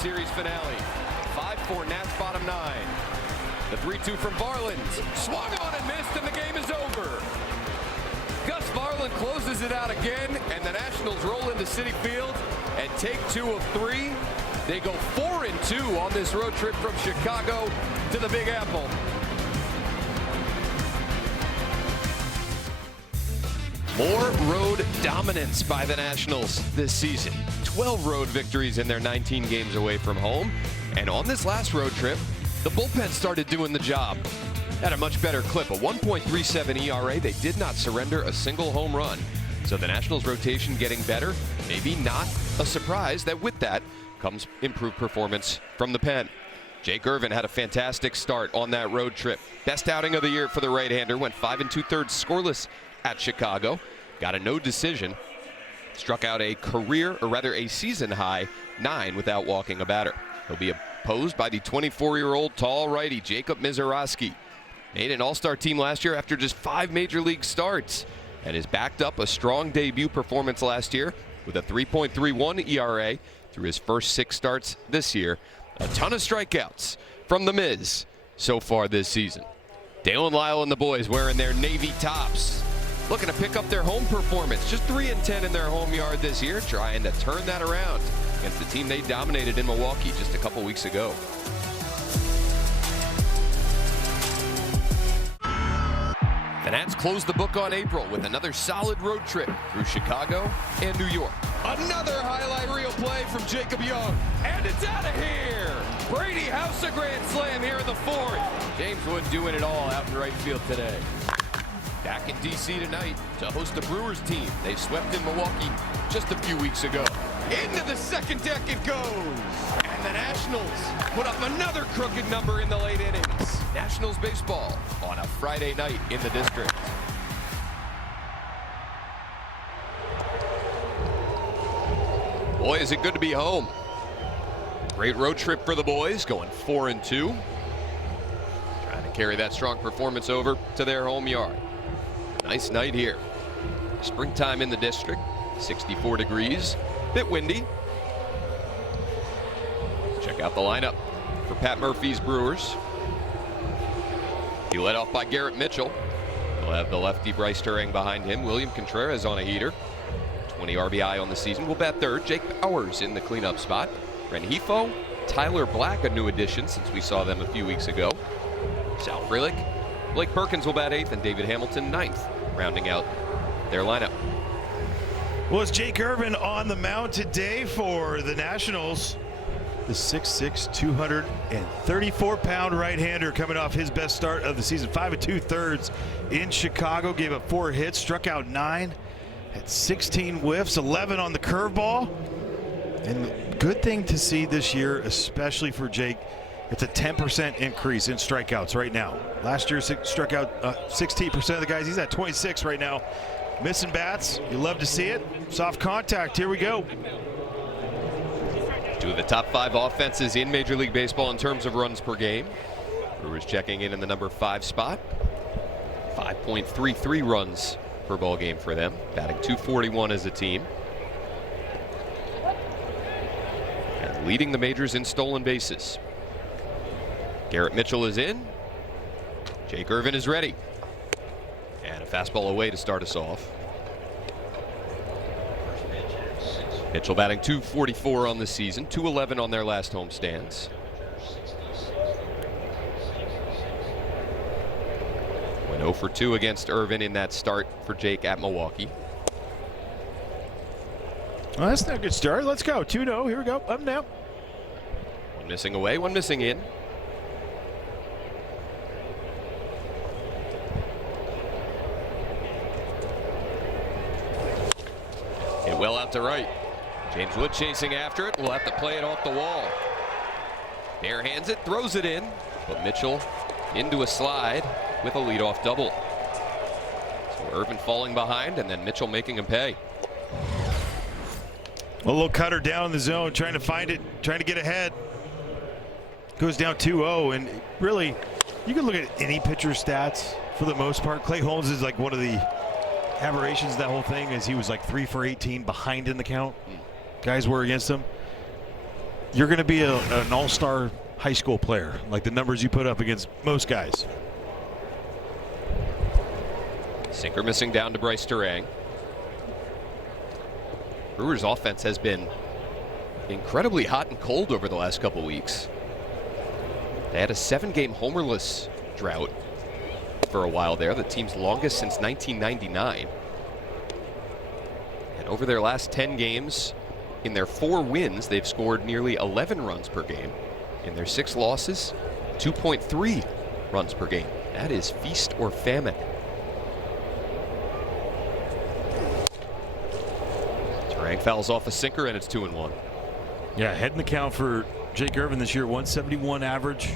series finale. 5-4 Nats bottom 9. The 3-2 from Varland. Swung on and missed, and the game is over. Gus Varland closes it out again, and the Nationals roll into Citi Field and take 2 of 3. They go 4-2 on this road trip from Chicago to the Big Apple. More road dominance by the Nationals this season. 12 road victories in their 19 games away from home. And on this last road trip, the bullpen started doing the job at a much better clip. A 1.37 ERA. They did not surrender a single home run. So the Nationals rotation getting better. Maybe not a surprise that with that comes improved performance from the pen. Jake Irvin had a fantastic start on that road trip. Best outing of the year for the right-hander. Went 5 2/3 scoreless at Chicago. Got a no decision. Struck out a career, or rather a season high, 9 without walking a batter. He'll be opposed by the 24-year-old tall righty Jacob Misiorowski. Made an all-star team last year after just 5 major league starts, and has backed up a strong debut performance last year with a 3.31 ERA through his first 6 starts this year. A ton of strikeouts from the Miz so far this season. Dalen Lyle and the boys wearing their navy tops, looking to pick up their home performance. Just 3-10 in their home yard this year, trying to turn that around against the team they dominated in Milwaukee just a couple weeks ago. The Nats closed the book on April with another solid road trip through Chicago and New York. Another highlight reel play from Jacob Young, and it's out of here. Brady House a grand slam here in the 4th. James Wood doing it all out in right field today. Back in D.C. tonight to host the Brewers team. They swept in Milwaukee just a few weeks ago. Into the second deck it goes. And the Nationals put up another crooked number in the late innings. Nationals baseball on a Friday night in the district. Boy, is it good to be home. Great road trip for the boys, going 4-2. Trying to carry that strong performance over to their home yard. Nice night here. Springtime in the district, 64 degrees, bit windy. Check out the lineup for Pat Murphy's Brewers. He led off by Garrett Mitchell. He'll have the lefty Bryce Turang behind him. William Contreras on a heater. 20 RBI on the season. Will bat third. Jake Bowers in the cleanup spot. Renhefo, Tyler Black, a new addition since we saw them a few weeks ago. Sal Frelick, Blake Perkins will bat 8th, and David Hamilton 9th, rounding out their lineup. Well, it's Jake Irvin on the mound today for the Nationals. The 6'6", 234-pound right-hander coming off his best start of the season. 5 2/3 in Chicago. Gave up 4 hits, struck out 9, had 16 whiffs, 11 on the curveball. And good thing to see this year, especially for Jake, it's a 10% increase in strikeouts right now. Last year struck out 16% of the guys. He's at 26 right now. Missing bats, you love to see it. Soft contact, here we go. 2 of the top 5 offenses in Major League Baseball in terms of runs per game. Brewers checking in the number 5 spot. 5.33 runs per ball game for them, batting .241 as a team. And leading the majors in stolen bases. Garrett Mitchell is in. Jake Irvin is ready. And a fastball away to start us off. Mitchell batting .244 on the season, .211 on their last home stands. Went 0 for 2 against Irvin in that start for Jake at Milwaukee. Well, that's not a good start. Let's go. 2-0. Here we go. Up now. 1 missing away, 1 missing in. Hit well out to right. James Wood chasing after it. Will have to play it off the wall. Bare hands it, throws it in, but Mitchell into a slide with a leadoff double. So Irvin falling behind, and then Mitchell making him pay. A little cutter down in the zone, trying to find it, trying to get ahead. Goes down 2-0, and really, you can look at any pitcher's stats for the most part. Clay Holmes is like one of the aberrations of that whole thing, as he was like 3 for 18 behind in the count. Guys were against him. you're going to be an all-star high school player, like the numbers you put up against most guys. Sinker missing down to Bryce Turang. Brewers offense has been incredibly hot and cold over the last couple weeks. They had a 7-game homerless drought for a while there, the team's longest since 1999. And over their last 10 games, in their 4 wins, they've scored nearly 11 runs per game. In their 6 losses, 2.3 runs per game. That is feast or famine. Turang fouls off a sinker, and it's 2-1. Yeah, heading the count for Jake Irvin this year, 171 average,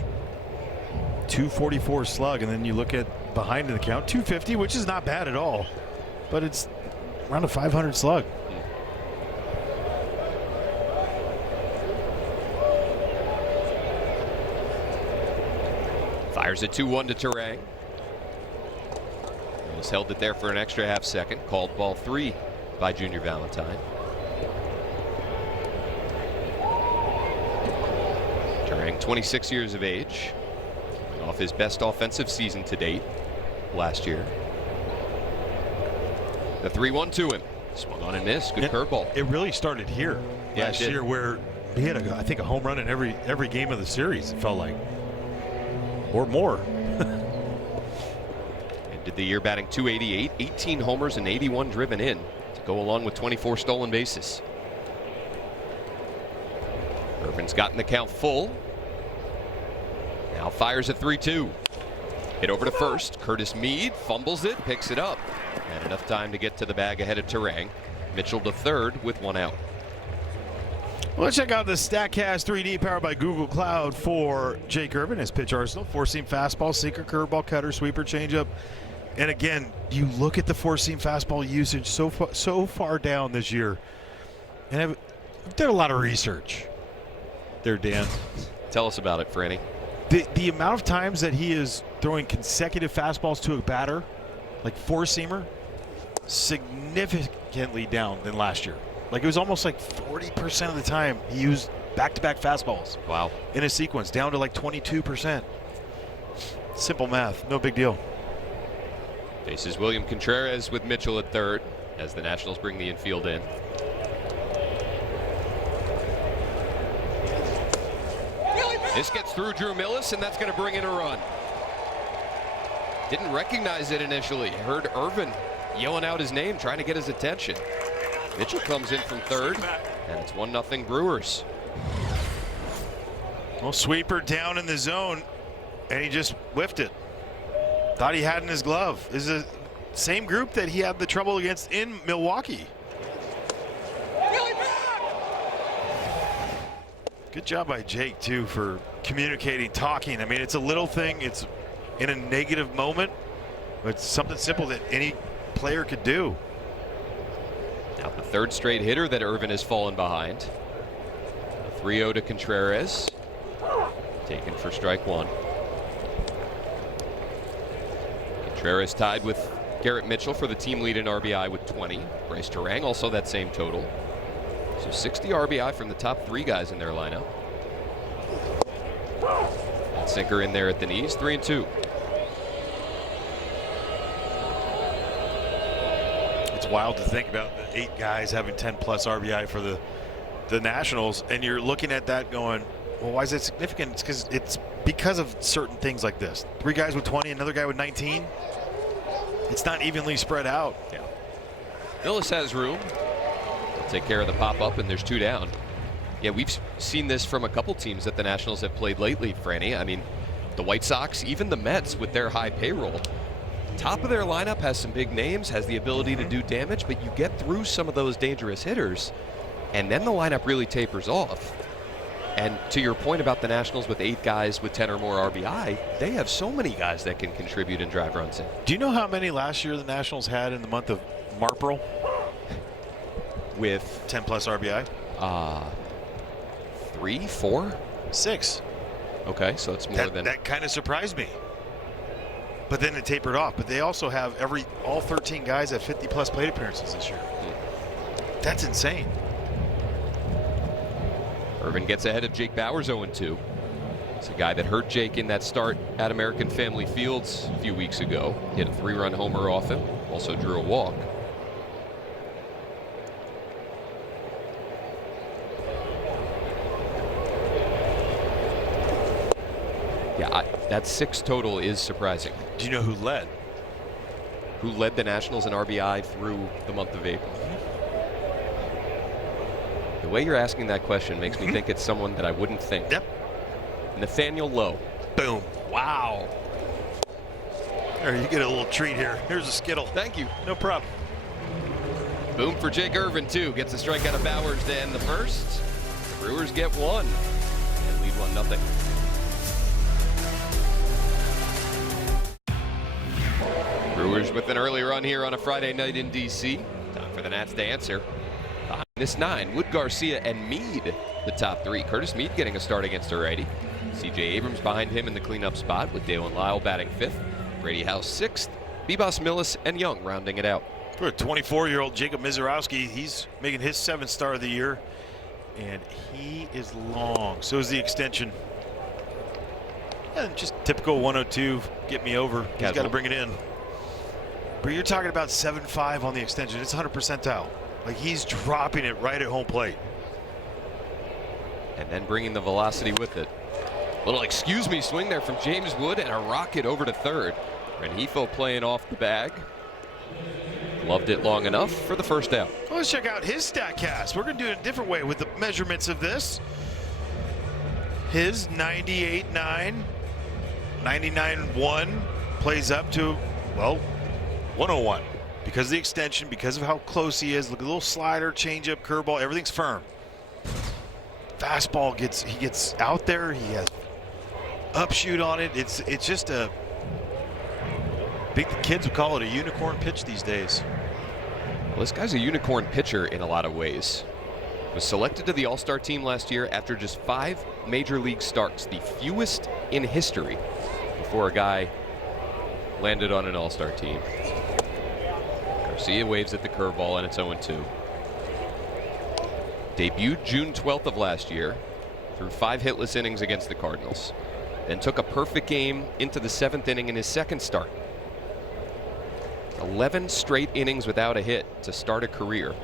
244 slug, and then you look at behind in the count, 250, which is not bad at all, but it's around a 500 slug. Fires it 2-1 to Turang. Mills held it there for an extra half second. Called ball 3 by Junior Valentine. Turang, 26 years of age, off his best offensive season to date last year. The 3-1 to him. Swung on and missed. Good curveball. It really started here last year, where he had, I think, a home run in every game of the series, it felt like. Or more. Ended the year batting .288, 18 homers and 81 driven in to go along with 24 stolen bases. Irvin's gotten the count full. Now fires at 3-2. Hit over to first. Curtis Mead fumbles it, picks it up. And enough time to get to the bag ahead of Turang. Mitchell to third with 1 out. Well, let's check out the StatCast 3D powered by Google Cloud for Jake Irvin. His pitch arsenal: 4-seam fastball, sinker, curveball, cutter, sweeper, changeup. And again, you look at the 4-seam fastball usage so far down this year. And I've done a lot of research there, Dan. Tell us about it, Franny. The amount of times that he is throwing consecutive fastballs to a batter, like 4-seamer, significantly down than last year. Like, it was almost like 40% of the time he used back-to-back fastballs. Wow. In a sequence, down to like 22%. Simple math, no big deal. Faces William Contreras with Mitchell at third as the Nationals bring the infield in. This gets through Drew Millis, and that's going to bring in a run. Didn't recognize it initially. Heard Irvin yelling out his name, trying to get his attention. Mitchell comes in from third, and it's 1-0 Brewers. Well, sweeper down in the zone, and he just whiffed it. Thought he had in his glove. This is the same group that he had the trouble against in Milwaukee. Good job by Jake, too, for communicating, talking. I mean, it's a little thing. It's in a negative moment, but it's something simple that any player could do. Now the third straight hitter that Irvin has fallen behind. A 3-0 to Contreras. Taken for strike 1. Contreras tied with Garrett Mitchell for the team lead in RBI with 20. Bryce Turang also that same total. So 60 RBI from the top 3 guys in their lineup. That sinker in there at the knees, 3-2. It's wild to think about the 8 guys having 10-plus RBI for the Nationals, and you're looking at that going, well, why is that significant? It's because of certain things like this. 3 guys with 20, another guy with 19. It's not evenly spread out. Yeah. Millis has room. They'll take care of the pop-up, and there's 2 down. Yeah, we've seen this from a couple teams that the Nationals have played lately, Franny. I mean, the White Sox, even the Mets with their high payroll. Top of their lineup has some big names, has the ability to do damage, but you get through some of those dangerous hitters, and then the lineup really tapers off. And to your point about the Nationals with 8 guys with 10 or more RBI, they have so many guys that can contribute and drive runs in. Do you know how many last year the Nationals had in the month of April? With 10-plus RBI? 3, 4? 6. Okay, so it's more than... That kind of surprised me. But then it tapered off. But they also have all 13 guys have 50-plus plate appearances this year. That's insane. Irvin gets ahead of Jake Bauers 0-2. It's a guy that hurt Jake in that start at American Family Fields a few weeks ago. Hit a 3-run homer off him, also drew a walk. Yeah, that 6 total is surprising. Do you know who led? Who led the Nationals in RBI through the month of April? The way you're asking that question makes me think it's someone that I wouldn't think. Yep. Nathaniel Lowe. Boom. Wow. There, you get a little treat here. Here's a Skittle. Thank you. No problem. Boom for Jake Irvin, too. Gets a strikeout of Bauers to end the first. The Brewers get 1 and lead 1-0. Brewers with an early run here on a Friday night in D.C. Time for the Nats to answer. Behind this 9, Wood, Garcia, and Mead, the top 3. Curtis Mead getting a start against a righty. C.J. Abrams behind him in the cleanup spot with Dalen Lyle batting 5th. Brady House 6th. Bebos Millis and Young rounding it out. For a 24-year-old Jacob Mizorowski, he's making his 7th start of the year, and he is long. So is the extension. And just typical 102, get me over. He's got to bring it in. But you're talking about 7.5 on the extension. It's 100 percentile. Like, he's dropping it right at home plate. And then bringing the velocity with it. Little excuse me swing there from James Wood and a rocket over to third. Rengifo playing off the bag. Loved it long enough for the first out. Well, let's check out his StatCast. We're going to do it a different way with the measurements of this. His 98.9, 99.1 plays up to, well, 101. Because of the extension, because of how close he is. Look, a little slider, changeup, curveball, everything's firm. Fastball he gets out there. He has upshoot on it. It's just a, I think the kids would call it a unicorn pitch these days. Well, this guy's a unicorn pitcher in a lot of ways. Was selected to the All-Star team last year after just 5 major league starts, the fewest in history before a guy landed on an All-Star team. Garcia waves at the curveball and it's 0-2. Debuted June 12th of last year, threw 5 hitless innings against the Cardinals, then took a perfect game into the 7th inning in his 2nd start. 11 straight innings without a hit to start a career.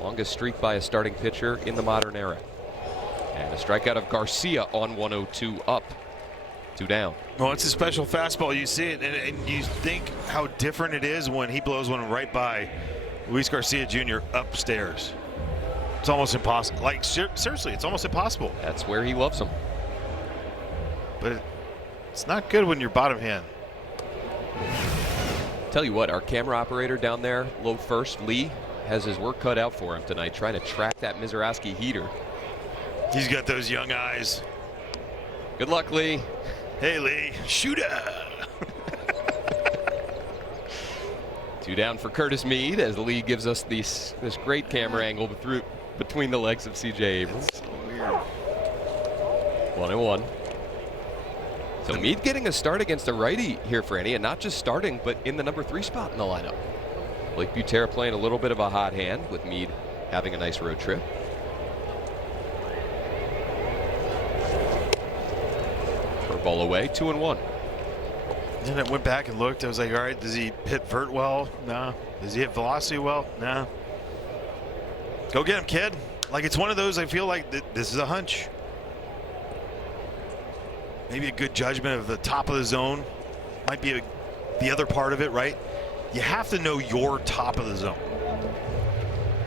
Longest streak by a starting pitcher in the modern era. And a strikeout of Garcia on 102 up. 2 down. Well, it's a special fastball. You see it, and you think how different it is when he blows one right by Luis Garcia Jr. upstairs. It's almost impossible. Like, seriously, it's almost impossible. That's where he loves them. But it's not good when you're bottom hand. Tell you what, our camera operator down there, low first, Lee, has his work cut out for him tonight, trying to track that Mizorowski heater. He's got those young eyes. Good luck, Lee. Hey, Lee, shooter. 2 down for Curtis Mead as Lee gives us this great camera angle between the legs of C.J. Abrams. That's so weird. 1-1. So Mead getting a start against a righty here for Annie, and not just starting, but in the number 3 spot in the lineup. Blake Butera playing a little bit of a hot hand with Mead having a nice road trip. Curveball away, 2-1. Then I went back and looked. I was like, all right, does he hit vert well? No. Does he hit velocity well? No. Go get him, kid. Like, it's one of those, I feel like this is a hunch. Maybe a good judgment of the top of the zone. Might be the other part of it, right? You have to know your top of the zone.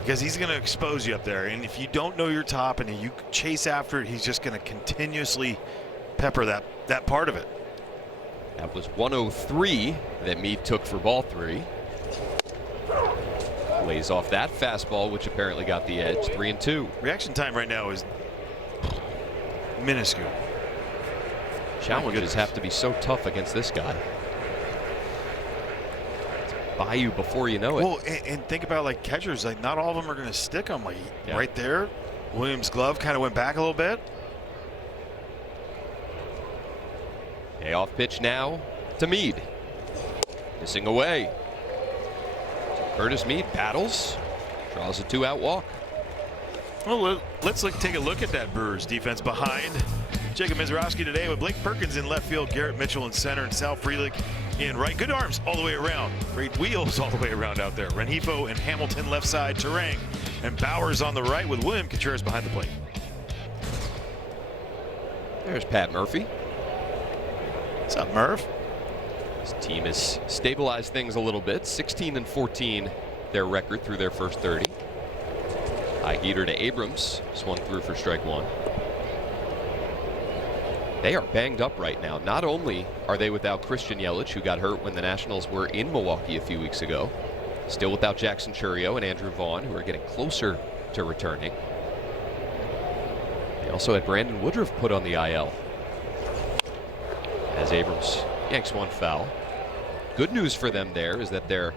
Because he's going to expose you up there. And if you don't know your top and you chase after it, he's just going to continuously pepper that part of it. That was 103 that Mead took for ball 3. Lays off that fastball, which apparently got the edge. 3-2. Reaction time right now is minuscule. Challenges have to be so tough against this guy. It's by you before you know it. Well, and think about, like, catchers, like, not all of them are going to stick them. Like, right there, Williams' glove kind of went back a little bit. Payoff pitch now to Mead. Missing away. So Curtis Mead battles, draws a 2-out walk. Well, let's take a look at that Brewers defense behind Jacob Mizorowski today with Blake Perkins in left field, Garrett Mitchell in center, and Sal Frelick in right. Good arms all the way around. Great wheels all the way around out there. Rengifo and Hamilton left side, Terang and Bowers on the right with William Contreras behind the plate. There's Pat Murphy. What's up, Murph? His team has stabilized things a little bit. 16-14 their record through their first 30. High heater to Abrams. Swung through for strike one. They are banged up right now. Not only are they without Christian Yelich, who got hurt when the Nationals were in Milwaukee a few weeks ago, still without Jackson Chourio and Andrew Vaughn, who are getting closer to returning. They also had Brandon Woodruff put on the IL as Abrams yanks one foul. Good news for them there is that their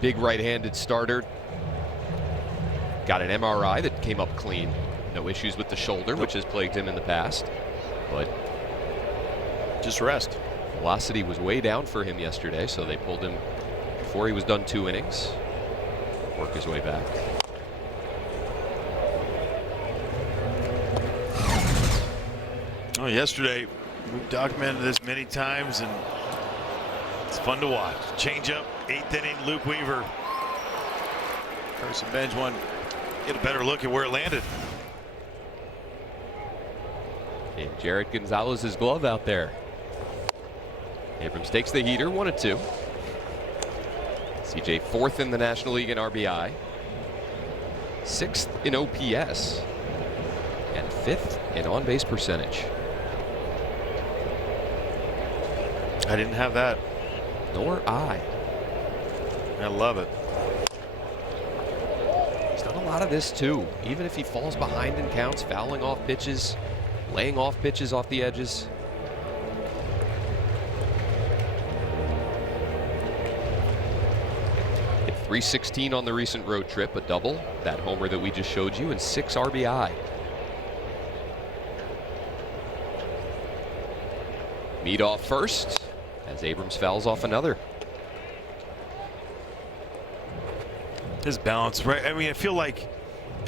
big right-handed starter got an MRI that came up clean. No issues with the shoulder, which has plagued him in the past. But just rest. Velocity was way down for him yesterday, so they pulled him before he was done 2 innings. Work his way back. Oh, yesterday, we've documented this many times, and it's fun to watch. Changeup, 8th inning, Luke Weaver. Carson Bench one. Get a better look at where it landed. And Jarrett Gonzalez's glove out there. Abrams takes the heater, 1-2. CJ 4th in the National League in RBI, 6th in OPS, and 5th in on-base percentage. I didn't have that. Nor I. I love it. He's done a lot of this too. Even if he falls behind in counts, fouling off pitches, laying off pitches off the edges. Hit .316 on the recent road trip, a double, that homer that we just showed you, and 6 RBI. Mead off first as Abrams fouls off another. His balance, right? I mean, I feel like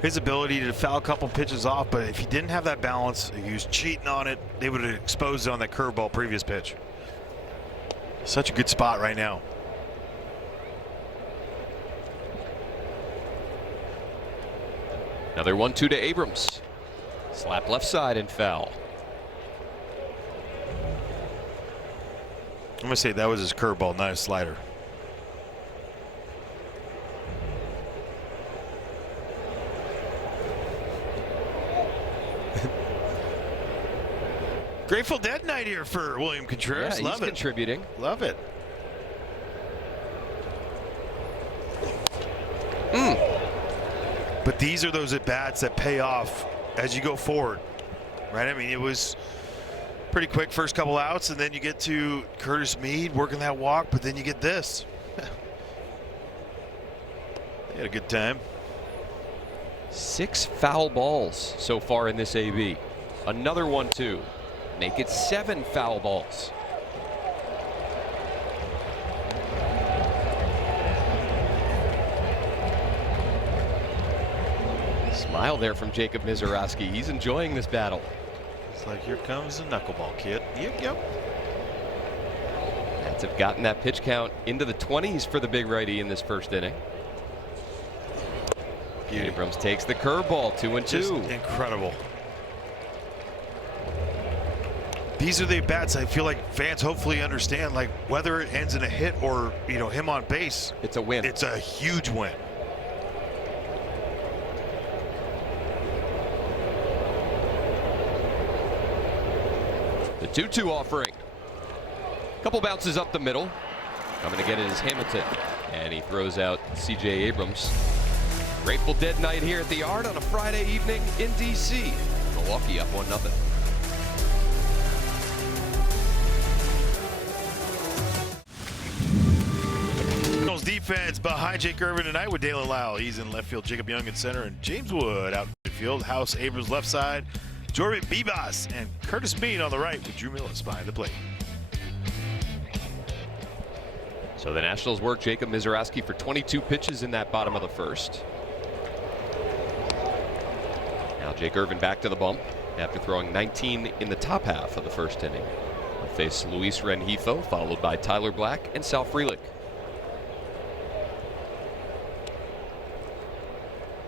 his ability to foul a couple pitches off, but if he didn't have that balance, if he was cheating on it, they would have exposed it on that curveball previous pitch. Such a good spot right now. Another 1-2 to Abrams. Slap left side and foul. I'm gonna say that was his curveball, not his slider. Grateful Dead night here for William Contreras. Yeah, Love he's it. contributing. Love it. But these are those at-bats that pay off as you go forward, right? I mean, it was pretty quick first couple outs, and then you get to Curtis Mead working that walk, but then you get this. They had a good time. 6 foul balls so far in this AB. Another 1-2. Make it 7 foul balls. Smile there from Jacob Mizorowski. He's enjoying this battle. It's like, here comes the knuckleball kid. Yep. Nats have gotten that pitch count into the 20s for the big righty in this first inning. Abrams takes the curveball, 2-2. Just incredible. These are the bats I feel like fans hopefully understand, like whether it ends in a hit or, you know, him on base. It's a win. It's a huge win. The 2-2 offering. Couple bounces up the middle. Coming to get it is Hamilton. And he throws out C.J. Abrams. Grateful Dead night here at the Yard on a Friday evening in D.C. Milwaukee up 1-0. Defense behind Jake Irvin tonight with Dalen Lyle. He's in left field. Jacob Young in center, and James Wood out in midfield. House Abrams left side. Jordan Bibas and Curtis Mead on the right with Drew Millis behind the plate. So the Nationals work Jacob Mizorowski for 22 pitches in that bottom of the first. Now Jake Irvin back to the bump after throwing 19 in the top half of the first inning. He'll face Luis Rengifo, followed by Tyler Black and Sal Frelick.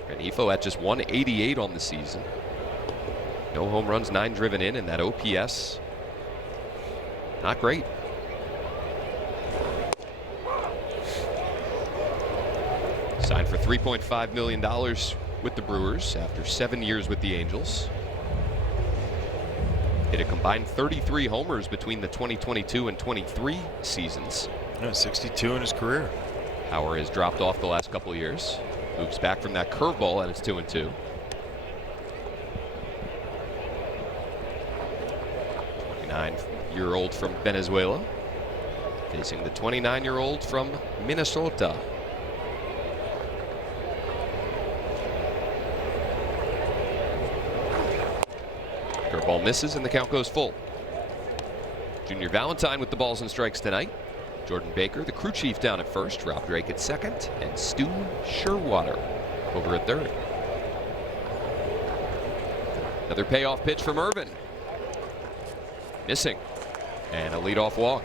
Rengifo at just 188 on the season. No home runs, 9 driven in, and that OPS, not great. Signed for $3.5 million with the Brewers after 7 years with the Angels. Hit a combined 33 homers between the 2022 and 23 seasons. Yeah, 62 in his career. Power has dropped off the last couple of years. Moves back from that curveball, and it's 2-2. 29-year-old from Venezuela facing the 29-year-old from Minnesota. Curveball misses and the count goes full. Junior Valentine with the balls and strikes tonight. Jordan Baker, the crew chief, down at first. Rob Drake at second. And Stu Sherwater over at third. Another payoff pitch from Irvin. Missing. And a leadoff walk.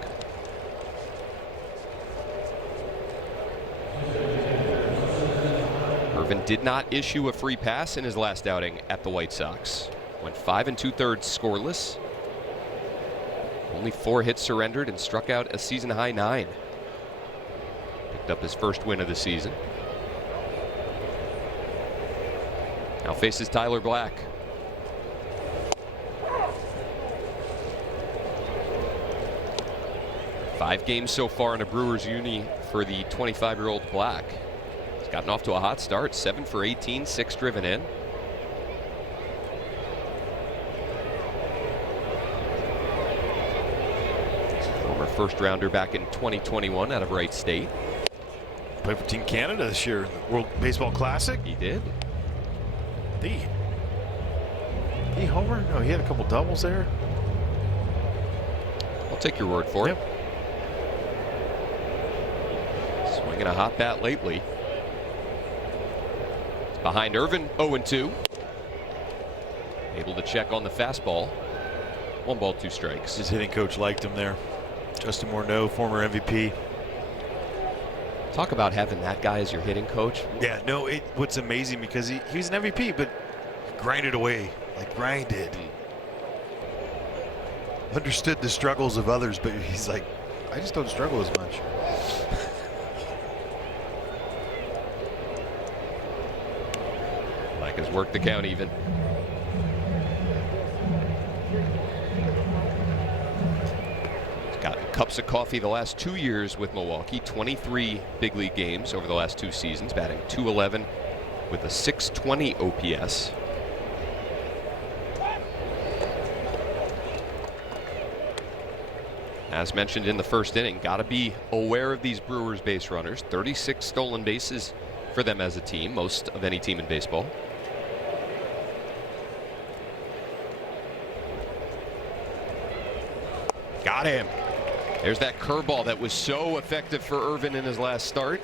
Irvin did not issue a free pass in his last outing at the White Sox. Went 5 2/3 scoreless. Only 4 hits surrendered and struck out a season high 9. Picked up his first win of the season. Now faces Tyler Black. Five games so far in a Brewers uni for the 25-year-old Black. He's gotten off to a hot start. 7 for 18, 6 driven in. First rounder back in 2021 out of Wright State. Played for Team Canada this year in the World Baseball Classic. He did. He homer? No, he had a couple doubles there. I'll take your word for it. Swinging a hot bat lately. It's behind Irvin, 0-2. Able to check on the fastball. 1 ball, 2 strikes. His hitting coach liked him there. Justin Morneau, former MVP. Talk about having that guy as your hitting coach. Yeah, no, what's amazing because he's an MVP, but grinded away, like grinded. Understood the struggles of others, but he's like, I just don't struggle as much. Black has worked the count even. Got cups of coffee the last 2 years with Milwaukee. 23 big league games over the last 2 seasons, batting .211 with a .620 OPS. As mentioned in the first inning, got to be aware of these Brewers base runners. 36 stolen bases for them as a team, most of any team in baseball. Got him. There's that curveball that was so effective for Irvin in his last start.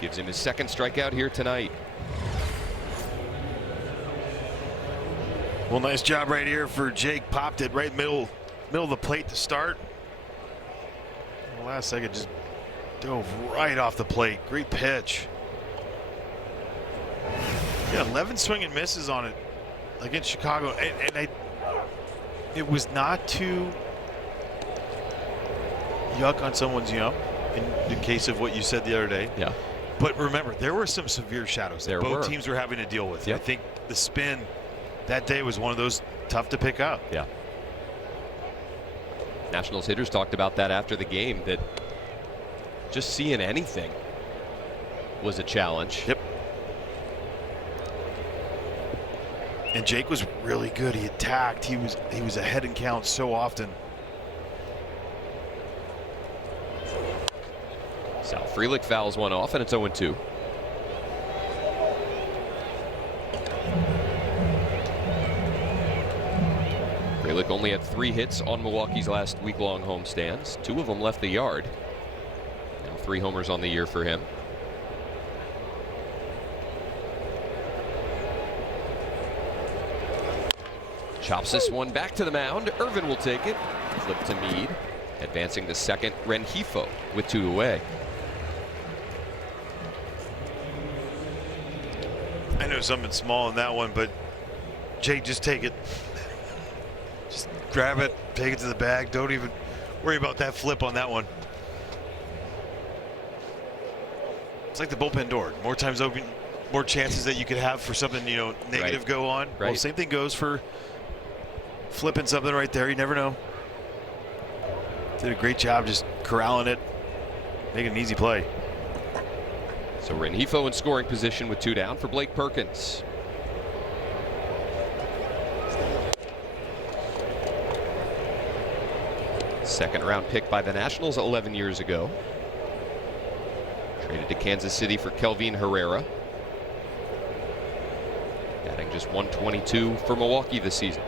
Gives him his second strikeout here tonight. Well, nice job right here for Jake. Popped it right middle of the plate to start. The last second just dove right off the plate. Great pitch. Yeah, 11 swing and misses on it against Chicago, and it was not too yuck on someone's yum in the case of what you said the other day. Yeah. But remember, there were some severe shadows that both were. teams were having to deal with. Yep. I think the spin that day was one of those tough to pick up. Yeah. Nationals hitters talked about that after the game, that just seeing anything was a challenge. Yep. And Jake was really good. He attacked. He was ahead in count so often. Sal Frelick fouls one off, and it's 0-2. Frelick only had 3 hits on Milwaukee's last week-long homestands. 2 of them left the yard. Now 3 homers on the year for him. Chops this one back to the mound. Irvin will take it. Flip to Meade. Advancing to second, Rengifo with 2 away. I know something small in that one, but Jake, just take it. Just grab it, take it to the bag. Don't even worry about that flip on that one. It's like the bullpen door. More times open, more chances that you could have for something, negative go on. Right. Well, same thing goes for flipping something right there. You never know. Did a great job just corralling it, making an easy play. So Rengifo in scoring position with 2 down for Blake Perkins. Second round pick by the Nationals 11 years ago. Traded to Kansas City for Kelvin Herrera. Batting just 122 for Milwaukee this season.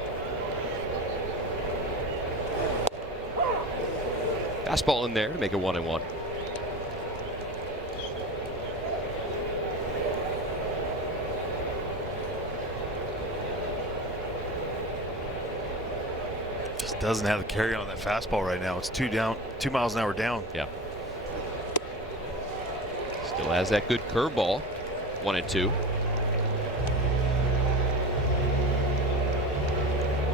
Fastball in there to make it 1-1. Just doesn't have the carry on that fastball right now. It's 2 miles an hour down. Yeah. Still has that good curveball. 1-2.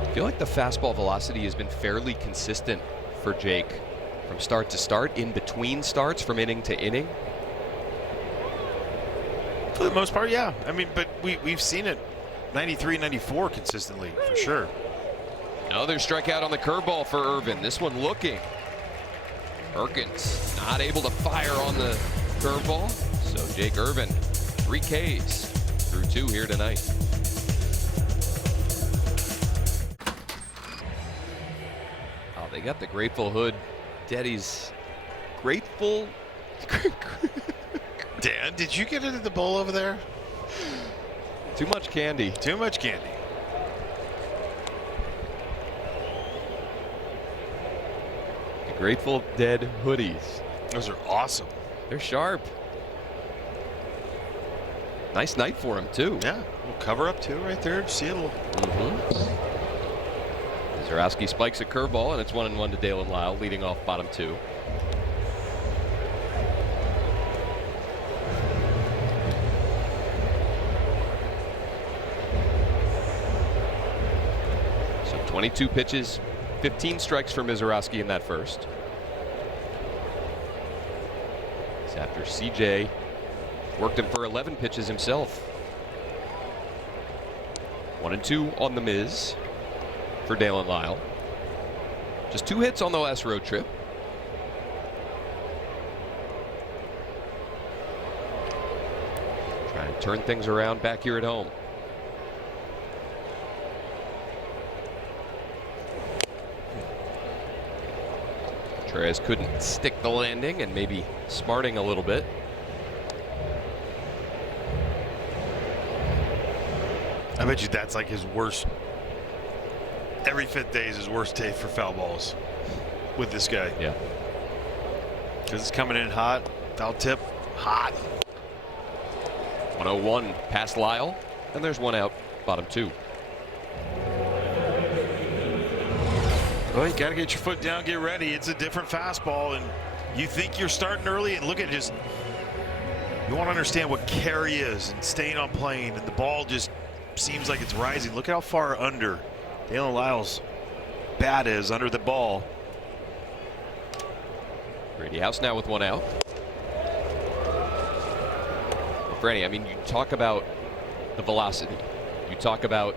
I feel like the fastball velocity has been fairly consistent for Jake from start to start, in between starts, from inning to inning. For the most part, yeah. I mean, but we've seen it 93, 94 consistently, for sure. Another strikeout on the curveball for Irvin. This one looking. Perkins not able to fire on the curveball. So Jake Irvin, 3 Ks through 2 here tonight. Oh, they got the Grateful Hood. Daddy's grateful. Dan, did you get into the bowl over there? Too much candy. Too much candy. The Grateful Dead hoodies. Those are awesome. They're sharp. Nice night for him, too. Yeah, we'll cover up too right there. See a little. Zarowski spikes a curveball, and it's 1-1 to Dalen Lyle, leading off bottom 2. So 22 pitches, 15 strikes for Mizorowski in that first. It's after CJ worked him for 11 pitches himself. 1-2 on the Miz for Dalen Lyle. Just 2 hits on the last road trip. Trying to turn things around back here at home. Contreras couldn't stick the landing, and maybe smarting a little bit. I bet you that's like his worst. Every 5th day is his worst day for foul balls with this guy. Yeah. Because it's coming in hot, foul tip, hot. 101 past Lyle, and there's 1 out, bottom 2. Well, you got to get your foot down, get ready. It's a different fastball, and you think you're starting early, and look at just. You want to understand what carry is and staying on plane, and the ball just seems like it's rising. Look at how far under Dalen Lyle's bat is under the ball. Brady House now with 1 out. Well, Franny, I mean, you talk about the velocity. You talk about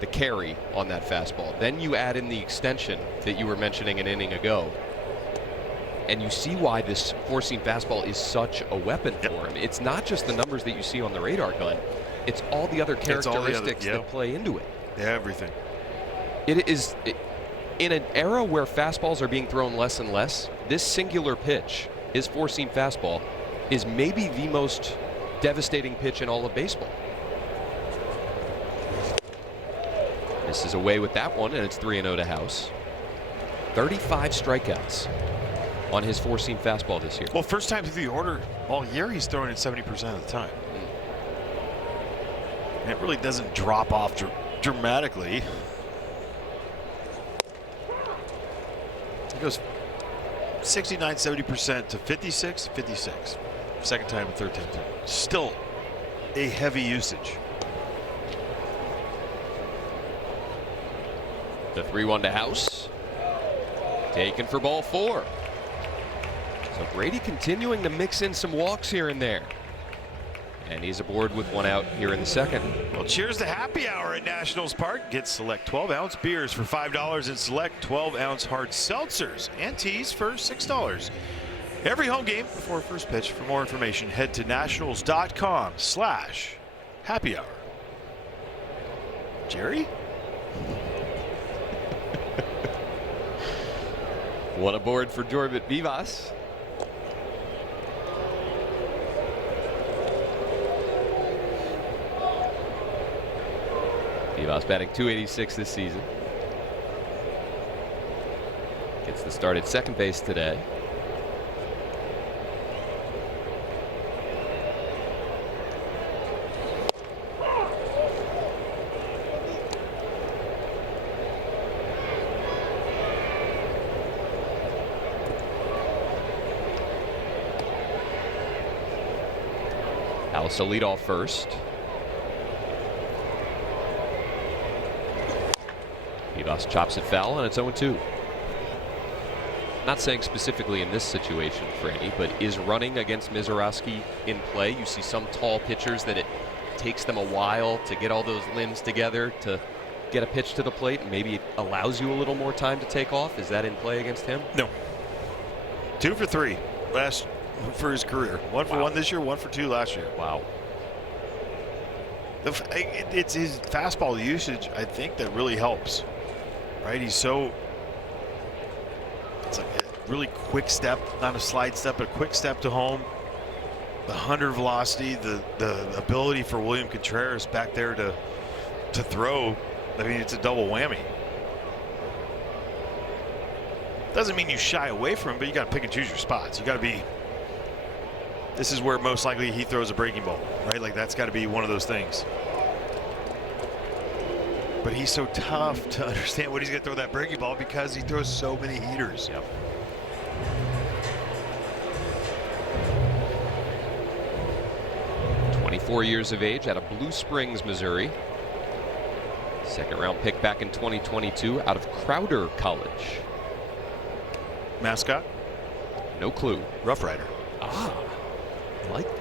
the carry on that fastball. Then you add in the extension that you were mentioning an inning ago. And you see why this 4-seam fastball is such a weapon for him. It's not just the numbers that you see on the radar gun. It's all the other characteristics that play into it. Yeah, everything. It is, in an era where fastballs are being thrown less and less, this singular pitch, his 4-seam fastball, is maybe the most devastating pitch in all of baseball. This is away with that one, and it's 3-0 to House. 35 strikeouts on his 4-seam fastball this year. Well, first time through the order all year, he's throwing it 70% of the time. It really doesn't drop off dramatically. goes 69, 70% to 56, 56. Second time and third time. Still a heavy usage. The 3-1 to House. Taken for ball 4. So Brady continuing to mix in some walks here and there. And he's aboard with 1 out here in the second. Well, cheers to happy hour at Nationals Park. Get select 12-ounce beers for $5 and select 12-ounce hard seltzers and teas for $6. Every home game before first pitch. For more information, head to nationals.com/happy hour. Jerry? One aboard for Jorbit Vivas. Vivas batting .286 this season. Gets the start at second base today. House to lead off first. Vivas chops it foul, and it's 0-2. Not saying specifically in this situation, Franny, but is running against Mizorowski in play? You see some tall pitchers that it takes them a while to get all those limbs together to get a pitch to the plate, and maybe it allows you a little more time to take off. Is that in play against him? No. 2 for 3 last for his career. 1 for 1 this year, 1 for 2 last year. Wow. It's his fastball usage, I think, that really helps. Right? He's so, it's like a really quick step, not a slide step, but a quick step to home. The 100 velocity, the ability for William Contreras back there to throw. I mean, it's a double whammy. Doesn't mean you shy away from him, but you got to pick and choose your spots. You got to be. This is where most likely he throws a breaking ball, right? Like that's got to be one of those things. But he's so tough to understand what he's going to throw that breaking ball because he throws so many heaters. Yep. .24 years of age out of Blue Springs, Missouri. Second round pick back in 2022 out of Crowder College. Mascot? No clue. Rough Rider. Ah, I like that.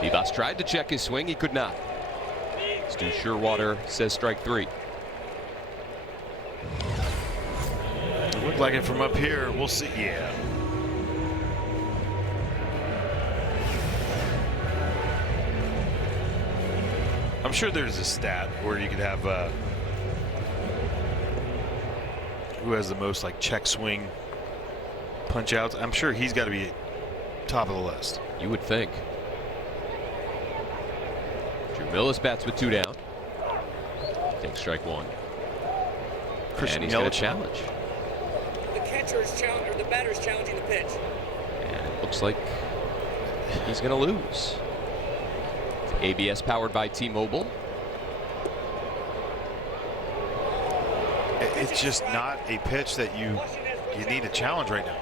Vivas tried to check his swing. He could not. Stu Sherwater says strike 3. Looked like it from up here. We'll see. Yeah. I'm sure there's a stat where you could have who has the most like check swing punch outs. I'm sure he's got to be top of the list. You would think. Drew Millis bats with 2 down. Takes strike 1. And he's going to challenge. The catcher is challenging, or the batter is challenging the pitch. And it looks like he's going to lose. ABS powered by T-Mobile. It's just not a pitch that you need to challenge right now.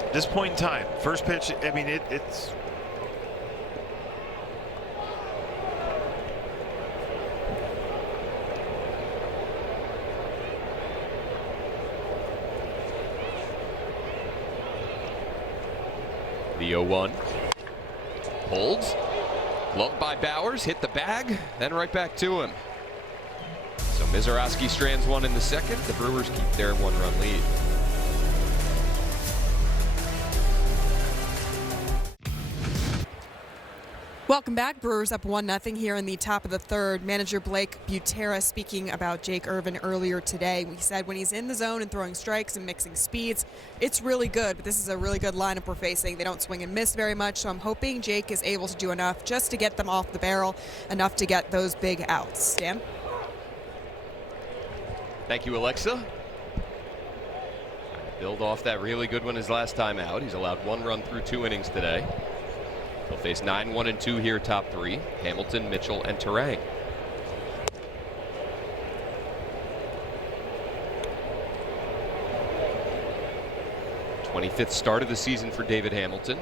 At this point in time, first pitch, I mean, it's The 0-1. Holds. Gloved by Bowers. Hit the bag. Then right back to him. So Mizorowski strands 1 in the second. The Brewers keep their 1-run lead. Welcome back. Brewers up 1-0 here in the top of the third. Manager Blake Butera speaking about Jake Irvin earlier today. We said when he's in the zone and throwing strikes and mixing speeds, it's really good. But this is a really good lineup we're facing. They don't swing and miss very much, so I'm hoping Jake is able to do enough just to get them off the barrel, enough to get those big outs. Dan? Thank you, Alexa. Build off that really good one his last time out. He's allowed 1 run through 2 innings today. He'll face 9-1-2 here, top 3. Hamilton, Mitchell, and Terang. 25th start of the season for David Hamilton,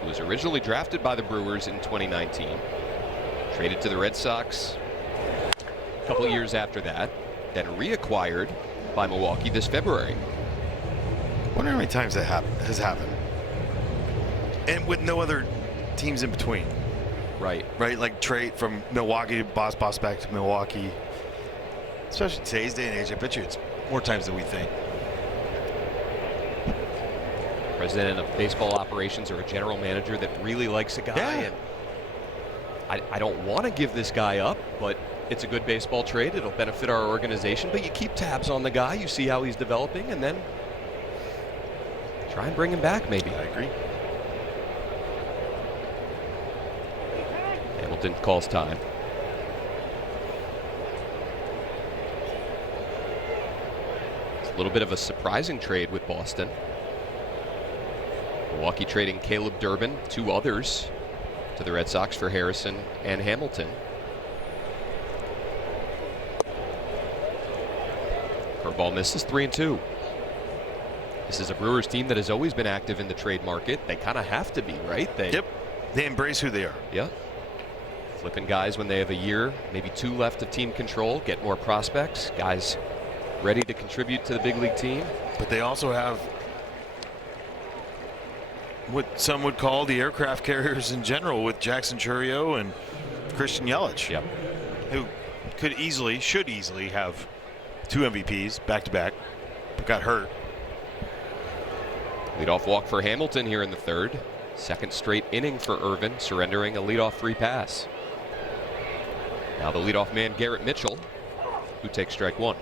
who was originally drafted by the Brewers in 2019. Traded to the Red Sox a couple of years after that, then reacquired by Milwaukee this February. I wonder how many times that has happened. And with no other teams in between. Right. Right, like trade from Milwaukee, boss back to Milwaukee. Especially today's day and age, I bet you it's more times than we think. President of baseball operations or a general manager that really likes a guy. Yeah. And I don't want to give this guy up, but it's a good baseball trade. It'll benefit our organization. But you keep tabs on the guy. You see how he's developing, and then try and bring him back, maybe. I agree. Hamilton calls time. It's a little bit of a surprising trade with Boston. Milwaukee trading Caleb Durbin, 2 others, to the Red Sox for Harrison and Hamilton. Curveball misses, 3-2. This is a Brewers team that has always been active in the trade market. They kind of have to be, right? Yep. They embrace who they are. Yeah. Flipping guys when they have a year, maybe 2 left of team control, get more prospects, guys ready to contribute to the big league team. But they also have what some would call the aircraft carriers in general with Jackson Chourio and Christian Yelich. Yep. Who should easily have 2 MVPs back-to-back, but got hurt. Leadoff walk for Hamilton here in the 3rd. Second straight inning for Irvin, surrendering a leadoff 3 pass. Now the leadoff man, Garrett Mitchell, who takes strike 1.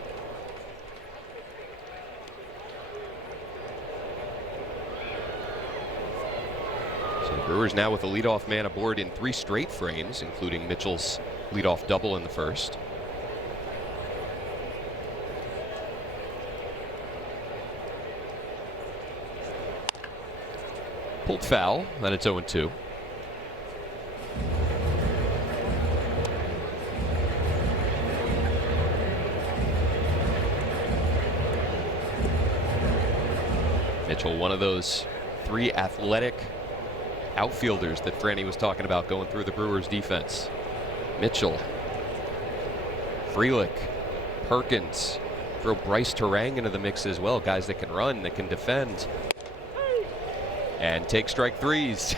So the Brewers now with a leadoff man aboard in 3 straight frames, including Mitchell's leadoff double in the 1st. Pulled foul, then it's 0-2. Mitchell, one of those 3 athletic outfielders that Franny was talking about going through the Brewers defense. Mitchell, Frelick, Perkins, throw Bryce Terang into the mix as well. Guys that can run, that can defend. And take strike 3s.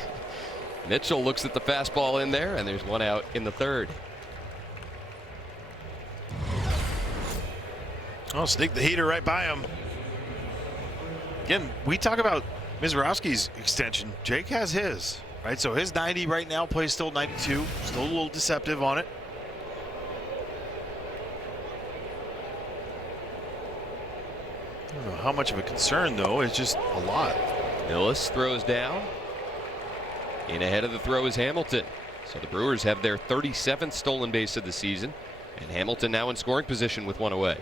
Mitchell looks at the fastball in there, and there's 1 out in the 3rd. Oh, sneak the heater right by him. Again, we talk about Mizorowski's extension. Jake has his, right? So his 90 right now plays still 92. Still a little deceptive on it. I don't know how much of a concern, though. It's just a lot. Millis throws down. In ahead of the throw is Hamilton. So the Brewers have their 37th stolen base of the season, and Hamilton now in scoring position with 1 away.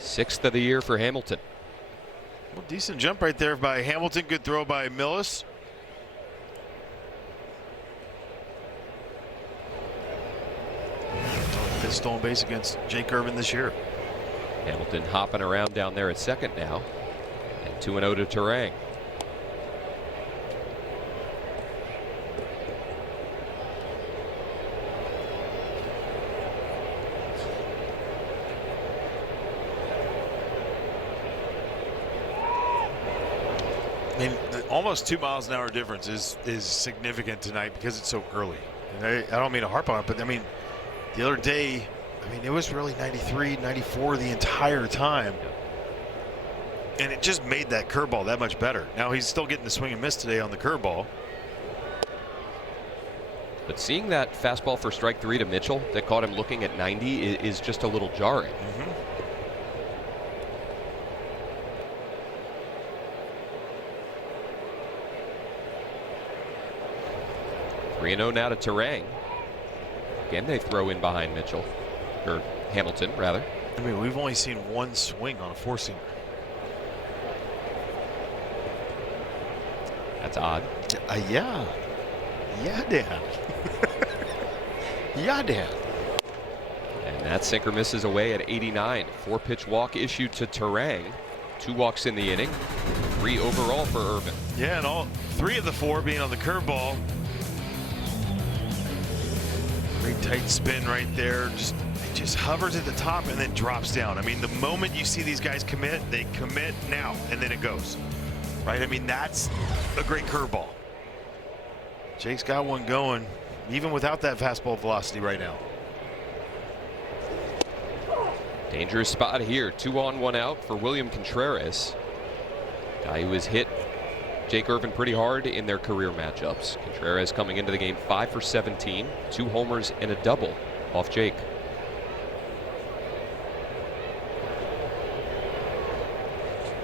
6th of the year for Hamilton. Well, decent jump right there by Hamilton. Good throw by Millis. Fifth stolen base against Jake Irvin this year. Hamilton hopping around down there at second now. And 2-0 to Terang. I mean, almost 2 miles an hour difference is significant tonight because it's so early. And I don't mean to harp on it, but I mean, the other day, I mean, it was really 93, 94 the entire time. And it just made that curveball that much better. Now he's still getting the swing and miss today on the curveball. But seeing that fastball for strike 3 to Mitchell that caught him looking at 90 is just a little jarring. Mm-hmm. 3-0 now to Terang. Again, they throw in behind Mitchell, or Hamilton, rather. I mean, we've only seen 1 swing on a 4-seamer. That's odd. Yeah. Yeah, Dan. Yeah, Dan. And that sinker misses away at 89. 4-pitch walk issued to Terang. 2 walks in the inning. 3 overall for Irvin. Yeah, and all 3 of the 4 being on the curveball. Great tight spin right there. It just hovers at the top and then drops down. I mean, the moment you see these guys commit, they commit now, and then it goes. Right? I mean, that's a great curveball. Jake's got one going, even without that fastball velocity right now. Dangerous spot here. 2 on, 1 out for William Contreras. Guy who has hit Jake Irvin pretty hard in their career matchups. Contreras coming into the game 5 for 17. 2 homers and a double off Jake.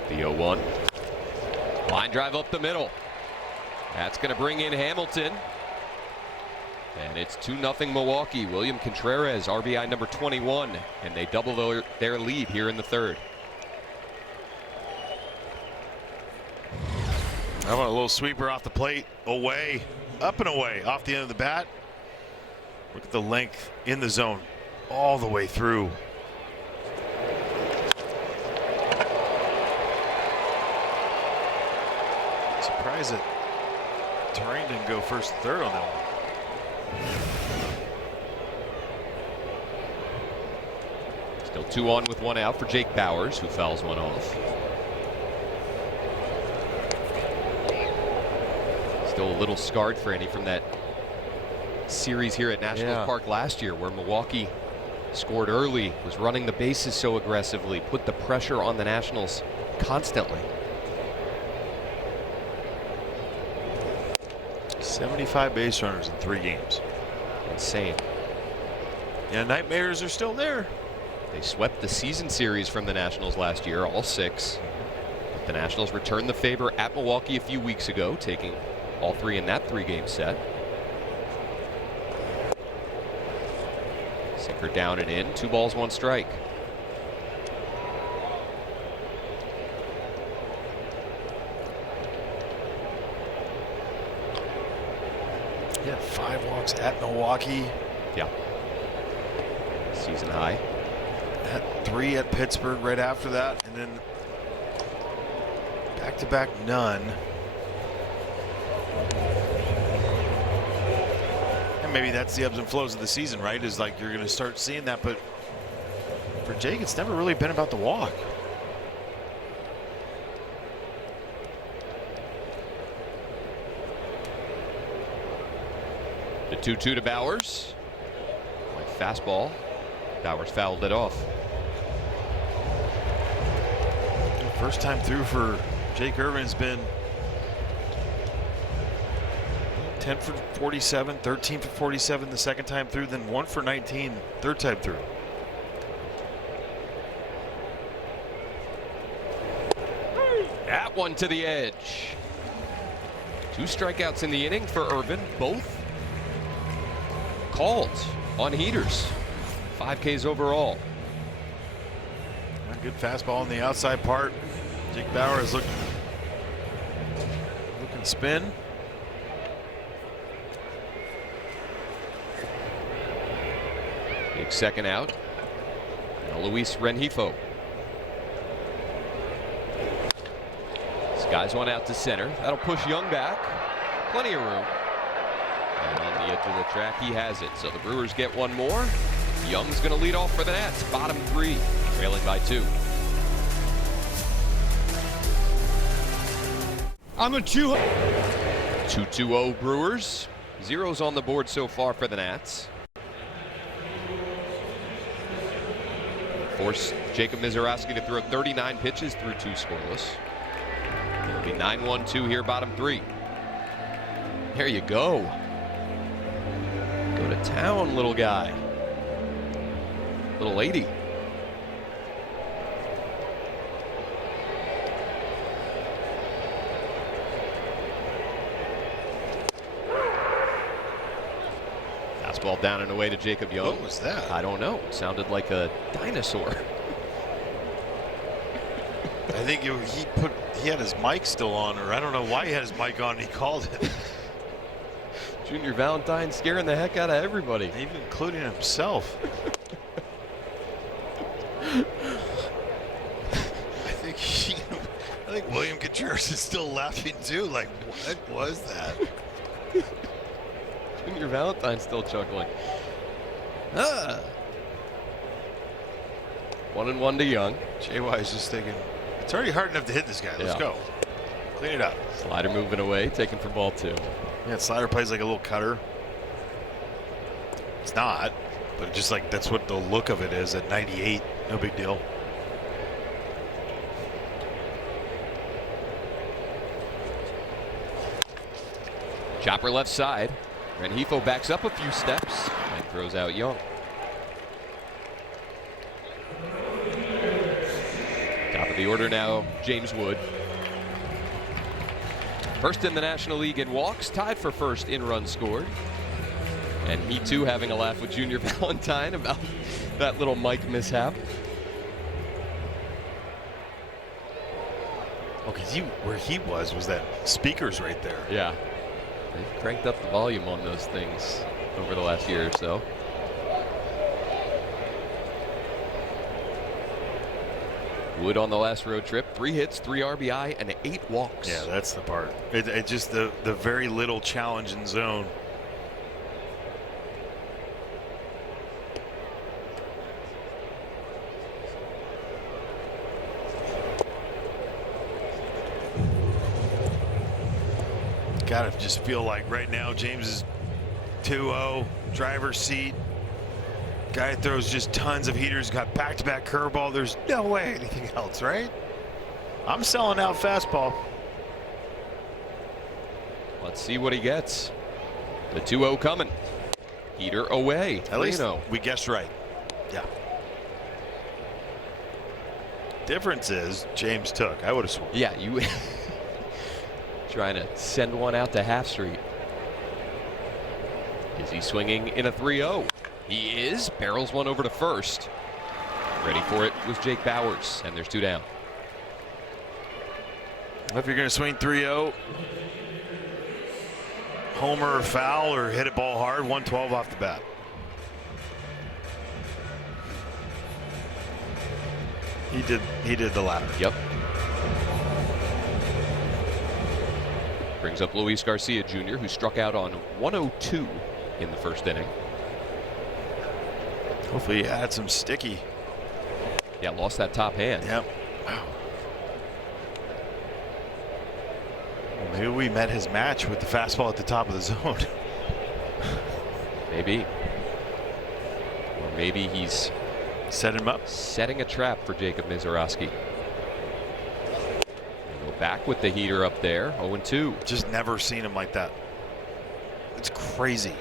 The 0-1. Line drive up the middle. That's going to bring in Hamilton. And it's 2-0 Milwaukee. William Contreras, RBI number 21, and they double their lead here in the 3rd. How about a little sweeper off the plate, away, up and away, off the end of the bat. Look at the length in the zone, all the way through. Surprised that Terang didn't go first and third on that one. Still 2 on with 1 out for Jake Bauers, who fouls one off. Still a little scarred for Andy from that series here at National Park last year, where Milwaukee scored early, was running the bases so aggressively, put the pressure on the Nationals constantly. 75 base runners in 3 games. Insane. Yeah, nightmares are still there. They swept the season series from the Nationals last year, all 6. But the Nationals returned the favor at Milwaukee a few weeks ago, taking all 3 in that 3-game set. Sinker down and in. 2 balls, 1 strike. He had 5 walks at Milwaukee. Yeah. Season high. Had 3 at Pittsburgh right after that, and then back-to-back none. And maybe that's the ebbs and flows of the season, right? Is like you're going to start seeing that, but for Jake, it's never really been about the walk. The 2-2 to Bauers. Like fastball. Bauers fouled it off. First time through for Jake Irvin's been 10 for 47, 13 for 47 the second time through, then 1 for 19 third time through. That one to the edge. 2 strikeouts in the inning for Irvin, both called on heaters. 5 Ks overall. A good fastball on the outside part. Jake Bauers looking spin. Big second out. Now Luis Rengifo. Skies one out to center. That'll push Young back. Plenty of room. And on the edge of the track, he has it. So the Brewers get 1 more. Young's going to lead off for the Nats. Bottom 3, trailing by 2. I'm a 2-2-0 Brewers. 0s on the board so far for the Nats. Force Jacob Mizorowski to throw 39 pitches through 2 scoreless. It'll be 9-1-2 here, bottom 3. There you go. Go to town, little guy. Little lady. Fastball down and away to Jacob Young. What was that? I don't know. It sounded like a dinosaur. I think he had his mic still on, or I don't know why he had his mic on and he called it. Junior Valentine scaring the heck out of everybody. Even including himself. Contreras is still laughing too. Like, what was that? Junior Valentine's still chuckling. 1-1 to Young. JY is just thinking, it's already hard enough to hit this guy. Let's go. Clean it up. Slider moving away, taken for ball 2. Yeah, slider plays like a little cutter. It's not, but just like that's what the look of it is at 98. No big deal. Chopper left side. Rengifo backs up a few steps and throws out Young. Top of the order now, James Wood. First in the National League in walks, tied for first in runs scored. And he too having a laugh with Junior Valentine about that little mic mishap. Well, because where he was that speakers right there. Yeah. They've cranked up the volume on those things over the last year or so. Wood on the last road trip, 3 hits, 3 RBI, and 8 walks. Yeah, that's the part. It just the very little challenge in zone. Gotta just feel like right now James is 2-0, driver's seat. Guy throws just tons of heaters, got back-to-back curveball. There's no way anything else, right? I'm selling out fastball. Let's see what he gets. The 2-0 coming. Heater away. At least we guessed right. Yeah. Difference is James took. I would have sworn. Yeah, you trying to send one out to half street. Is he swinging in a 3-0? He is. Barrels one over to first. Ready for it was Jake Bowers, and there's 2 down. If you're going to swing 3-0, homer or foul or hit it ball hard, 112 off the bat. He did the latter. Yep. Brings up Luis Garcia Jr., who struck out on 102 in the first inning. Hopefully he had some sticky. Yeah, lost that top hand. Yep. Wow. Well, maybe we met his match with the fastball at the top of the zone. Maybe. Or maybe he's set him up. Setting a trap for Jacob Mizorowski. Go back with the heater up there. 0-2. Just never seen him like that. It's crazy.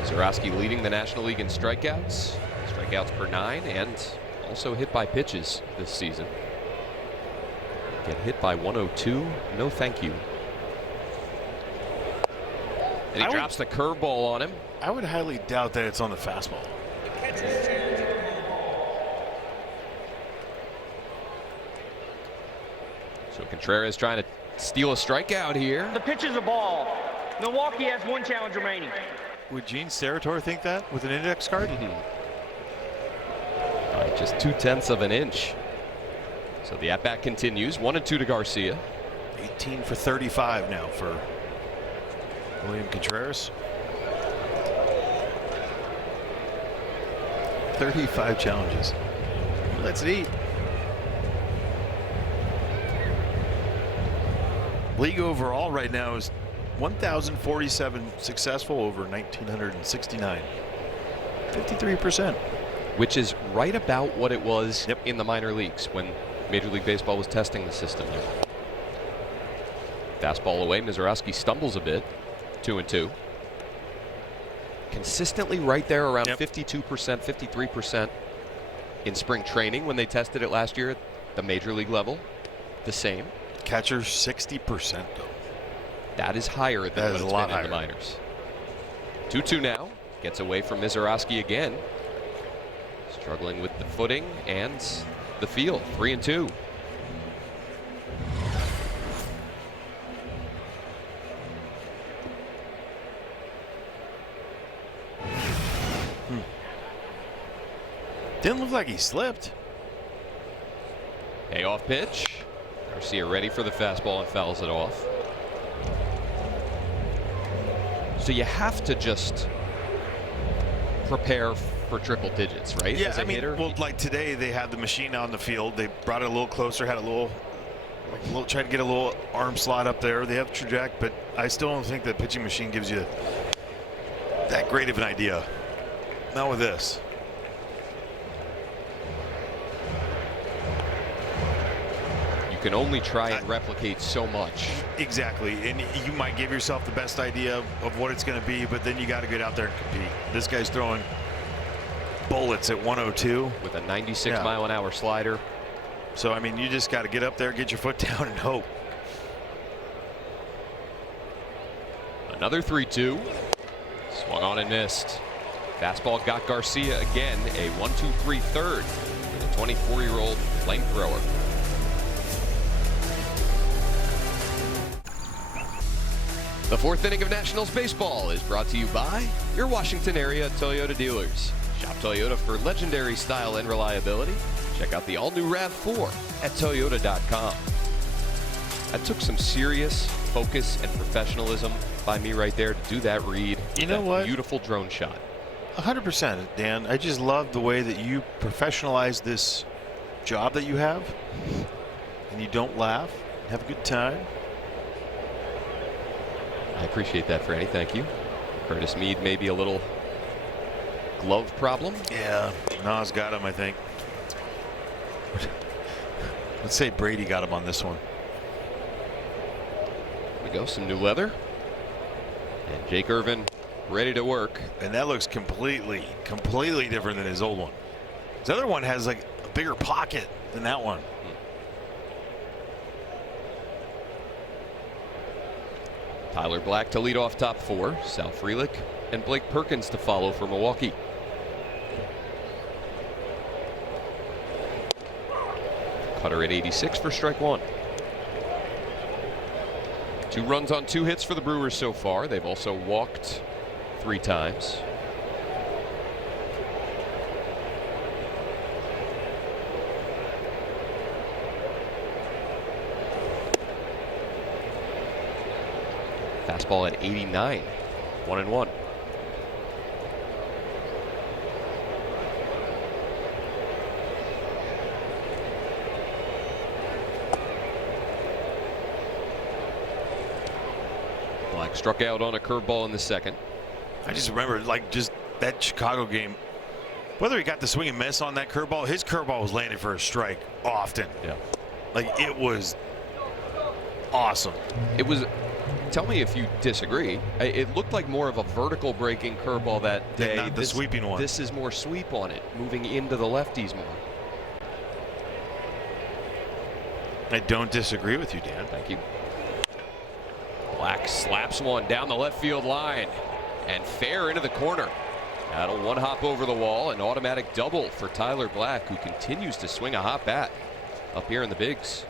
Mizorowski leading the National League in strikeouts. Strikeouts per 9, and also hit by pitches this season. Get hit by 102. No thank you. And he drops the curveball on him. I would highly doubt that it's on the fastball. The catcher's challenging. So Contreras trying to steal a strikeout here. The pitch is a ball. Milwaukee has 1 challenge remaining. Would Gene Steratore think that with an index card? All right, just 0.2 of an inch. So the at-bat continues. 1-2 to Garcia. 18 for 35 now for William Contreras. 35 challenges. Let's eat. League overall right now is 1,047 successful over 1,969. 53%. Which is right about what it was in the minor leagues when Major League Baseball was testing the system there. Fastball away. Mizorowski stumbles a bit. 2-2. Consistently right there around 52%, 53% in spring training when they tested it last year at the Major League level. The same. Catcher 60% though. That is higher than what it's been in the minors. 2-2 now. Gets away from Mizorowski again. Struggling with the footing and the feel. 3-2. Didn't look like he slipped. Payoff pitch. Garcia ready for the fastball and fouls it off. So you have to just prepare for triple digits, right? Yeah, As a hitter. well, like today they had the machine on the field. They brought it a little closer, had a little, tried to get a little arm slot up there. They have traject, but I still don't think the pitching machine gives you that great of an idea. Not with this. You can only try and replicate so much. Exactly, and you might give yourself the best idea of what it's going to be, but then you got to get out there and compete. This guy's throwing bullets at 102 with a 96-mile-an-hour slider. So I mean, you just got to get up there, get your foot down, and hope. Another 3-2. Swung on and missed. Fastball got Garcia again. A 1-2-3 third for the 24-year-old flamethrower. The fourth inning of Nationals baseball is brought to you by your Washington area Toyota dealers. Shop Toyota for legendary style and reliability. Check out the all-new RAV4 at Toyota.com. That took some serious focus and professionalism by me right there to do that read. You know what? Beautiful drone shot. 100%, Dan. I just love the way that you professionalize this job that you have, and you don't laugh, have a good time. I appreciate that, Franny. Thank you. Curtis Mead maybe a little glove problem. Yeah, Nas got him, I think. Let's say Brady got him on this one. There we go, some new leather. And Jake Irvin ready to work. And that looks completely different than his old one. His other one has like a bigger pocket than that one. Tyler Black to lead off top four. Sal Frelick and Blake Perkins to follow for Milwaukee. Cutter at 86 for strike one. 2 runs on 2 hits for the Brewers so far. They've also walked 3 times. Fastball at 89. 1-1. Black struck out on a curveball in the second. I just remember like just that Chicago game, whether he got the swing and miss on that curveball, his curveball was landed for a strike often. Yeah. Like it was awesome. It was. Tell me if you disagree. It looked like more of a vertical breaking curveball that day. Not the sweeping one. This is more sweep on it, moving into the lefties more. I don't disagree with you, Dan. Thank you. Black slaps one down the left field line and fair into the corner. That'll one hop over the wall, an automatic double for Tyler Black, who continues to swing a hot bat up here in the bigs.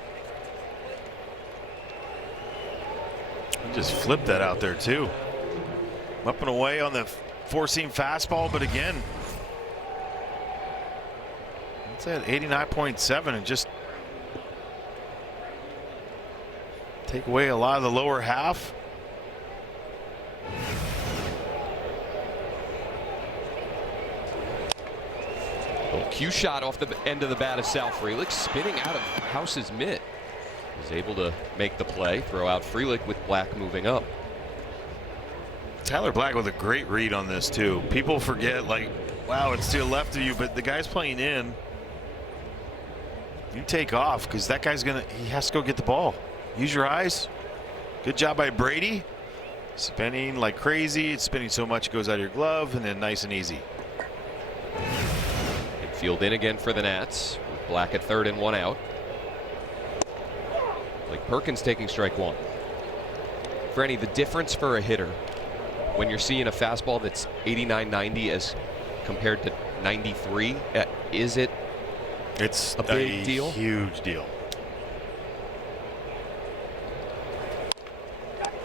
Just flipped that out there too. Up and away on the 4-seam fastball, but again, it's at 89.7 and just take away a lot of the lower half. Little cue shot off the end of the bat of Sal Frelick, spinning out of House's mitt. Is able to make the play, throw out Frelick with Black moving up. Tyler Black with a great read on this too. People forget, like, wow, it's to the left of you, but the guy's playing in. You take off because that guy's he has to go get the ball. Use your eyes. Good job by Brady. Spinning like crazy. It's spinning so much it goes out of your glove, and then nice and easy. Infield in again for the Nats, with Black at third and 1 out. Like Perkins taking strike one. Franny, the difference for a hitter when you're seeing a fastball that's 89, 90 as compared to 93, is it? It's a big deal? Huge deal.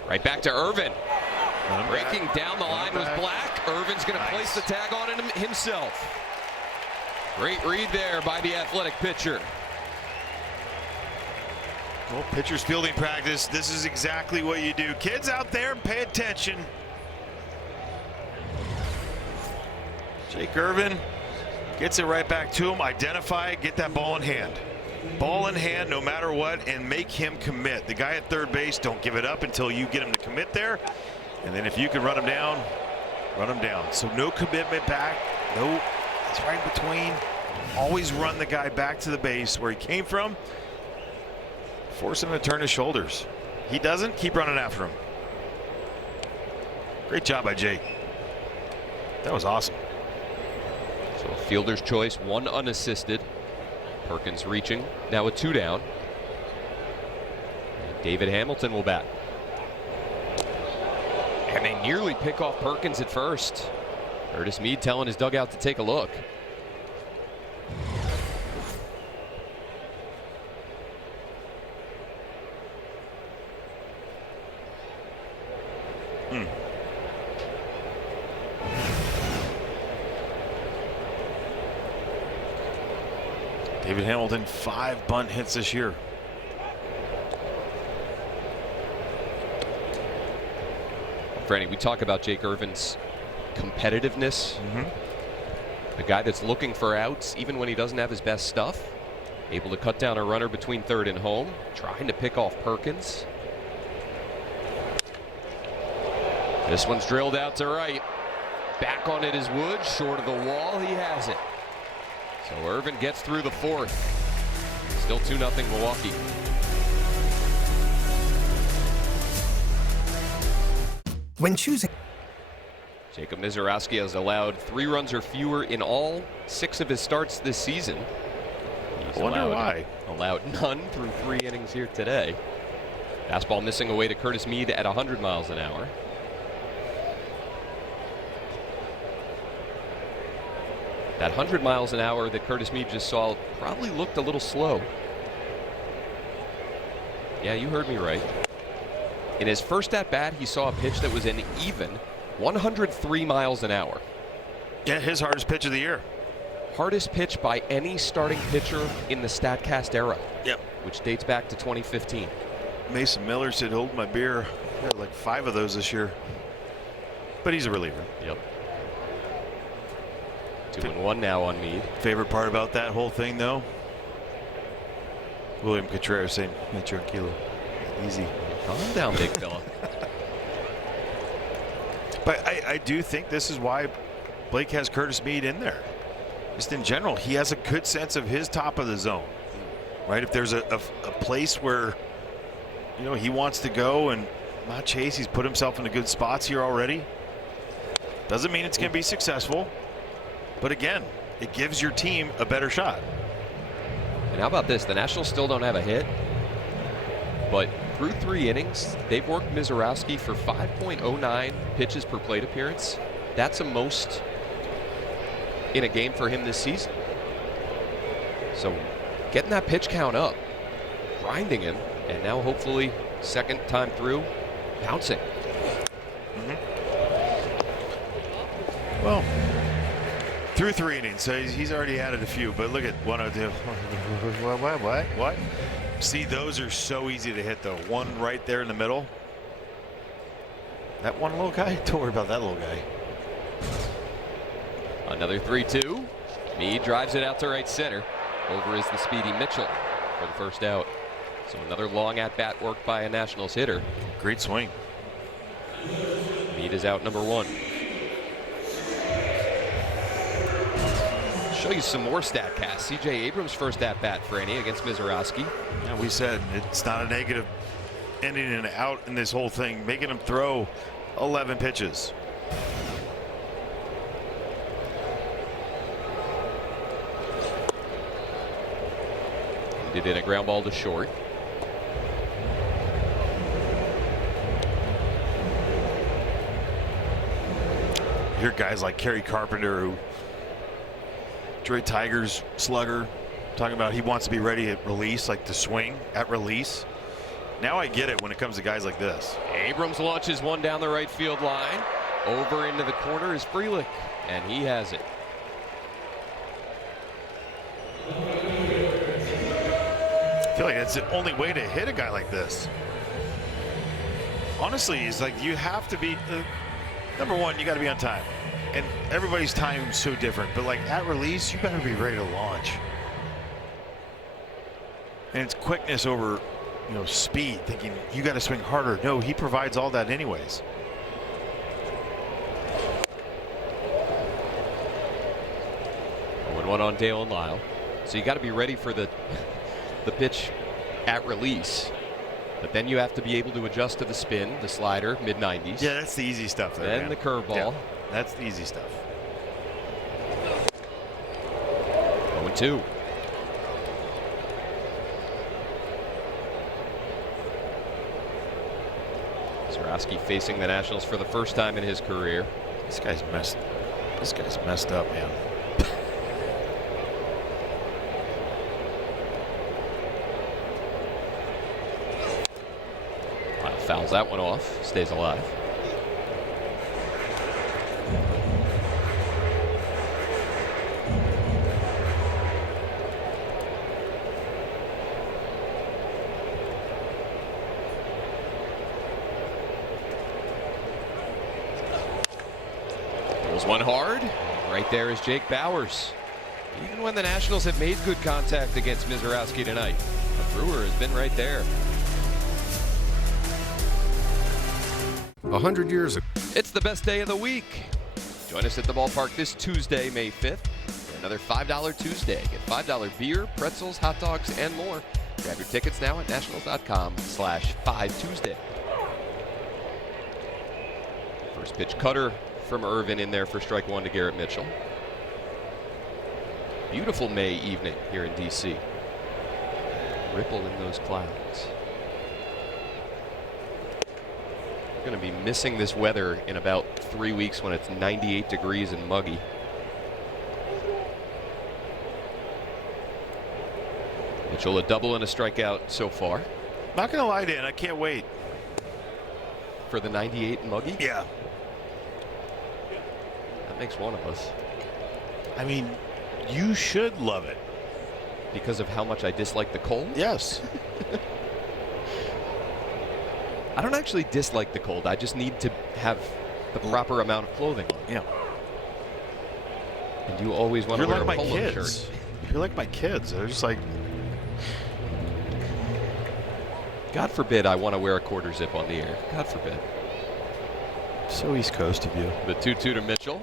Right back to Irvin. Breaking down the line was Black. Irvin's going to place the tag on him himself. Great read there by the athletic pitcher. Well, pitcher's fielding practice, this is exactly what you do. Kids out there, pay attention. Jake Irvin gets it right back to him, identify it, get that ball in hand. Ball in hand no matter what, and make him commit. The guy at third base, don't give it up until you get him to commit there. And then if you can run him down, run him down. So no commitment back. No, it's right in between. Always run the guy back to the base where he came from. Force him to turn his shoulders. He doesn't, keep running after him. Great job by Jake. That was awesome. So a fielder's choice, 1 unassisted. Perkins reaching, now with 2 down. And David Hamilton will bat. And they nearly pick off Perkins at first. Curtis Mead telling his dugout to take a look. David Hamilton, 5 bunt hits this year. Franny, we talk about Jake Irvin's competitiveness. A guy that's looking for outs even when he doesn't have his best stuff. Able to cut down a runner between third and home. Trying to pick off Perkins. This one's drilled out to right. Back on it is Wood. Short of the wall. He has it. So Irvin gets through the 4th. Still 2-0 Milwaukee. When choosing. Jacob Mizorowski has allowed 3 runs or fewer in all 6 of his starts this season. He's wonder why. Allowed none through 3 innings here today. Fastball missing away to Curtis Mead at 100 miles an hour. That 100 miles an hour that Curtis Mead just saw probably looked a little slow. Yeah, you heard me right. In his first at-bat, he saw a pitch that was an even 103 miles an hour. Yeah, his hardest pitch of the year. Hardest pitch by any starting pitcher in the StatCast era. Yep. Which dates back to 2015. Mason Miller said, hold my beer. He had like 5 of those this year. But he's a reliever. Yep. 2-1 now on Mead. Favorite part about that whole thing, though? William Contreras saying, hey, tranquilo. Easy. Calm down, big fella. But I do think this is why Blake has Curtis Mead in there. Just in general, he has a good sense of his top of the zone. Right? If there's a place where, you know, he wants to go and not chase, he's put himself in good spots here already. Doesn't mean it's going to be successful. But again, it gives your team a better shot. And how about this? The Nationals still don't have a hit. But through 3 innings, they've worked Mizorowski for 5.09 pitches per plate appearance. That's a most in a game for him this season. So getting that pitch count up, grinding him, and now hopefully second time through, bouncing. Well, through 3 innings, so he's already added a few. But look at 102. What? See, those are so easy to hit, though. One right there in the middle. That one little guy? Don't worry about that little guy. Another 3-2. Mead drives it out to right center. Over is the speedy Mitchell for the first out. So another long at-bat worked by a Nationals hitter. Great swing. Mead is out number 1. Show you some more StatCast. C.J. Abrams' first at-bat, Franny, against Mizorowski. Yeah, we said it's not a negative ending and out in this whole thing, making him throw 11 pitches. He did in a ground ball to short. You hear guys like Kerry Carpenter, who Detroit Tigers slugger, talking about he wants to be ready at release, like to swing at release. Now I get it when it comes to guys like this. Abrams launches one down the right field line. Over into the corner is Frelick, and he has it. I feel like that's the only way to hit a guy like this. Honestly, it's like you have to be, number one, you got to be on time. And everybody's time is so different. But like at release, you better be ready to launch. And it's quickness over, speed, thinking you got to swing harder. No, he provides all that anyways. One on Dale and Lyle. So you got to be ready for the pitch at release. But then you have to be able to adjust to the spin, the slider, mid-90s. Yeah, that's the easy stuff there, Then man. the curveball. Yeah, that's the easy stuff. 0-2. Zaraski facing the Nationals for the first time in his career. This guy's messed up, man. Fouls that one off, stays alive. Pulls one hard. Right there is Jake Bauers. Even when the Nationals have made good contact against Mizorowski tonight, the Brewer has been right there. 100 years ago. It's the best day of the week. Join us at the ballpark this Tuesday, May 5th, for another $5 Tuesday. Get $5 beer, pretzels, hot dogs, and more. Grab your tickets now at nationals.com/5Tuesday. First pitch cutter from Irvin in there for strike one to Garrett Mitchell. Beautiful May evening here in D.C. Ripple in those clouds. Going to be missing this weather in about 3 weeks when it's 98 degrees and muggy. Mitchell a double and a strikeout so far. Not gonna lie, Dan, I can't wait for the 98 and muggy. Yeah, that makes one of us. I mean, you should love it because of how much I dislike the cold. Yes. I don't actually dislike the cold. I just need to have the proper amount of clothing. Yeah. And you always want to wear like a polo kids. shirt. You're like my kids. They're just like. God forbid I want to wear a quarter zip on the air. God forbid. So East Coast of you. The 2-2 to Mitchell.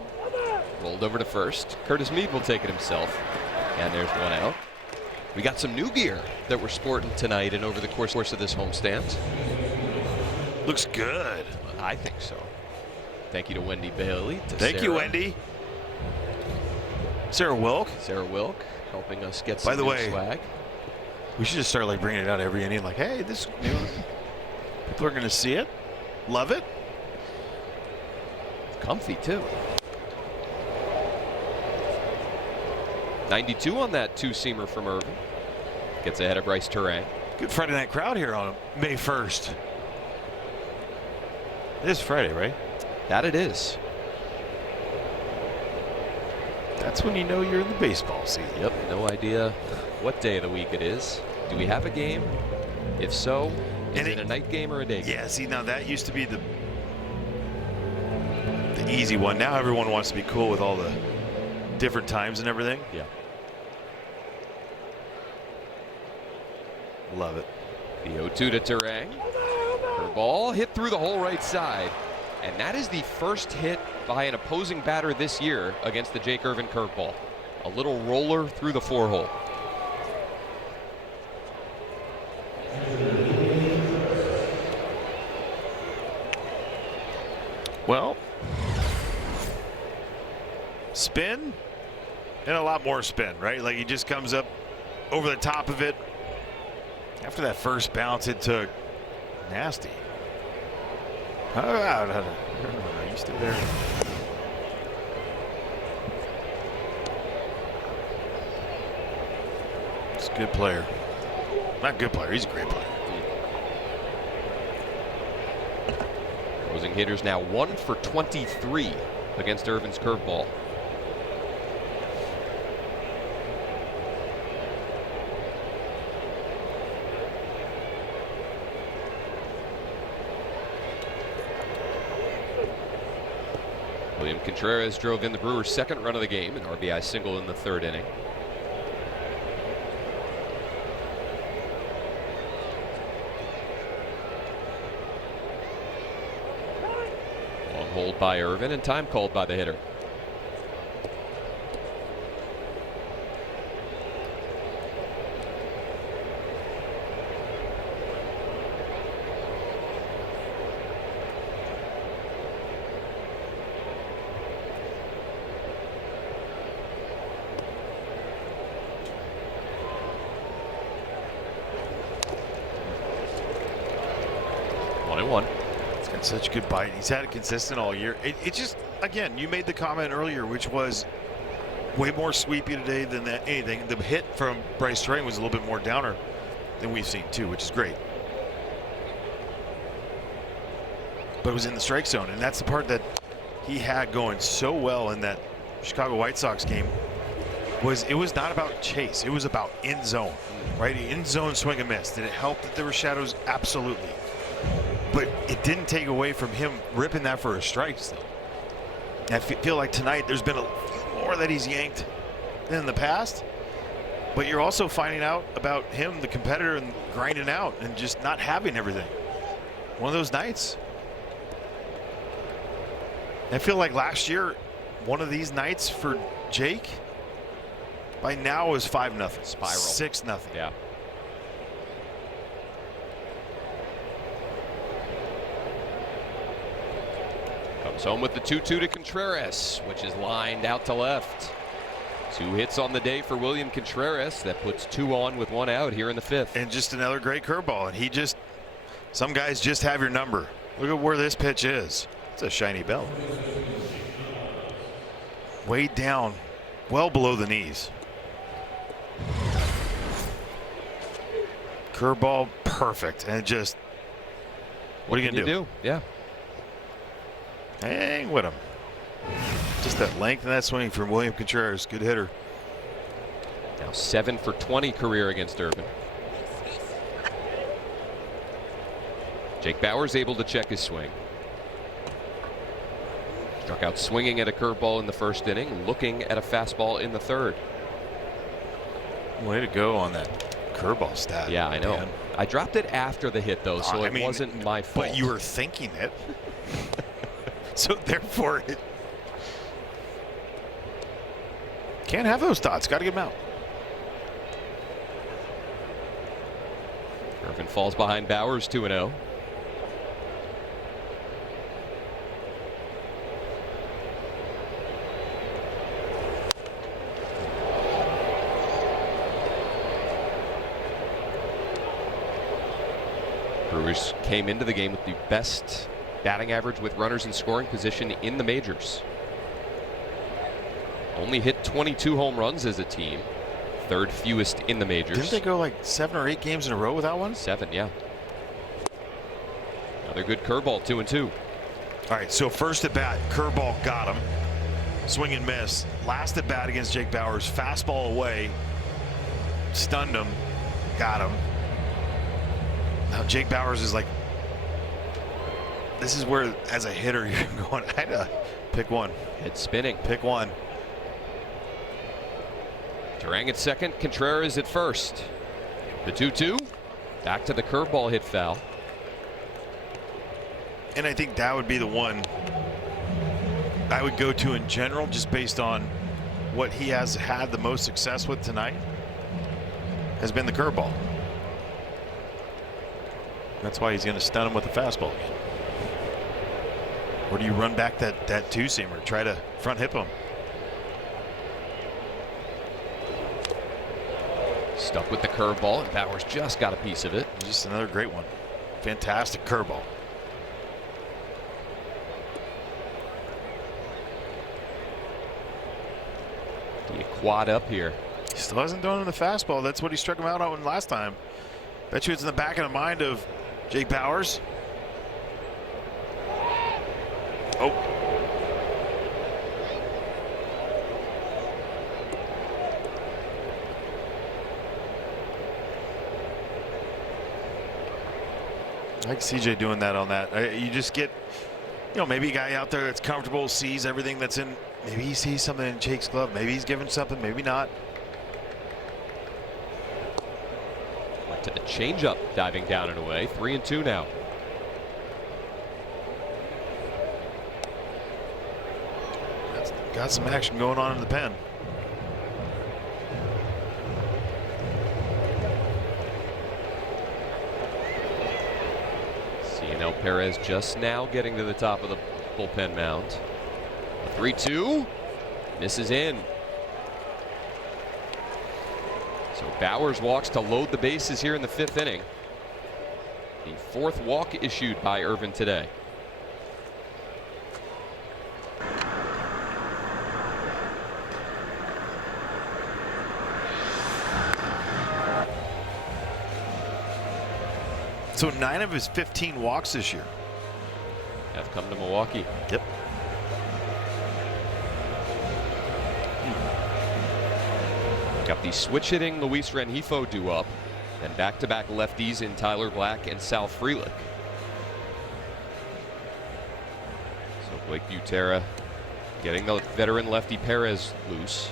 Rolled over to first. Curtis Mead will take it himself. And there's one out. We got some new gear that we're sporting tonight and over the course of this homestand. Looks good. I think so. Thank you to Wendy Bailey. Thank you, Wendy. Sarah Wilk. Sarah Wilk helping us get By some the new way, swag. We should just start like bringing it out every inning. Like, hey, this people are going to see it, love it. Comfy too. 92 on that two-seamer from Irvin. Gets ahead of Bryce Terang. Good Friday night crowd here on May 1st. It is Friday, right? That it is. That's when you know you're in the baseball season. Yep, no idea what day of the week it is. Do we have a game? If so, is it a night game or a day game? Yeah, see, now that used to be the easy one. Now everyone wants to be cool with all the different times and everything. Yeah. Love it. The 0-2 to Terang. Her ball hit through the whole right side. And that is the first hit by an opposing batter this year against the Jake Irvin curveball. A little roller through the four-hole. Well, spin and a lot more spin, right? Like he just comes up over the top of it. After that first bounce, it took nasty. Are you still there? It's a good player. Not a good player, he's a great player. Opposing hitters now 1 for 23 against Irvin's curveball. William Contreras drove in the Brewers' second run of the game, an RBI single in the third inning. Long hold by Irvin and time called by the hitter. He's got such a good bite. He's had it consistent all year. It just, again, you made the comment earlier, which was way more sweepy today than anything. The hit from Bryce Train was a little bit more downer than we've seen too, which is great. But it was in the strike zone, and that's the part that he had going so well in that Chicago White Sox game. It was not about chase. It was about in zone, right? In zone swing and miss. Did it help that there were shadows? Absolutely. But it didn't take away from him ripping that for a strike still. I feel like tonight there's been a few more that he's yanked than in the past. But you're also finding out about him, the competitor, and grinding out and just not having everything. One of those nights. I feel like last year, one of these nights for Jake, by now was 5-0. Spiral. 6-0. Yeah. Comes home with the 2-2 to Contreras, which is lined out to left. 2 hits on the day for William Contreras. That puts 2 on with 1 out here in the 5th. And just another great curveball. And some guys just have your number. Look at where this pitch is. It's a shiny bell. Way down, well below the knees. Curveball, perfect. And just, what are you going to do? Yeah. Hang with him. Just that length and that swing from William Contreras. Good hitter. Now 7 for 20 career against Irvin. Jake Bauers able to check his swing. Struck out swinging at a curveball in the first inning, looking at a fastball in the third. Way to go on that curveball stat. Yeah, I know. Dan. I dropped it after the hit, though, so it wasn't my fault. But you were thinking it. So therefore, it can't have those thoughts. Got to get them out. Irvin falls behind Bauers 2-0. Brewers came into the game with the best batting average with runners in scoring position in the majors. Only hit 22 home runs as a team. 3rd fewest in the majors. Didn't they go like 7 or 8 games in a row without one? 7, yeah. Another good curveball, 2-2. All right, so first at bat, curveball got him. Swing and miss. Last at bat against Jake Bauers, fastball away. Stunned him. Got him. Now Jake Bauers is like, this is where, as a hitter, you're going, I had to pick one. Head spinning. Pick one. Durang at second, Contreras at first. The 2-2. Back to the curveball hit foul. And I think that would be the one I would go to in general, just based on what he has had the most success with tonight, has been the curveball. That's why he's going to stun him with the fastball again. Or do you run back that two-seamer, try to front hip him? Stuck with the curveball, and Bauers just got a piece of it. Just another great one. Fantastic curveball. Do you quad up here? He still hasn't done it in the fastball. That's what he struck him out on last time. Bet you it's in the back of the mind of Jake Bauers. Oh. I like CJ doing that on that. You just get maybe a guy out there that's comfortable, sees everything that's in. Maybe he sees something in Jake's glove. Maybe he's giving something, maybe not. Went to the changeup, diving down and away. 3-2 now. Got some action going on in the pen. Cionel Perez just now getting to the top of the bullpen mound. 3-2. Misses in. So Bowers walks to load the bases here in the 5th inning. The 4th walk issued by Irvin today. So 9 of his 15 walks this year have come to Milwaukee. Yep. Got the switch hitting Luis Rengifo due up, and back-to-back lefties in Tyler Black and Sal Frelick. So Blake Butera getting the veteran lefty Perez loose.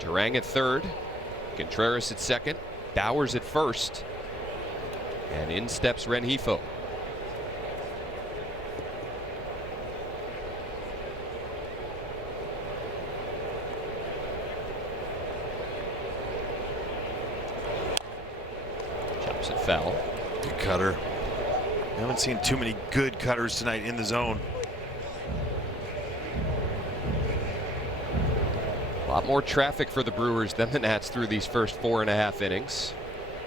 Turang at third, Contreras at second, Bowers at first, and in steps Rengifo. Jumps it foul. Good cutter. I haven't seen too many good cutters tonight in the zone. A lot more traffic for the Brewers than the Nats through these first 4.5 innings.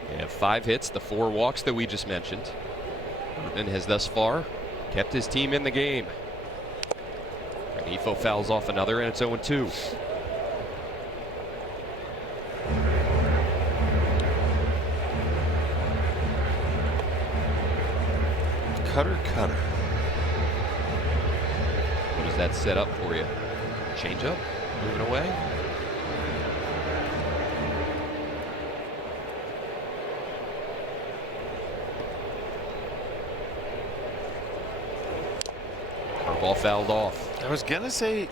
They have 5 hits, the 4 walks that we just mentioned. Irvin has thus far kept his team in the game. Rengifo fouls off another, and it's 0-2. Cutter. What does that set up for you? Change up? Moving away? Curveball fouled off. I was gonna say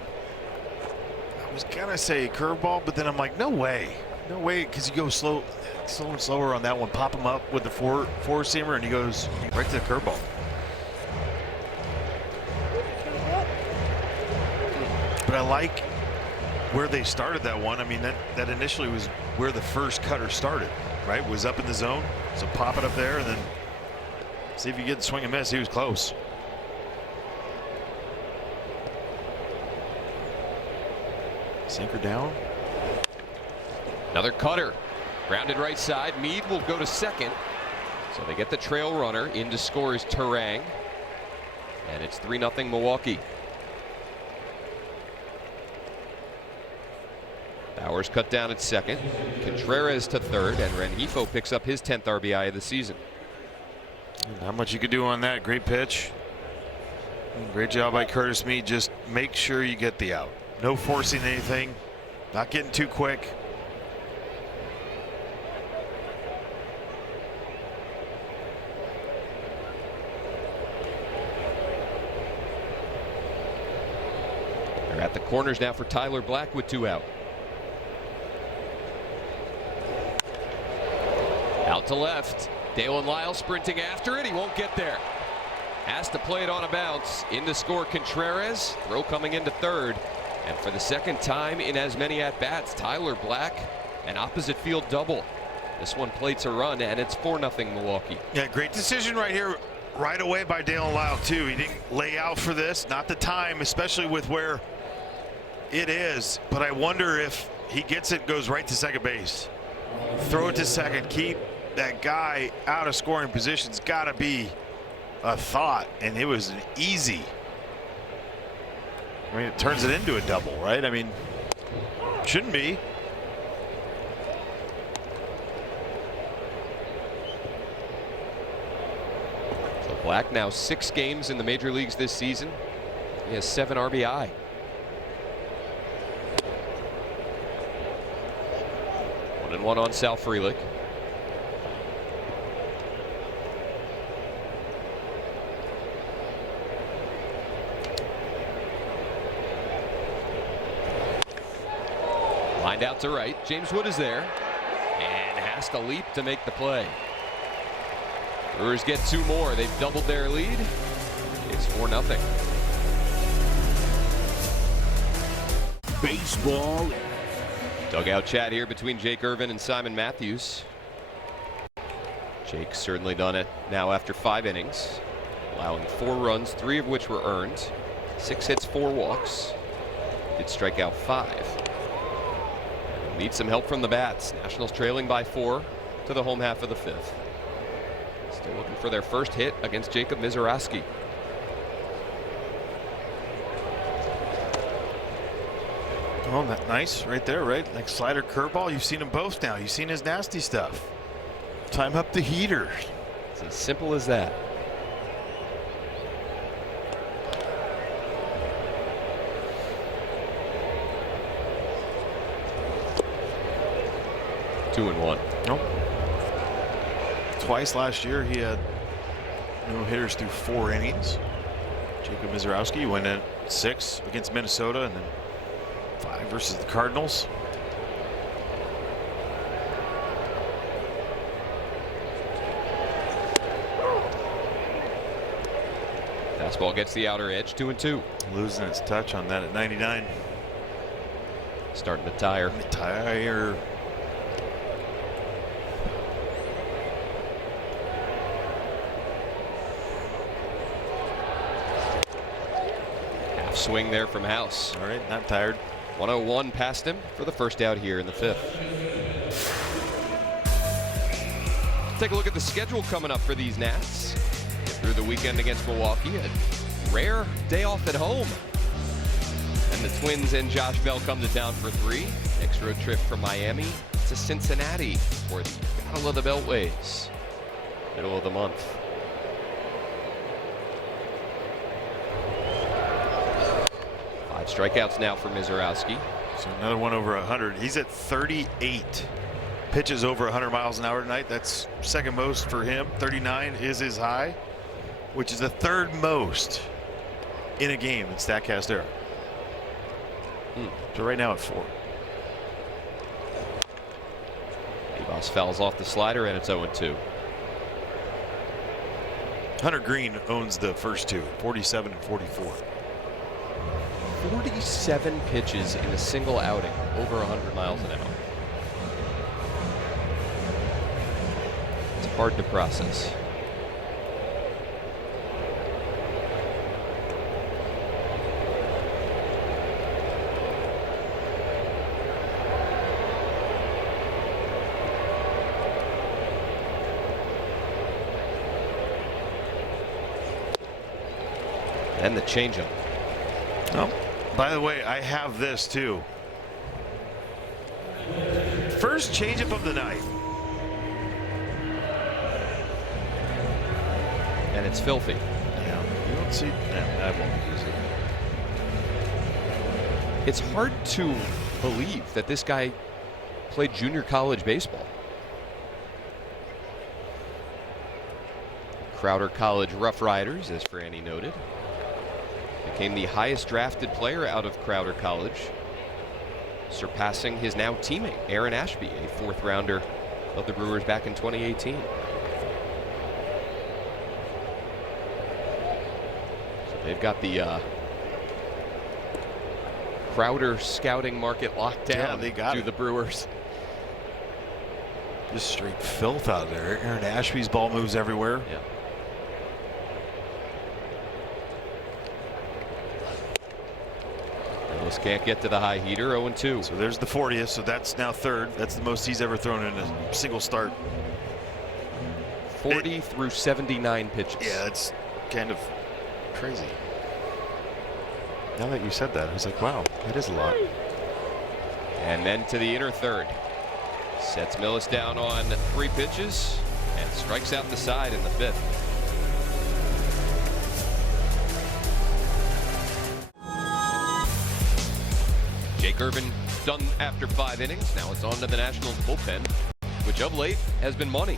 curveball, but then I'm like, no way, because you go slow and slower on that one. Pop him up with the four seamer, and he goes right to the curveball. But I like where they started that one. I mean, that initially was where the first cutter started, right? Was up in the zone. So pop it up there and then see if you get the swing and miss. He was close. Sinker down. Another cutter. Grounded right side. Meade will go to second. So they get the trail runner. In to score is Turang. And it's 3-0 Milwaukee. Bowers cut down at second. Contreras to third, and Rengifo picks up his 10th RBI of the season. Not much you could do on that. Great pitch. Great job by Curtis Meade. Just make sure you get the out. No forcing anything. Not getting too quick. They're at the corners now for Tyler Black with 2 out. Out to left. Dalen Lyle sprinting after it. He won't get there. Has to play it on a bounce. In to score Contreras. Throw coming into third. And for the second time in as many at-bats, Tyler Black, an opposite field double. This one plates a run, and it's 4-0 Milwaukee. Yeah, great decision right here, right away by Dalen Lyle, too. He didn't lay out for this. Not the time, especially with where it is. But I wonder if he gets it, goes right to second base. Throw it to second. Keep that guy out of scoring position. It's got to be a thought, and it was an easy. I mean, it turns it into a double, right? I mean, shouldn't be. So Black now 6 games in the major leagues this season. He has 7 RBI. One and one on Sal Frelick. Lined out to right. James Wood is there and has to leap to make the play. Brewers get 2 more. They've doubled their lead. It's 4-0. Baseball. Dugout chat here between Jake Irvin and Simon Matthews. Jake's certainly done it now after 5 innings, allowing 4 runs, 3 of which were earned, 6 hits, 4 walks. Did strike out 5. Needs some help from the bats. Nationals trailing by 4 to the home half of the 5th. Still looking for their first hit against Jacob Mizorowski. Oh, that nice right there, right? Like slider, curveball. You've seen them both now. You've seen his nasty stuff. Time up the heater. It's as simple as that. Two and one. Nope. Twice last year he had no hitters through 4 innings. Jacob Mizorowski went in 6 against Minnesota and then 5 versus the Cardinals. Fastball gets the outer edge, 2-2. Losing its touch on that at 99. Starting to tire. Tire. Half swing there from House. All right, not tired. 101 past him for the first out here in the 5th. Take a look at the schedule coming up for these Nats. Get through the weekend against Milwaukee. A rare day off at home. And the Twins and Josh Bell come to town for 3. Next road trip from Miami to Cincinnati for the Battle of the Beltways. Middle of the month. Strikeouts now for Mizorowski. So another one over 100. He's at 38 pitches over 100 miles an hour tonight. That's second most for him. 39 is his high, which is the 3rd most in a game in StatCast era. So right now at 4. Evas fouls off the slider and it's 0-2. Hunter Green owns the first 2, 47 and 44. 47 pitches in a single outing, over 100 miles an hour. It's hard to process. And the changeup. Oh. By the way, I have this too. First changeup of the night. And it's filthy. Yeah, you don't see. I won't use it. It's hard to believe that this guy played junior college baseball. Crowder College Rough Riders, as Franny noted. Became the highest drafted player out of Crowder College, surpassing his now teammate Aaron Ashby, a 4th rounder of the Brewers back in 2018. So they've got the Crowder scouting market locked down. Yeah, they got to it. The Brewers. Just straight filth out there. Aaron Ashby's ball moves everywhere. Yeah. Can't get to the high heater. 0-2. So there's the 40th. So that's now 3rd. That's the most he's ever thrown in a single start. 40 through 79 pitches. Yeah, it's kind of crazy. Now that you said that, I was like, wow, that is a lot. And then to the inner 3rd. Sets Millis down on 3 pitches and strikes out the side in the 5th. Jake Irvin done after 5 innings. Now it's on to the Nationals bullpen, which of late has been money.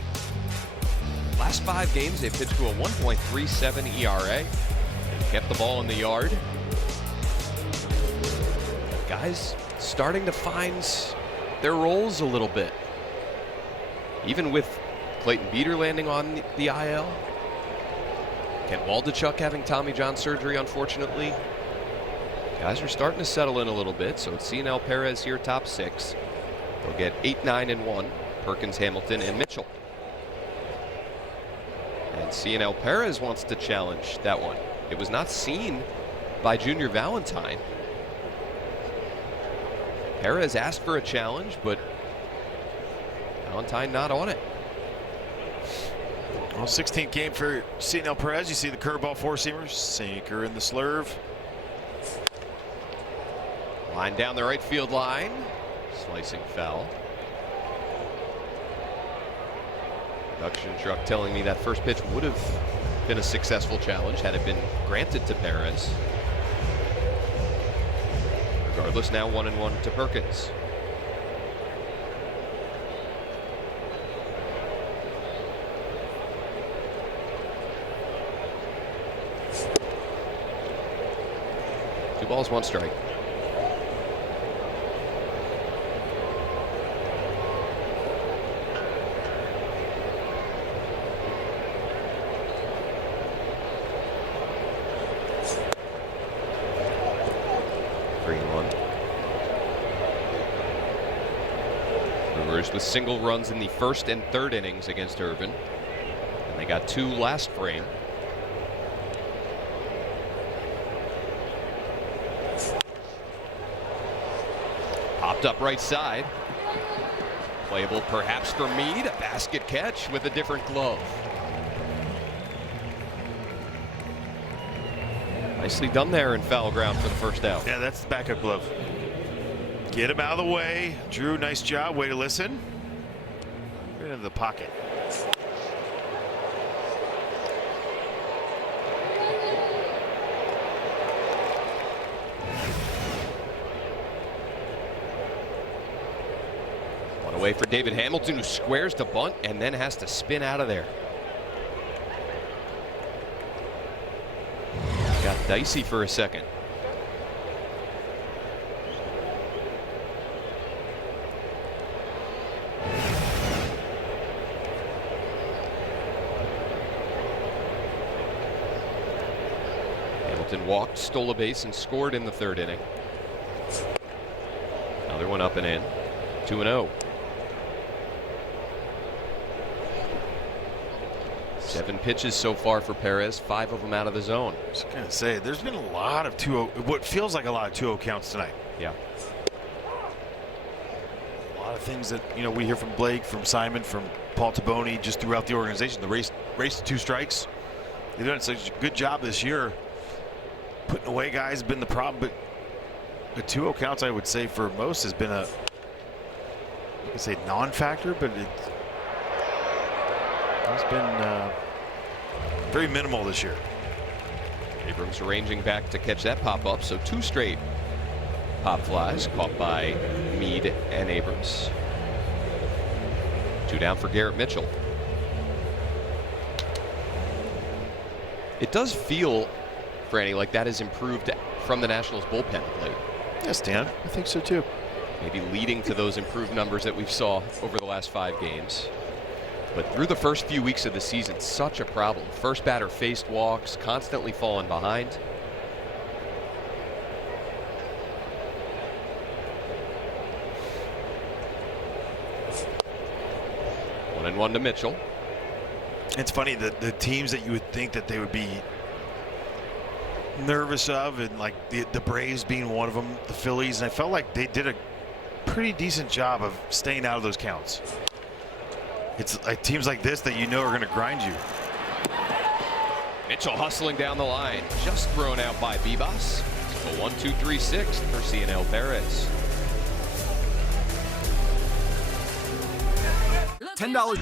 Last 5 games, they've pitched to a 1.37 ERA. They've kept the ball in the yard. Guys starting to find their roles a little bit. Even with Clayton Beeter landing on the IL. Ken Waldachuk having Tommy John surgery, unfortunately. Guys are starting to settle in a little bit, so it's Cionel Perez here, top 6. They'll get 8, 9, and 1. Perkins, Hamilton, and Mitchell. And Cionel Perez wants to challenge that one. It was not seen by Junior Valentine. Perez asked for a challenge, but Valentine not on it. Well, 16th game for Cionel Perez. You see the curveball, 4-seamers, sinker in the slurve. Line down the right field line. Slicing foul. Production truck telling me that first pitch would have been a successful challenge had it been granted to Perez. Regardless, now 1-1 to Perkins. Two balls, 1 strike. Brewers with single runs in the first and third innings against Irvin. And they got 2 last frame. Popped up right side. Playable perhaps for Meade. A basket catch with a different glove. Nicely done there in foul ground for the first out. Yeah, that's the backup glove. Get him out of the way. Drew, nice job. Way to listen. Right into the pocket. One away for David Hamilton, who squares the bunt and then has to spin out of there. Got dicey for a second. Hamilton walked, stole a base, and scored in the third inning. Another one up and in. 2-0. 7 pitches so far for Perez, 5 of them out of the zone. I was going to say, there's been a lot of 2-0, what feels like a lot of 2-0 counts tonight. Yeah. A lot of things that, you know, we hear from Blake, from Simon, from Paul Taboni, just throughout the organization. The race to 2 strikes. They've done such a good job this year. Putting away guys has been the problem, but the 2-0 counts, I would say, for most has been I could say non-factor, but it's been very minimal this year. Abrams arranging back to catch that pop up, so 2 straight pop flies caught by Meade and Abrams. 2 down for Garrett Mitchell. It does feel, Franny, like that has improved from the Nationals bullpen of late. Yes, Dan, I think so too. Maybe leading to those improved numbers that we saw over the last 5 games. But through the first few weeks of the season, such a problem. First batter faced walks, constantly falling behind. One and one to Mitchell. It's funny that the teams that you would think that they would be nervous of, and like the Braves being one of them, the Phillies, and I felt like they did a pretty decent job of staying out of those counts. It's like teams like this that you know are going to grind you. Mitchell hustling down the line, just thrown out by Bibas. A 1-2-3-6 for Cionel Perez. $10.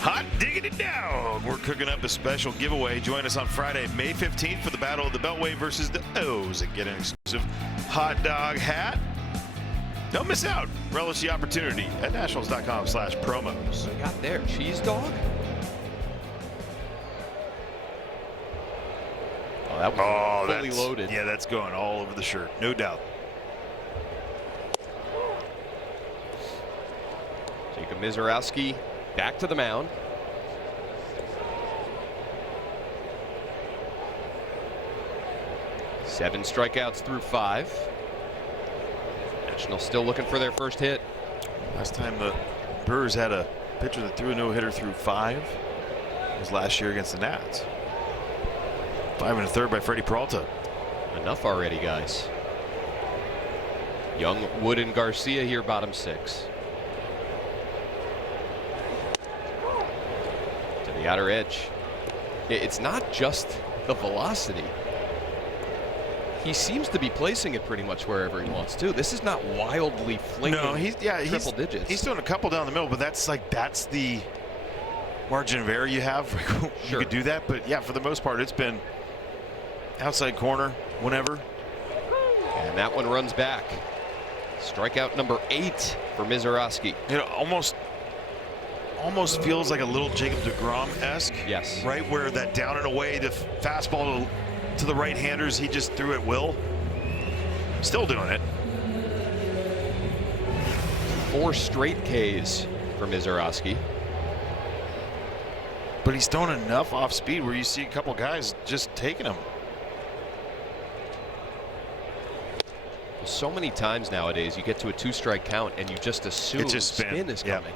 Hot diggity dog. We're cooking up a special giveaway. Join us on Friday, May 15th for the Battle of the Beltway versus the O's and get an exclusive hot dog hat Don't miss out. Relish the opportunity at nationals.com/promos. I got there. Cheese dog? Oh, that was fully loaded. Yeah, that's going all over the shirt, no doubt. Jacob Mizorowski back to the mound. Seven strikeouts through 5. Nationals still looking for their first hit. Last time the Brewers had a pitcher that threw a no-hitter through 5 was last year against the Nats. 5 1/3 by Freddie Peralta. Enough already, guys. Young, Wood, and Garcia here, bottom 6. To the outer edge. It's not just the velocity. He seems to be placing it pretty much wherever he wants to. This is not wildly flinging. No, he's triple digits. He's doing a couple down the middle, but that's the margin of error you have. You Sure. could do that, but yeah, for the most part, it's been outside corner whenever. And that one runs back. Strikeout number 8 for Mizorowski. You know, almost feels like a little Jacob deGrom-esque. Yes. Right where that down and away to fastball to the right-handers, he just threw at will. Still doing it. 4 straight Ks for Mizorowski. But he's throwing enough off speed where you see a couple guys just taking him. So many times nowadays you get to a 2-strike count and you just assume spin is coming.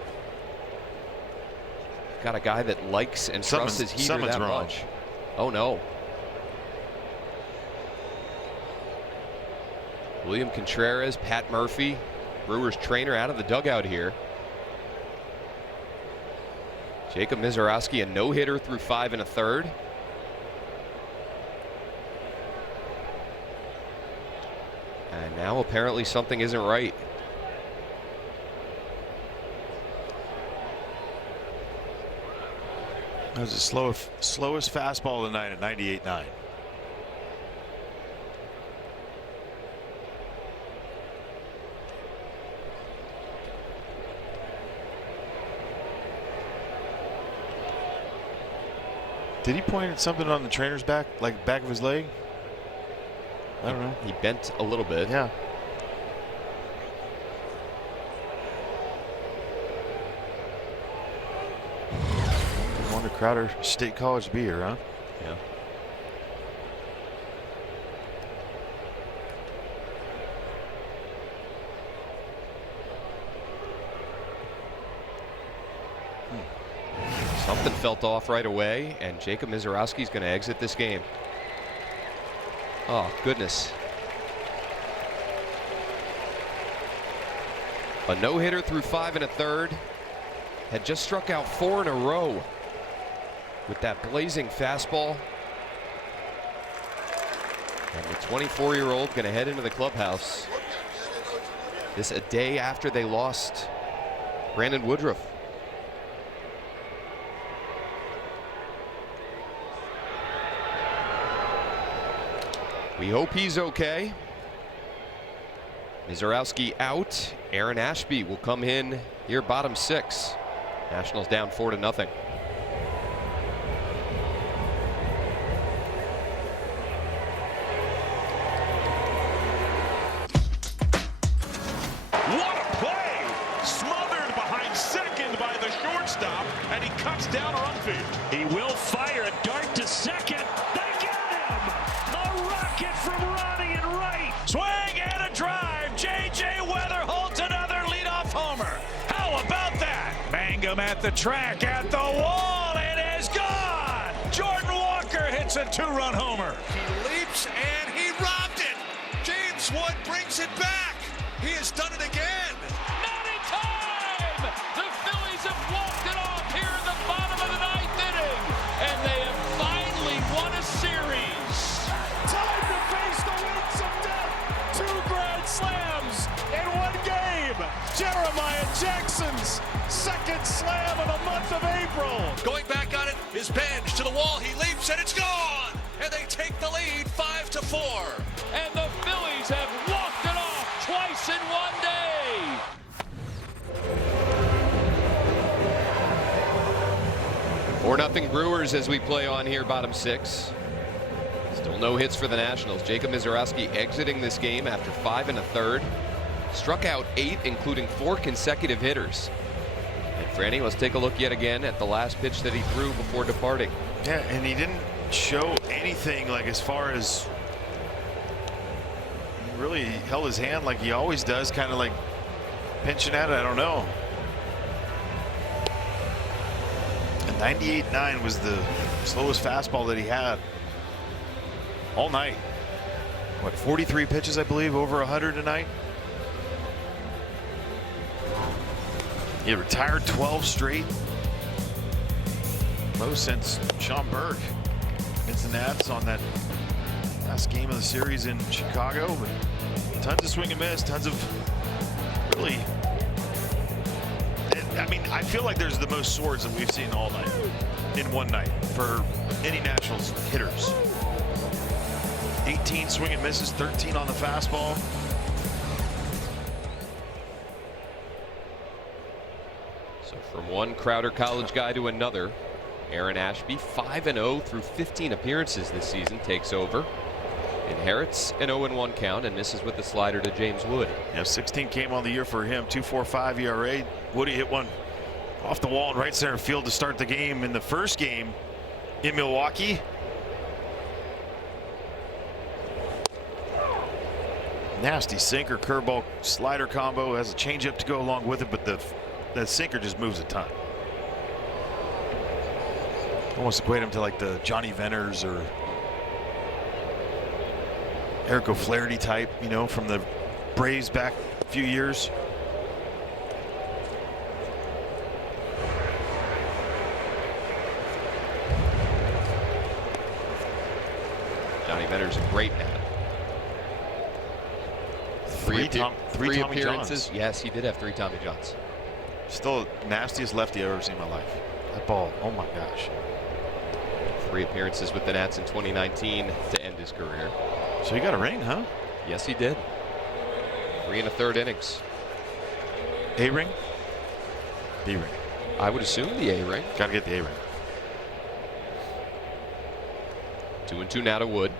Got a guy that likes and trusts his heater that much. Oh no. William Contreras, Pat Murphy, Brewers trainer, out of the dugout here. Jacob Mizorowski, a no-hitter through 5 1/3. And now apparently something isn't right. That was the slowest fastball of the night at 98.9. Did he point at something on the trainer's back, like back of his leg? I don't know. He bent a little bit. Yeah. I wonder Crowder State College to be here, huh? Yeah. Something felt off right away, and Jacob Mizorowski is going to exit this game. Oh, goodness. A no-hitter through 5 1/3. Had just struck out 4 in a row with that blazing fastball. And the 24-year-old going to head into the clubhouse. This a day after they lost Brandon Woodruff. We hope he's okay. Mizorowski out. Aaron Ashby will come in here, bottom 6. Nationals down 4-0. What a play! Smothered behind second by the shortstop, and he cuts down a run field. He will fire a dart to second. They get him! A rocket from Ronnie and right. Swing and a drive. J.J. Weather holds another leadoff homer. How about that? Mangum at the track, at the wall. It is gone. Jordan Walker hits a 2-run homer. He leaps and he robbed it. James Wood brings it back. He has done it again. Not in time! The Phillies have walked it off here in the bottom of the 9th inning. And they have finally won a series. Time to face the winds of death. 2 grand slams in 1 game. Jeremiah Jackson's 2nd slam of the month of April. Going back on it is Bench to the wall. He leaps and it's gone. And they take the lead. Brewers as we play on here, bottom 6. Still no hits for the Nationals. Jacob Misiorowski exiting this game after 5 1/3. Struck out 8, including 4 consecutive hitters. And Franny, let's take a look yet again at the last pitch that he threw before departing. Yeah, and he didn't show anything like as far as he really held his hand like he always does, kind of like pinching at it. I don't know. And 98.9 was the slowest fastball that he had all night. What, 43 pitches, I believe, over 100 tonight. He retired 12 straight. Most since Sean Burke against the Nats on that last game of the series in Chicago. But tons of swing and miss, tons of really. I mean, I feel like there's the most swords that we've seen all night in one night for any Nationals hitters. 18 swing and misses, 13 on the fastball. So from one Crowder College guy to another, Aaron Ashby, 5-0 through 15 appearances this season, takes over. Inherits an 0-1 count and misses with the slider to James Wood. Yeah, 16 came on the year for him, 2.45 ERA. Woody hit one off the wall in right center field to start the game in the first game in Milwaukee. Nasty sinker, curveball, slider combo. Has a changeup to go along with it, but that sinker just moves a ton. Almost equate him to like the Johnny Venners or Eric O'Flaherty type, you know, from the Braves back a few years. Johnny Venners a great man. Three Three Tommy appearances. Johns. Yes, he did have 3 Tommy Johns. Still nastiest lefty I've ever seen in my life. That ball, oh my gosh. 3 appearances with the Nats in 2019 to end his career. So he got a ring, huh? Yes, he did. 3 1/3 innings. A ring? B ring. I would assume the A ring. Got to get the A ring. 2-2 now to Wood.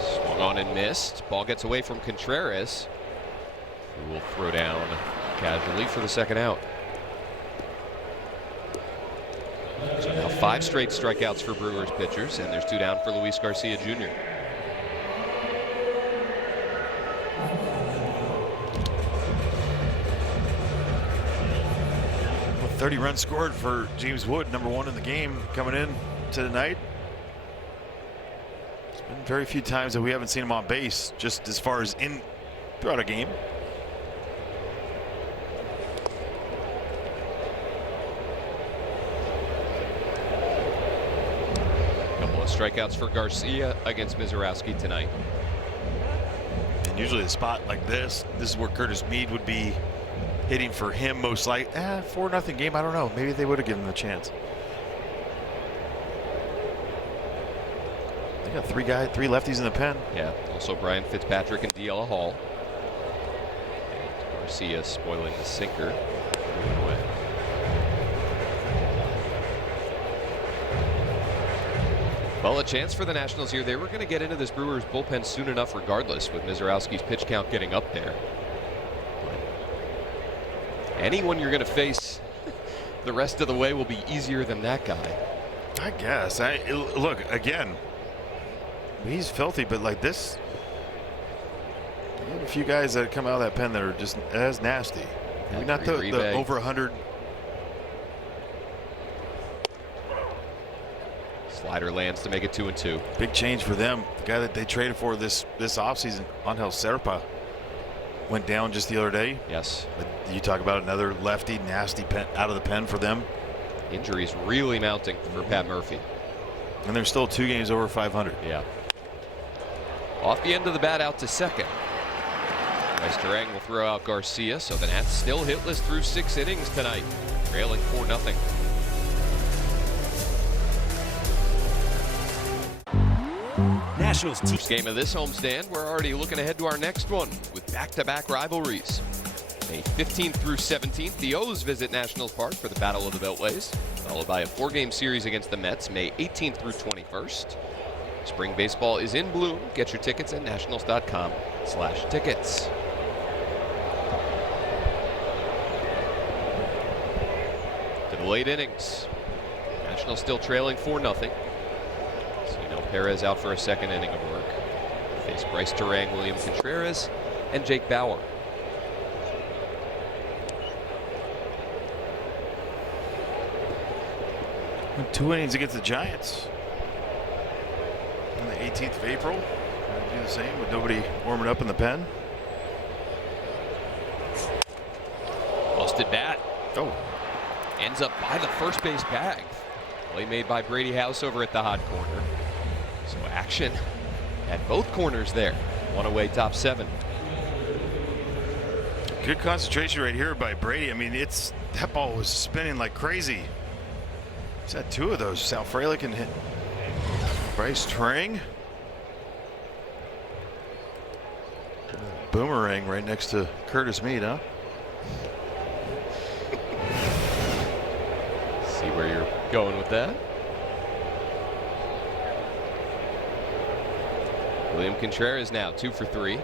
Swung on and missed. Ball gets away from Contreras, who will throw down casually for the second out. So now 5 straight strikeouts for Brewers pitchers, and there's 2 down for Luis Garcia Jr. Well, 30 runs scored for James Wood, #1 in the game coming in to tonight. It's been very few times that we haven't seen him on base, just as far as in throughout a game. Strikeouts for Garcia against Misiorowski tonight. And usually a spot like this is where Curtis Mead would be hitting for him most likely. 4-0 game, I don't know. Maybe they would have given him a chance. They got 3 lefties in the pen. Yeah, also Brian Fitzpatrick and DL Hall. And Garcia spoiling the sinker. Moving away. Well, a chance for the Nationals here. They were going to get into this Brewers bullpen soon enough regardless, with Misiorowski's pitch count getting up there. But anyone you're going to face the rest of the way will be easier than that guy. I guess. Look, again, he's filthy, but like this, you have a few guys that come out of that pen that are just as nasty. Maybe not the over 100. Slider lands to make it 2-2. Big change for them. The guy that they traded for this offseason, Angel Serpa, went down just the other day. Yes. But you talk about another lefty, nasty pen out of the pen for them. Injuries really mounting for Pat Murphy. And they're still 2 games over 500. Yeah. Off the end of the bat out to second. Westerang will throw out Garcia, so the Nats still hitless through 6 innings tonight, trailing 4-0. Now Nationals team. First game of this homestand, we're already looking ahead to our next one with back-to-back rivalries. May 15th through 17th, the O's visit Nationals Park for the Battle of the Beltways, followed by a 4-game series against the Mets May 18th through 21st. Spring baseball is in bloom. Get your tickets at nationals.com/tickets. To the late innings. Nationals still trailing 4-0. So you know Perez out for a second inning of work. Face Bryce Turang, William Contreras, and Jake Bauer. Went 2 innings against the Giants on the 18th of April. Gonna do the same with nobody warming up in the pen. Busted bat. Oh. Ends up by the first base bag. Play made by Brady House over at the hot corner. So action at both corners there. One away, top 7. Good concentration right here by Brady. I mean, that ball was spinning like crazy. He's had 2 of those. Sal Frelick and Bryce Turang. Boomerang right next to Curtis Mead, huh? See where you're going with that. William Contreras now 2 for 3.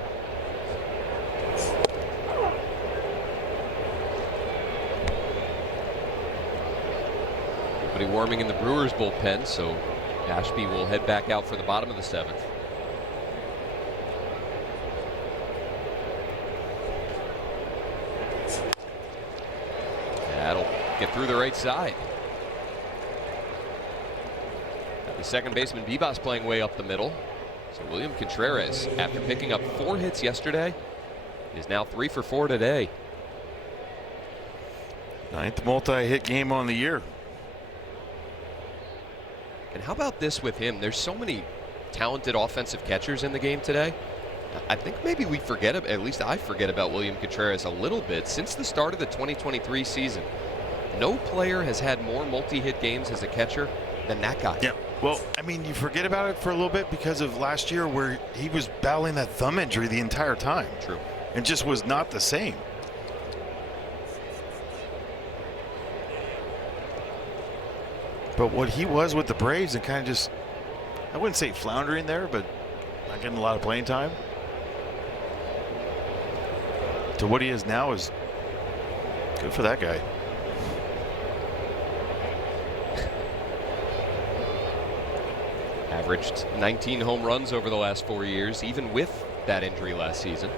Everybody warming in the Brewers bullpen, so Ashby will head back out for the bottom of the 7th. That'll get through the right side. The second baseman Bibas playing way up the middle. So William Contreras, after picking up 4 hits yesterday, is now 3 for 4 today. 9th multi-hit game on the year. And how about this with him? There's so many talented offensive catchers in the game today. I think maybe we forget, at least I forget about William Contreras a little bit. Since the start of the 2023 season, no player has had more multi-hit games as a catcher than that guy. Yeah. Well, I mean, you forget about it for a little bit because of last year where he was battling that thumb injury the entire time. True. And just was not the same. But what he was with the Braves and kind of just, I wouldn't say floundering there, but not getting a lot of playing time, to what he is now is good for that guy. Averaged 19 home runs over the last 4 years, even with that injury last season.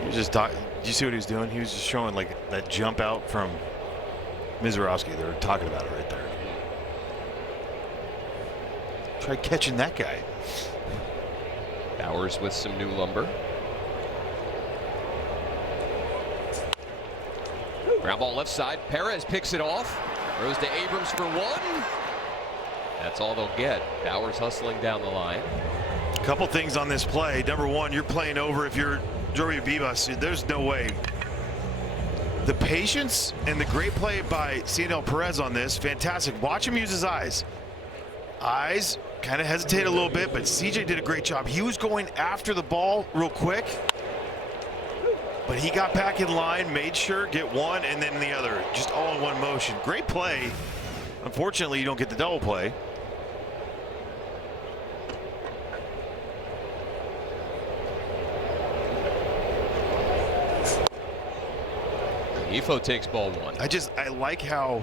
He was just talking. Did you see what he was doing? He was just showing like that jump out from Mizorowski. They were talking about it right there. Try catching that guy. Bowers with some new lumber. Ground ball left side. Perez picks it off. Throws to Abrams for 1. That's all they'll get. Bowers hustling down the line. A couple things on this play. Number one, you're playing over if you're Joey Vivas. There's no way. The patience and the great play by Cionel Perez on this, fantastic. Watch him use his eyes. Eyes kind of hesitate a little bit, but CJ did a great job. He was going after the ball real quick, but he got back in line, made sure, get one, and then the other. Just all in one motion. Great play. Unfortunately, you don't get the double play. Ifo takes ball 1. I like how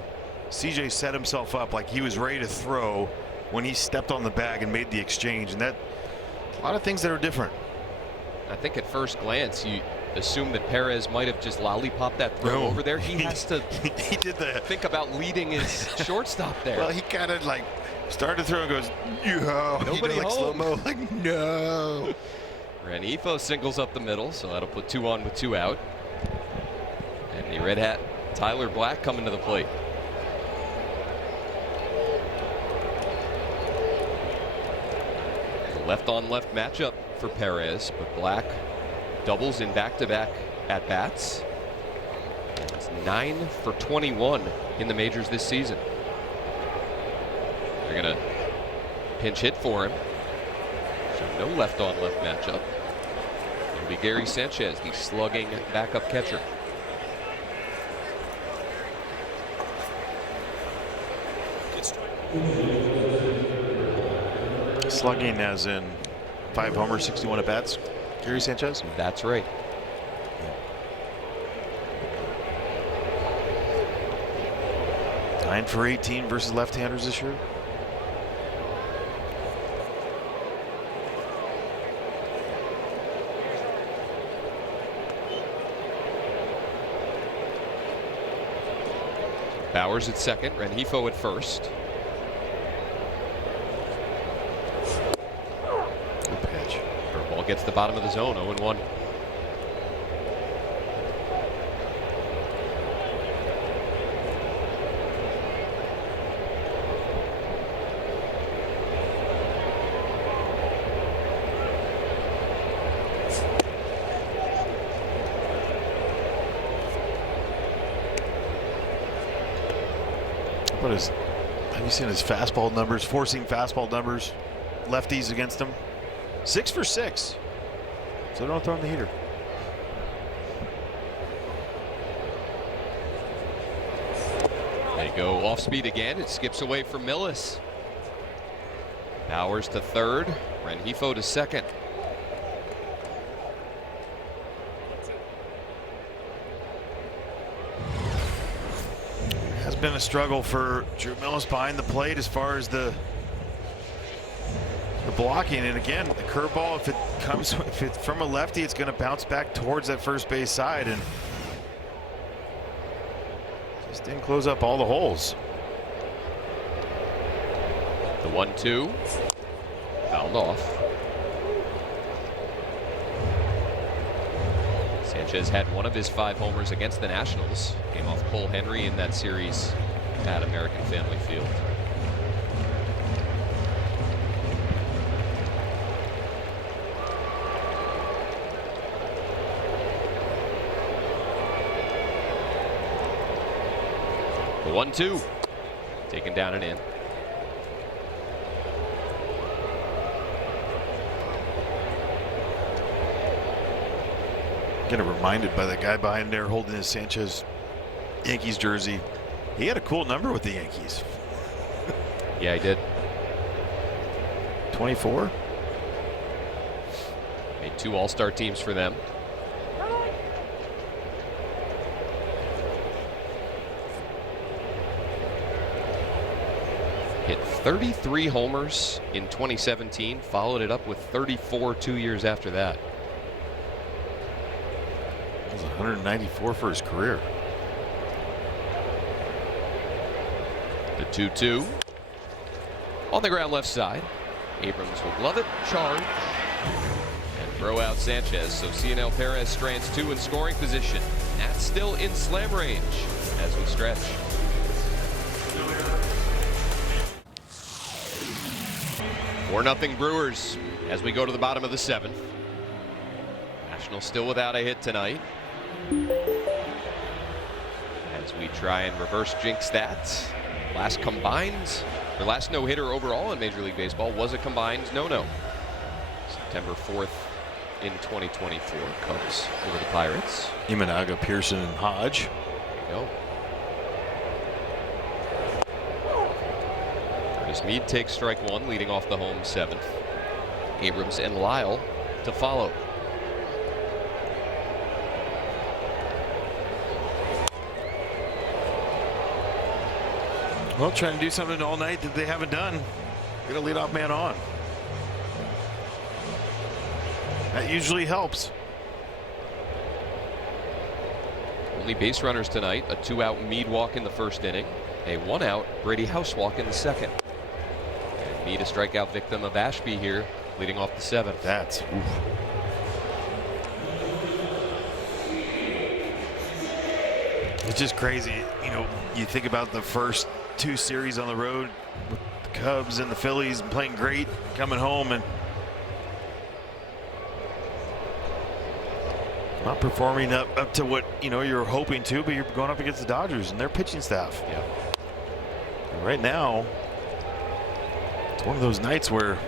CJ set himself up like he was ready to throw when he stepped on the bag and made the exchange, and that a lot of things that are different. I think at first glance you assume that Perez might have just lollipopped that throw over there. He has to he did the think about leading his shortstop there. Well, he kind of like started to throw and goes, yeah. Nobody like home. slow-mo, like no. Renifo singles up the middle, so that'll put 2 on with 2 out. And the red hat Tyler Black coming to the plate. Left on left matchup for Perez, but Black doubles in back-to-back at-bats. It's 9 for 21 in the majors this season. They're going to pinch hit for him. So no left-on-left matchup. It'll be Gary Sanchez, the slugging backup catcher. Slugging as in 5 homers, 61 at-bats. Gary Sanchez? That's right. Nine for 18 versus left-handers this year. Bowers at second, Rengifo at first. Good pitch. Curveball gets the bottom of the zone, 0-1. Have you seen his fastball numbers, forcing fastball numbers, lefties against him? 6 for 6. So don't throw him the heater. They go off speed again. It skips away from Millis. Bowers to third, Rengifo to second. Has been a struggle for Drew Millis behind the plate as far as the blocking. And again, the curveball, if it's from a lefty, it's going to bounce back towards that first base side, and just didn't close up all the holes. The 1-2 fouled off. Sanchez had one of his 5 homers against the Nationals. Came off Cole Henry in that series at American Family Field. The 1-2 taken down and in. Getting reminded by the guy behind there holding his Sanchez Yankees jersey. He had a cool number with the Yankees. Yeah, he did. 24. Made 2 All-Star teams for them. Hit 33 homers in 2017. Followed it up with 34 2 years after that. 194 for his career. The 2-2 on the ground left side. Abrams will glove it, charge, and throw out Sanchez. So Cionel Perez strands 2 in scoring position. That's still in slam range as we stretch. Or 4-0 Brewers as we go to the bottom of the 7th. Nationals still without a hit tonight. As we try and reverse jinx that. Last no-hitter overall in Major League Baseball was a combined no-no. September 4th in 2024. Cubs over the Pirates. Imanaga, Pearson, and Hodge. There you go. Curtis Mead takes strike 1, leading off the home 7th. Abrams and Lyle to follow. Well, trying to do something all night that they haven't done. Get a leadoff man on. That usually helps. Only base runners tonight. A 2-out Mead walk in the first inning. A 1-out Brady House walk in the second. And Mead a strikeout victim of Ashby here, leading off the 7th. That's oof. It's just crazy. You know, you think about the first 2 series on the road with the Cubs and the Phillies playing great, coming home and not performing up to what you're hoping to, but you're going up against the Dodgers and their pitching staff. Yeah. And right now, it's one of those nights where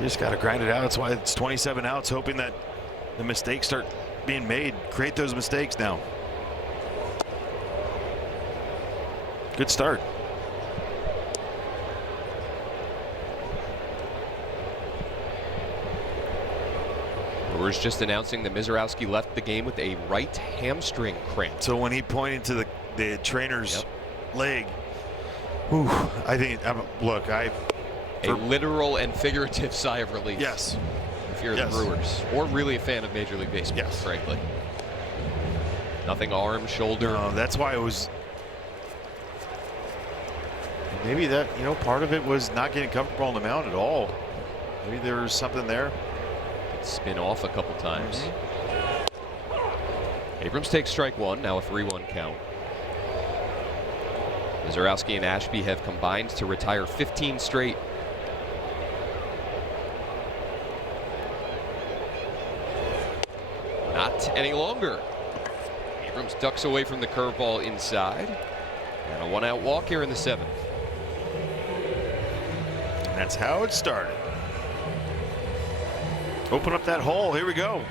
You just got to grind it out. That's why it's 27 outs, hoping that the mistakes start being made. Create those mistakes now. Good start. Brewers just announcing that Mizorowski left the game with a right hamstring cramp. So when he pointed to the trainer's leg, whew, I think, look, a literal and figurative sigh of relief. Yes. If you're the Brewers, or really a fan of Major League Baseball, frankly. Nothing arm, shoulder. No, that's why it was. Maybe that, part of it was not getting comfortable on the mound at all. Maybe there was something there. Spin off a couple times. Abrams takes strike one. Now a 3-1 count. Mizorowski and Ashby have combined to retire 15 straight. Not any longer. Abrams ducks away from the curveball inside. And a 1-out walk here in the 7th. That's how it started. Open up that hole. Here we go.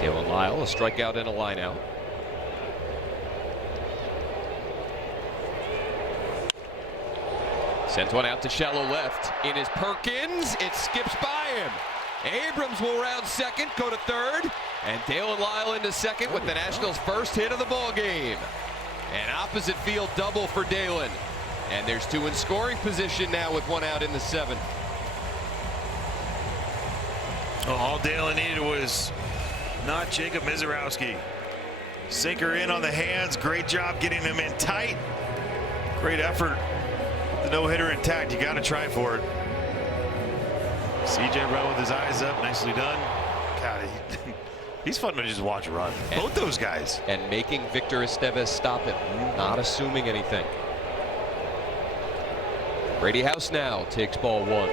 Dale Lyle, a strikeout and a line out. Sends one out to shallow left. In is Perkins. It skips by him. Abrams will round second, go to third, and Dale Lyle into second with the Nationals' first hit of the ball game. An opposite field double for Dalen, and there's two in scoring position now with 1 out in the 7th. All Dalen needed was not Jacob Mizorowski. Sinker in on the hands. Great job getting him in tight. Great effort. The no-hitter intact. You got to try for it. CJ run with his eyes up. Nicely done. God, he's fun to just watch run. Both those guys. And making Victor Estevez stop him. Not assuming anything. Brady House now takes ball 1.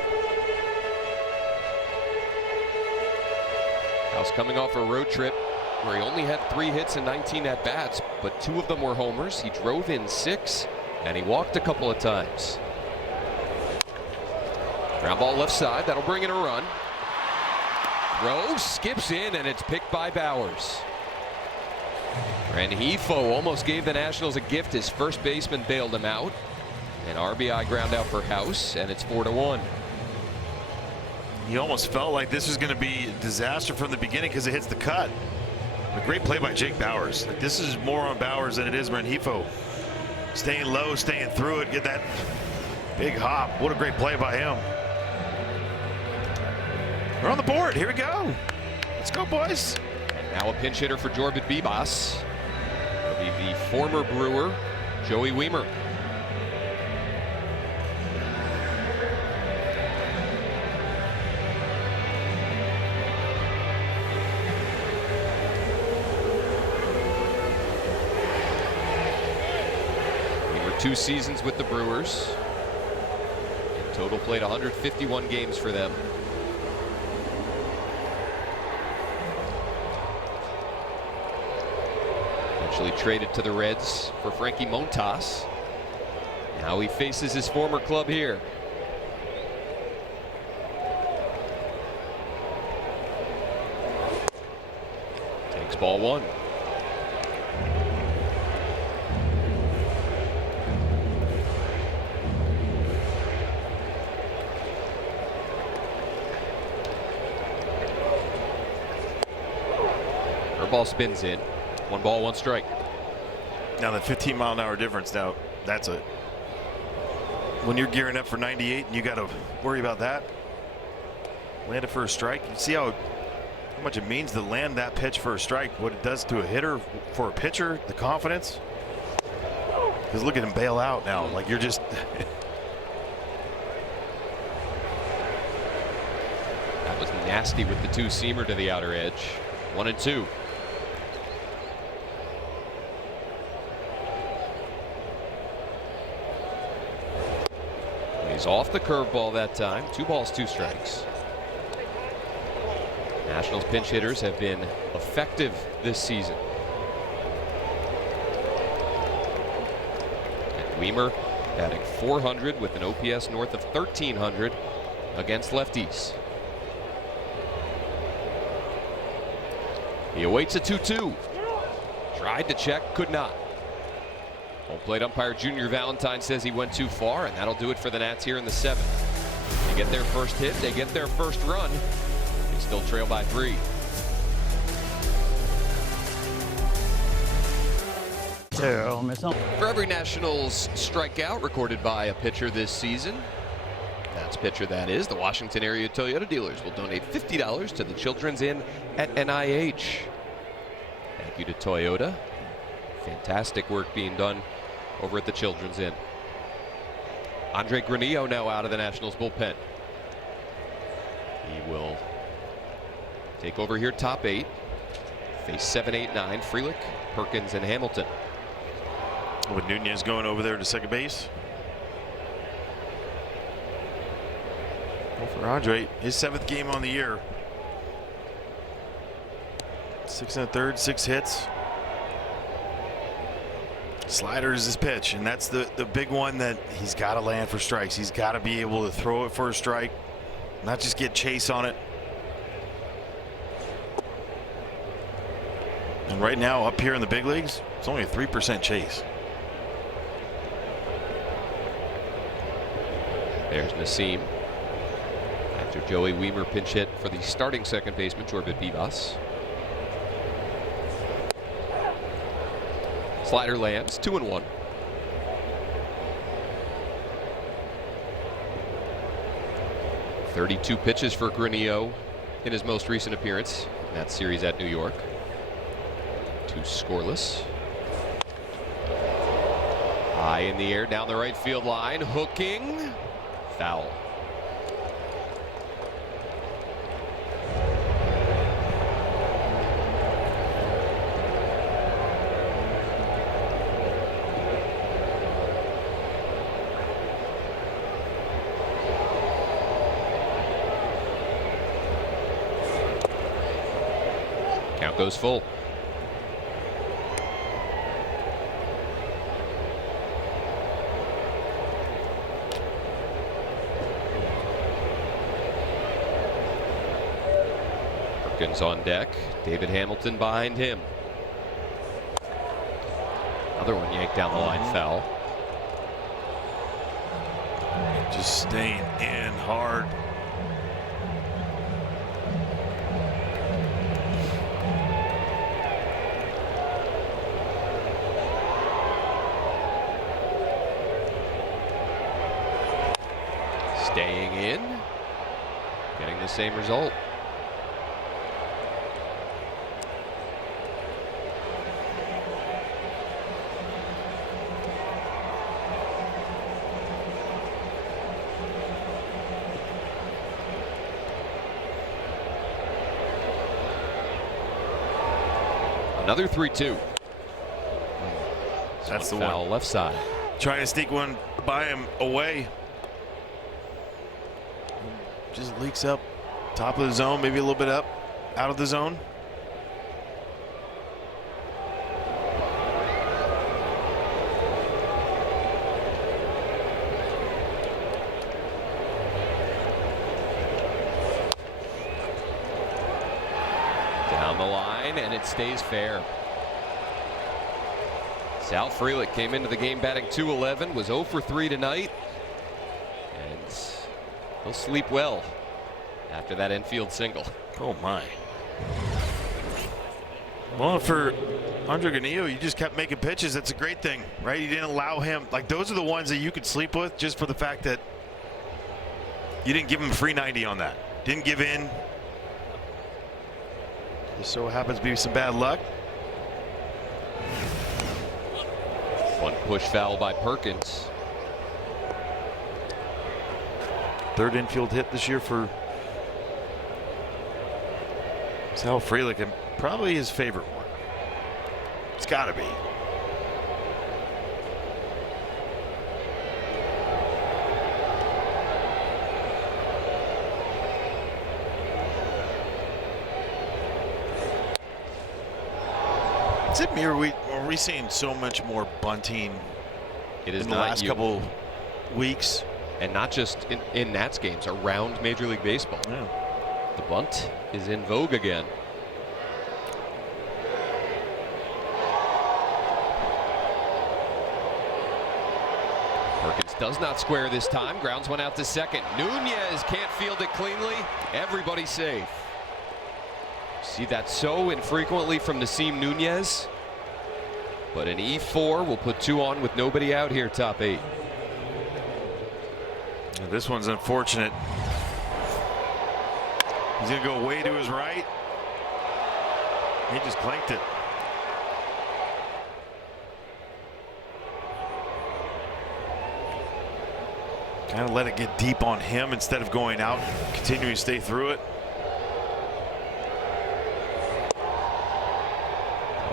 House coming off a road trip where he only had 3 hits and 19 at-bats, but 2 of them were homers. He drove in 6, and he walked a couple of times. Ground ball left side. That'll bring in a run. Throw skips in, and it's picked by Bowers. Rengifo almost gave the Nationals a gift. His first baseman bailed him out. An RBI ground out for House, and it's 4-1. You almost felt like this was going to be a disaster from the beginning because it hits the cut. A great play by Jake Bowers. This is more on Bowers than it is Rengifo. Staying low, staying through it, get that big hop. What a great play by him. We're on the board. Here we go. Let's go, boys. And now a pinch hitter for Jorbit Bibas. It'll be the former Brewer, Joey Weimer. Weimer 2 seasons with the Brewers. In total played 151 games for them. Traded to the Reds for Frankie Montas. Now he faces his former club here. Takes ball 1. Ball spins in. 1 ball, 1 strike. Now the 15-mile-an-hour difference. Now that's a. When you're gearing up for 98 and you got to worry about that. Land it for a strike. You see how much it means to land that pitch for a strike. What it does to a hitter, for a pitcher, the confidence. Because look at him bail out now. Like you're just. That was nasty with the 2-seamer to the outer edge. 1-2. He's off the curveball that time. 2 balls, 2 strikes. Nationals pinch hitters have been effective this season. Weimer batting .400 with an OPS north of 1,300 against lefties. He awaits a 2-2. Tried to check, could not. Home plate umpire Junior Valentine says he went too far, and that'll do it for the Nats here in the 7th. They get their first hit, they get their first run. They still trail by 3. For every Nationals strikeout recorded by a pitcher this season, that's pitcher that is, the Washington area Toyota dealers will donate $50 to the Children's Inn at NIH. Thank you to Toyota. Fantastic work being done over at the Children's Inn. Andre Granillo now out of the Nationals bullpen. He will take over here top 8. Face 7, 8, 9, Frelick, Perkins, and Hamilton. With Nunez going over there to second base. Well, for Andre, his 7th game on the year. 6 1/3, 6 hits. Slider is his pitch, and that's the big one that he's got to land for strikes. He's got to be able to throw it for a strike, not just get chase on it. And right now, up here in the big leagues, it's only a 3% chase. There's Nassim. After Joey Weimer pinch hit for the starting second baseman, Corbett Vivas. Slider lands, 2-1. .32 pitches for Granillo in his most recent appearance in that series at New York. 2 scoreless. High in the air down the right field line, hooking. Foul. Count goes full. Perkins on deck. David Hamilton behind him. Another one yanked down the line, foul. Just staying in hard. Staying in. Getting the same result. Another 3-2. That's the foul one. Left side. Trying to sneak one by him away. Just leaks up top of the zone, maybe a little bit up out of the zone. Down the line, and it stays fair. Sal Frelick came into the game batting .211, was 0 for 3 tonight, and he'll sleep well after that infield single. Oh my. Well, for Andre Granillo, you just kept making pitches. That's a great thing, right? You didn't allow him. Like, those are the ones that you could sleep with just for the fact that you didn't give him a free 90 on that. Didn't give in. Just so happens to be some bad luck. One push foul by Perkins. Third infield hit this year for Sal Frelick, and probably his favorite one. It's got to be. Is it me, or are we seeing so much more bunting It is in the not last you. couple weeks. And not just in Nats games, around Major League Baseball. Yeah. The bunt is in vogue again. Perkins does not square this time. Grounds one out to second. Nunez can't field it cleanly. Everybody safe. See that so infrequently from Nasim Nunez. But an E4 will put 2 on with nobody out here, top 8. This one's unfortunate. He's going to go way to his right. He just clanked it. Kind of let it get deep on him instead of going out, continuing to stay through it.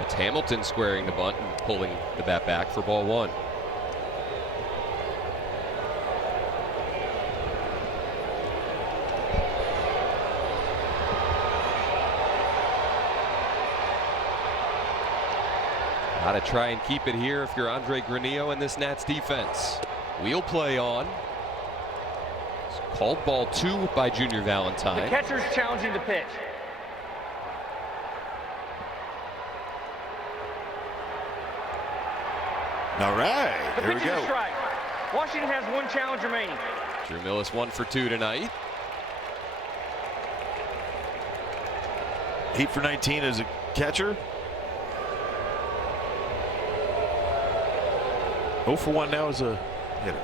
It's Hamilton squaring the bunt and pulling the bat back for ball 1. Got to try and keep it here if you're Andre Granillo in this Nats defense. Wheel play on. It's called ball 2 by Junior Valentine. The catcher's challenging the pitch. All right, The here we pitch is a go. strike. Washington has 1 challenge remaining. Drew Millis 1 for 2 tonight. 8 for 19 as a catcher. 0 for 1 now as a hitter.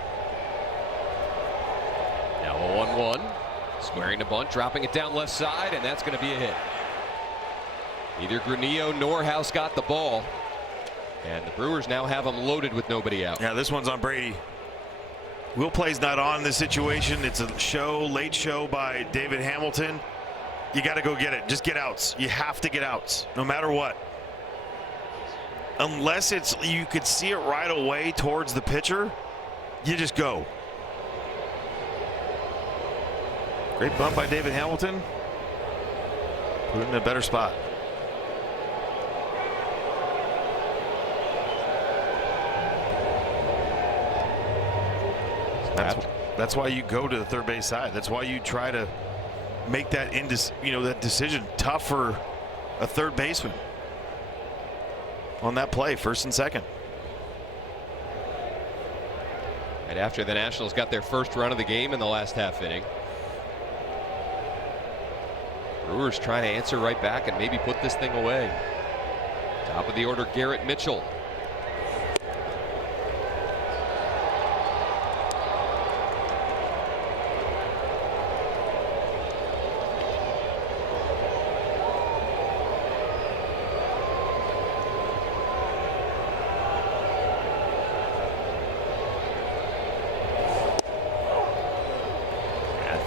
Now a 1-1. Squaring the bunt, dropping it down left side, and that's going to be a hit. Neither Granillo nor House got the ball. And the Brewers now have them loaded with nobody out. Yeah, this one's on Brady. Will play's not on in this situation. It's a show, late show by David Hamilton. You got to go get it. Just get outs. You have to get outs, no matter what. Unless it's you could see it right away towards the pitcher, you just go. Great bump by David Hamilton. Put it in a better spot. That's why you go to the third base side. That's why you try to make that that decision tough for a third baseman on that play, first and second. And after the Nationals got their first run of the game in the last half inning, Brewers trying to answer right back and maybe put this thing away. Top of the order, Garrett Mitchell.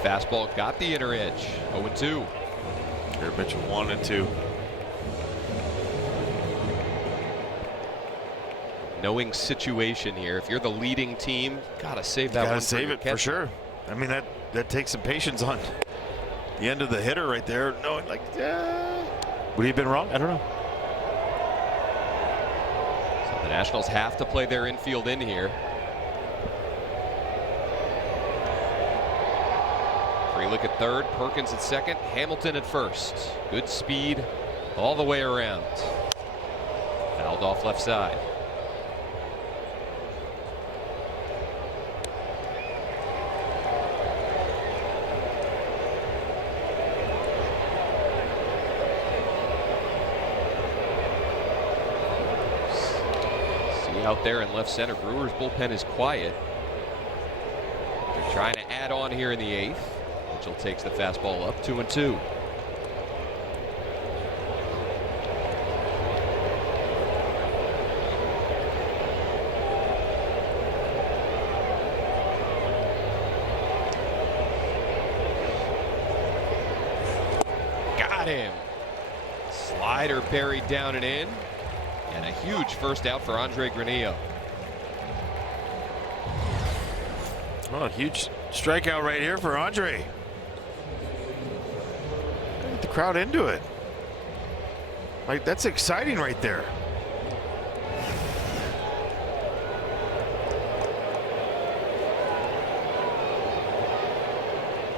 Fastball got the inner edge. 0-2. Garrett Mitchell 1-2. Knowing situation here. If you're the leading team, gotta save that one. Gotta save it for sure. I mean that takes some patience on the end of the hitter right there. Knowing like, would he have been wrong? I don't know. So the Nationals have to play their infield in here. Look at third, Perkins at second, Hamilton at first. Good speed all the way around. Fouled off left side. See out there in left center, Brewers bullpen is quiet. They're trying to add on here in the 8th. Mitchell takes the fastball up, 2-2. Got him. Slider buried down and in. And a huge first out for Andre Granillo. Oh, huge strikeout right here for Andre. Get the crowd into it. Like, that's exciting right there.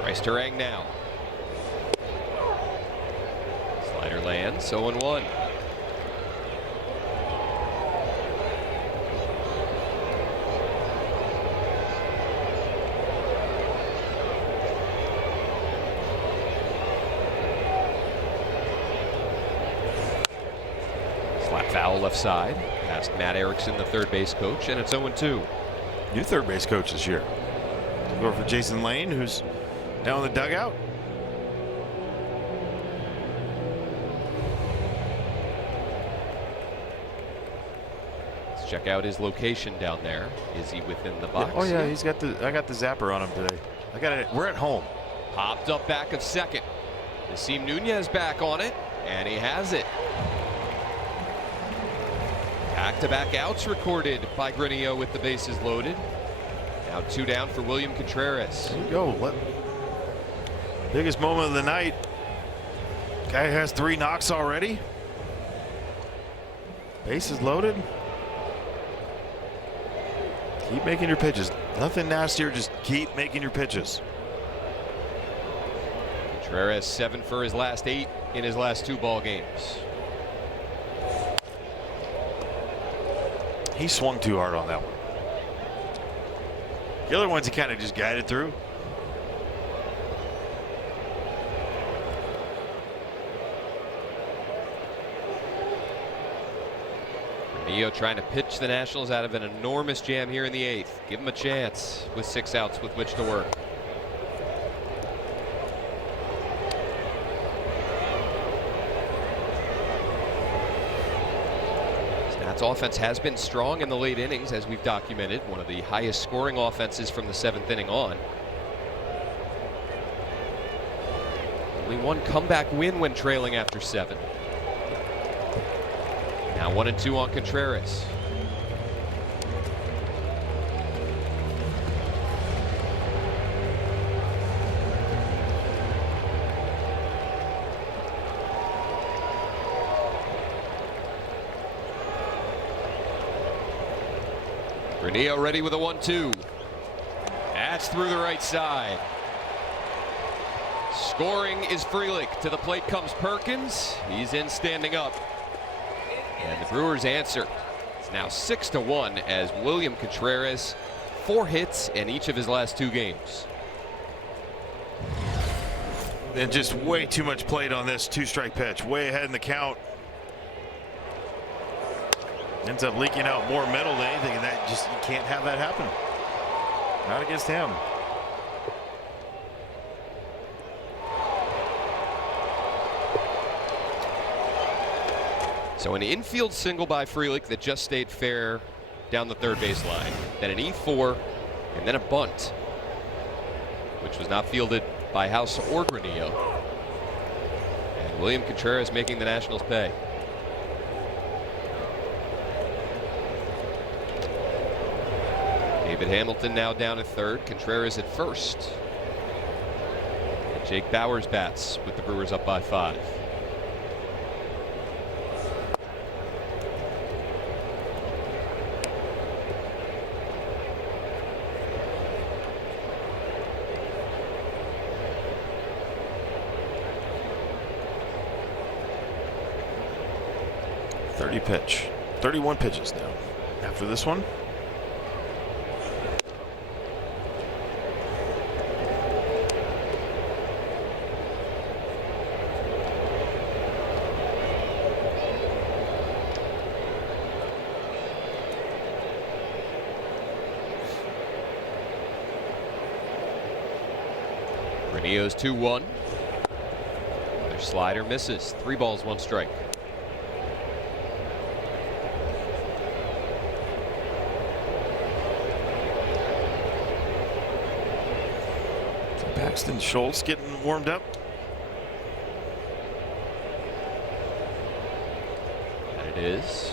Bryce Terang now. Slider lands, 0-1. Slap foul left side. Past Matt Erickson, the third base coach, and it's 0-2. New third base coach this year. Go for Jason Lane, who's down in the dugout. Let's check out his location down there. Is he within the box? Oh yeah, he's got the. I got the zapper on him today. I got it. We're at home. Popped up back of second. Nasim Nunez back on it, and he has it. Back-to-back outs recorded by Granillo with the bases loaded. Now 2 down for William Contreras. There you go. Biggest moment of the night. Guy has 3 knocks already. Bases loaded. Keep making your pitches. Nothing nastier, just keep making your pitches. Contreras 7 for his last 8 in his last 2 ball games. He swung too hard on that one. The other ones he kind of just guided through. Granillo trying to pitch the Nationals out of an enormous jam here in the 8th. Give him a chance with 6 outs with which to work. Nats offense has been strong in the late innings, as we've documented. One of the highest scoring offenses from the 7th inning on. Only 1 comeback win when trailing after 7. Now 1-2 on Contreras. Granillo ready with a 1-2. That's through the right side. Scoring is Frelick. To the plate comes Perkins. He's in standing up. And the Brewers answer. It's now 6-1 as William Contreras, 4 hits in each of his last 2 games. And just way too much plate on this 2-strike pitch. Way ahead in the count. Ends up leaking out more metal than anything, and that just, you can't have that happen. Not against him. So an infield single by Frelick that just stayed fair down the third base line. Then an E4 and then a bunt, which was not fielded by House or Granillo. And William Contreras making the Nationals pay. David Hamilton now down at third. Contreras at first. And Jake Bauers bats with the Brewers up by 5. Pitch. 31 pitches now. After this one. Granillo's 2-1. Their slider misses. 3 balls, 1 strike. Paxton Schultz getting warmed up. And it is.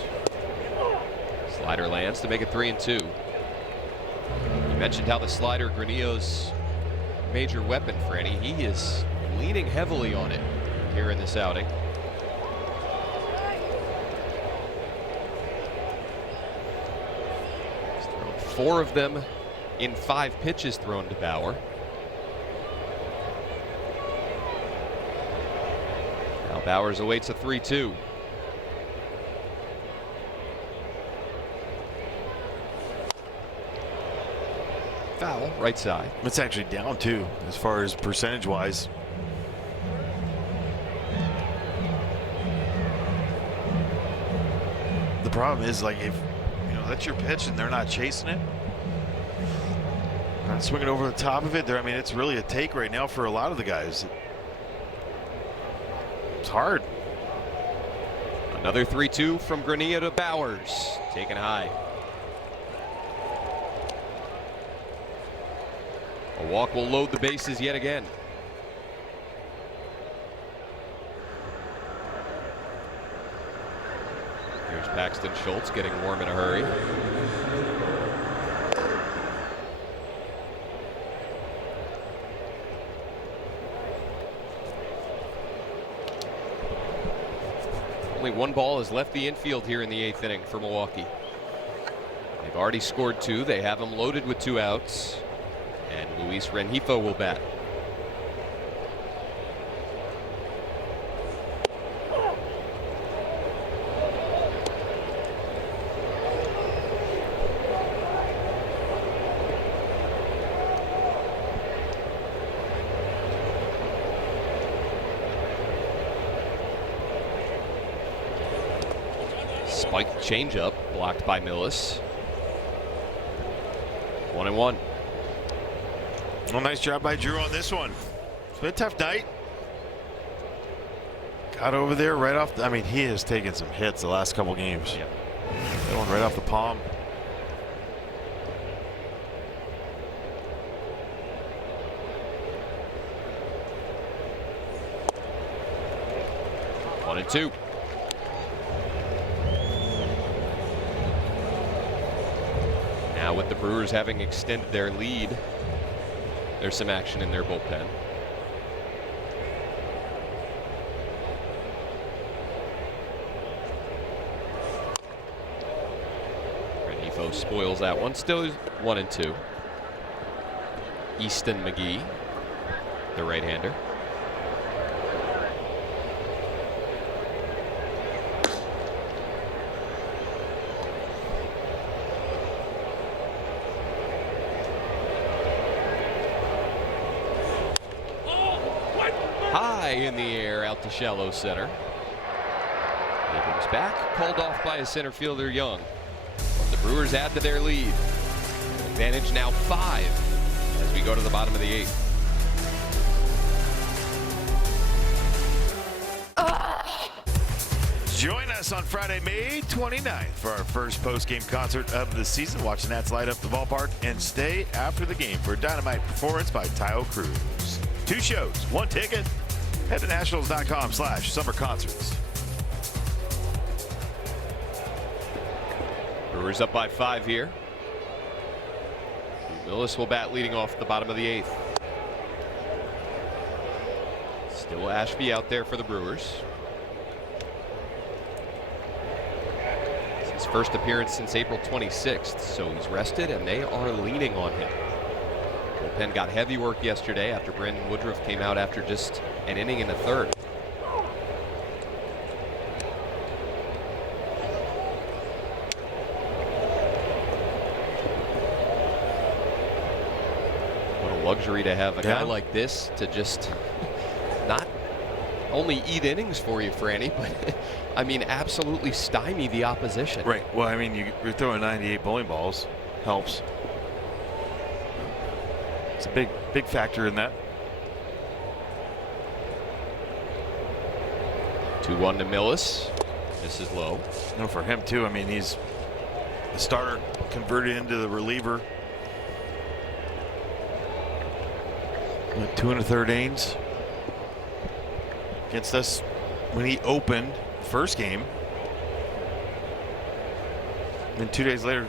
Slider lands to make it 3-2. You mentioned how the slider, Granillo's major weapon, Franny. He is leaning heavily on it here in this outing. He's thrown 4 of them in 5 pitches thrown to Bauer. Now Bowers awaits a 3-2. Foul, right side. It's actually down too, as far as percentage-wise. The problem is, like, if that's your pitch and they're not chasing it, not swinging over the top of it, I mean, it's really a take right now for a lot of the guys. It's hard. Another 3-2 from Grania to Bowers, taken high. A walk will load the bases yet again. Here's Paxton Schultz getting warm in a hurry. Only one ball has left the infield here in the 8th inning for Milwaukee. They've already scored 2. They have them loaded with 2 outs. And Luis Rengifo will bat. Spiked changeup blocked by Millis. 1-1. Well, nice job by Drew on this one. It's been a tough night. Got over there right off. I mean, he has taken some hits the last couple games. Yep. That one right off the palm. One and two. Now with the Brewers having extended their lead, there's some action in their bullpen. Rengifo spoils that one. Still 1 and 2. Easton McGee, the right-hander. High in the air out to shallow center. Abrams back, called off by his center fielder Young. The Brewers add to their lead. Advantage now 5 as we go to the bottom of the 8th. Join us on Friday, May 29th for our first post-game concert of the season. Watch the Nats light up the ballpark and stay after the game for a dynamite performance by Tayo Cruz. 2 shows, 1 ticket. Head to nationals.com/summer concerts. Brewers up by 5 here. Willis will bat leading off the bottom of the 8th. Still Ashby out there for the Brewers. It's his first appearance since April 26th, so he's rested and they are leaning on him. Bullpen got heavy work yesterday after Brandon Woodruff came out after just an inning in the 3rd. What a luxury to have a guy like this to just not only eat innings for you, Franny, but I mean absolutely stymie the opposition. Right. Well, I mean, you're throwing 98 bowling balls. Helps. It's a big factor in that. 2-1 to Millis. Misses low. No, for him too. I mean, he's the starter converted into the reliever. 2 1/3 innings against us when he opened first game. And then 2 days later,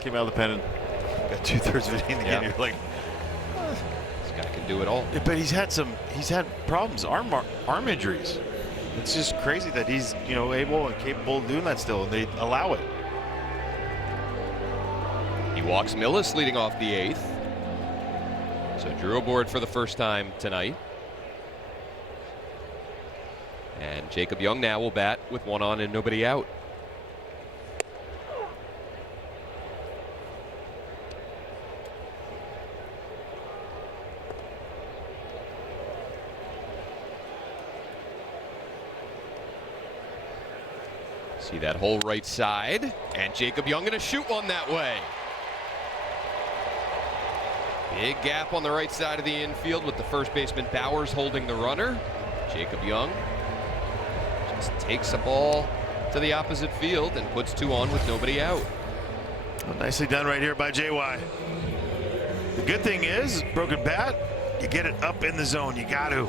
came out of the pen and got 2/3 of it in again. You're like, this guy can do it all. but he's had problems, arm injuries. It's just crazy that he's able and capable of doing that still, and they allow it. He walks Millis leading off the 8th. So Drew aboard for the first time tonight. And Jacob Young now will bat with one on and nobody out. See that whole right side, and Jacob Young gonna shoot one that way. Big gap on the right side of the infield with the first baseman Bowers holding the runner. Jacob Young just takes the ball to the opposite field and puts two on with nobody out. Well, nicely done right here by JY. The good thing is, broken bat, you get it up in the zone. You got to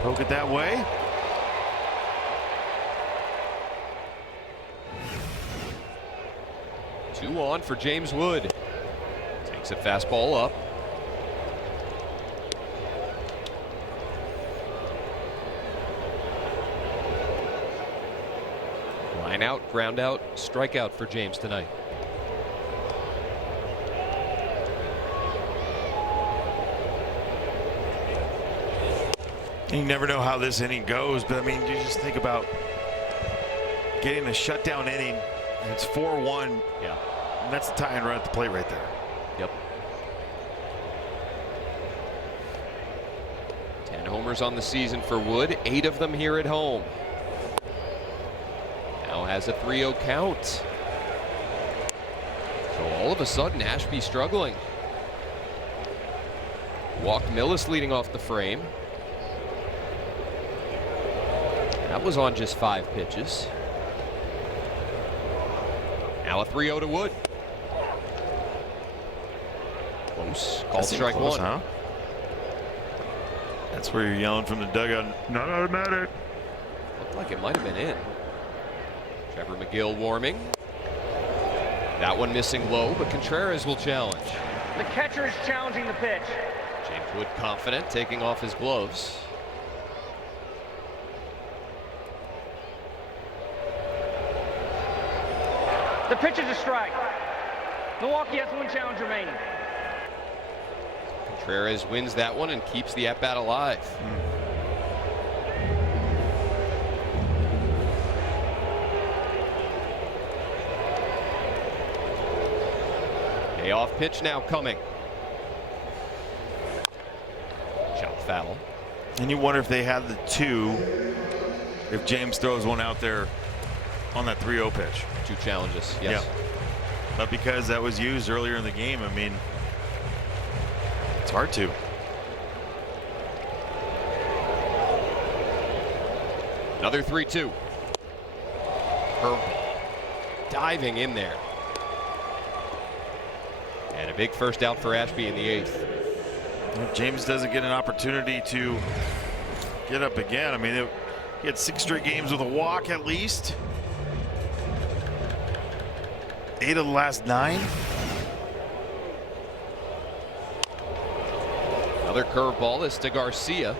poke it that way. Two on for James Wood. Takes a fastball up. Line out, ground out, strikeout for James tonight. You never know how this inning goes, but I mean, you just think about getting a shutdown inning. And it's 4-1. Yeah. And that's the tie-in run at the plate right there. Yep. 10 homers on the season for Wood, 8 of them here at home. Now has a 3-0 count. So all of a sudden, Ashby struggling. Walked Millis leading off the frame. That was on just 5 pitches. Now a 3-0 to Wood. Close. Called strike close, one. Huh? That's where you're yelling from the dugout. Not automatic. Looked like it might have been in. Trevor McGill warming. That one missing low, but Contreras will challenge. The catcher is challenging the pitch. James Wood confident, taking off his gloves. The pitch is a strike. Milwaukee has one challenge remaining. Contreras wins that one and keeps the at-bat alive. Payoff pitch now coming. Shot foul. And you wonder if they had the 2, if James throws one out there on that 3-0 pitch. 2 challenges, yes. Yeah. But because that was used earlier in the game, I mean, it's hard to. Another 3-2. Curveball. Diving in there. And a big first out for Ashby in the 8th. If James doesn't get an opportunity to get up again, I mean, he had 6 straight games with a walk at least. 8 of the last 9. Another curveball is to Garcia.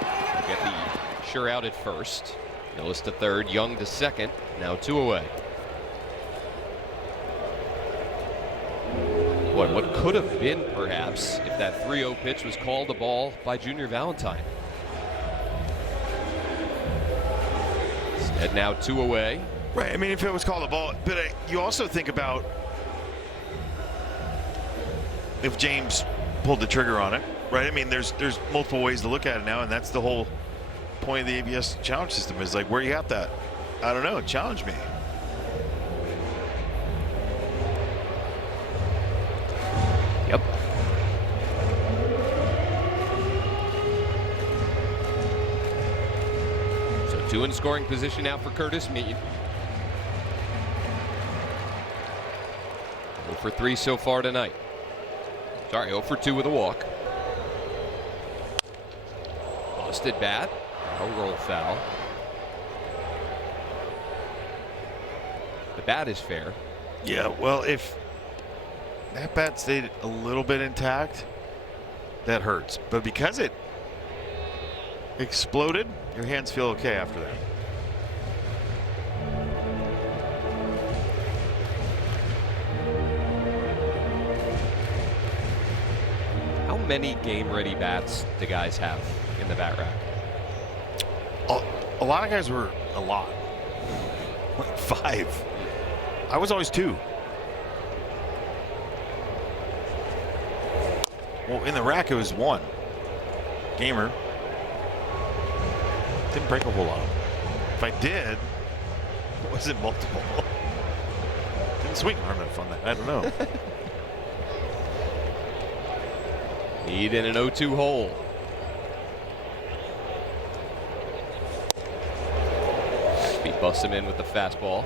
He'll get the sure out at first. Millis to third, Young to second. Now 2 away. Boy, what could have been perhaps if that 3-0 pitch was called a ball by Junior Valentine. Instead, now 2 away. Right, I mean, if it was called a ball, but you also think about if James pulled the trigger on it, right? I mean, there's multiple ways to look at it now, and that's the whole point of the ABS challenge system is like, where you at that? I don't know, challenge me. Yep. So 2 in scoring position now for Curtis Mead. 0 for 3 so far tonight. Sorry, 0 for 2 with a walk. Busted bat. A roll foul. The bat is fair. Yeah, well, if that bat stayed a little bit intact, that hurts. But because it exploded, your hands feel okay after that. How many game-ready bats do guys have in the bat rack? a lot of guys were a lot. Like 5. I was always 2. Well, in the rack it was 1. Gamer. Didn't break a whole lot. If I did, was it multiple? Didn't swing hard enough on that. I don't know. Need in an 0-2 hole. He busts him in with the fastball.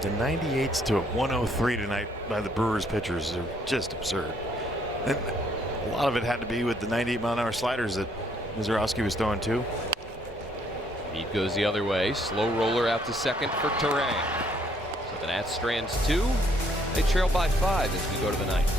The 98s to a 103 tonight by the Brewers pitchers are just absurd. And a lot of it had to be with the 98-mile-an-hour sliders that Mizorowski was throwing too. Beat goes the other way. Slow roller out to second for Terang. So the Nats strands 2. They trail by 5 as we go to the 9th.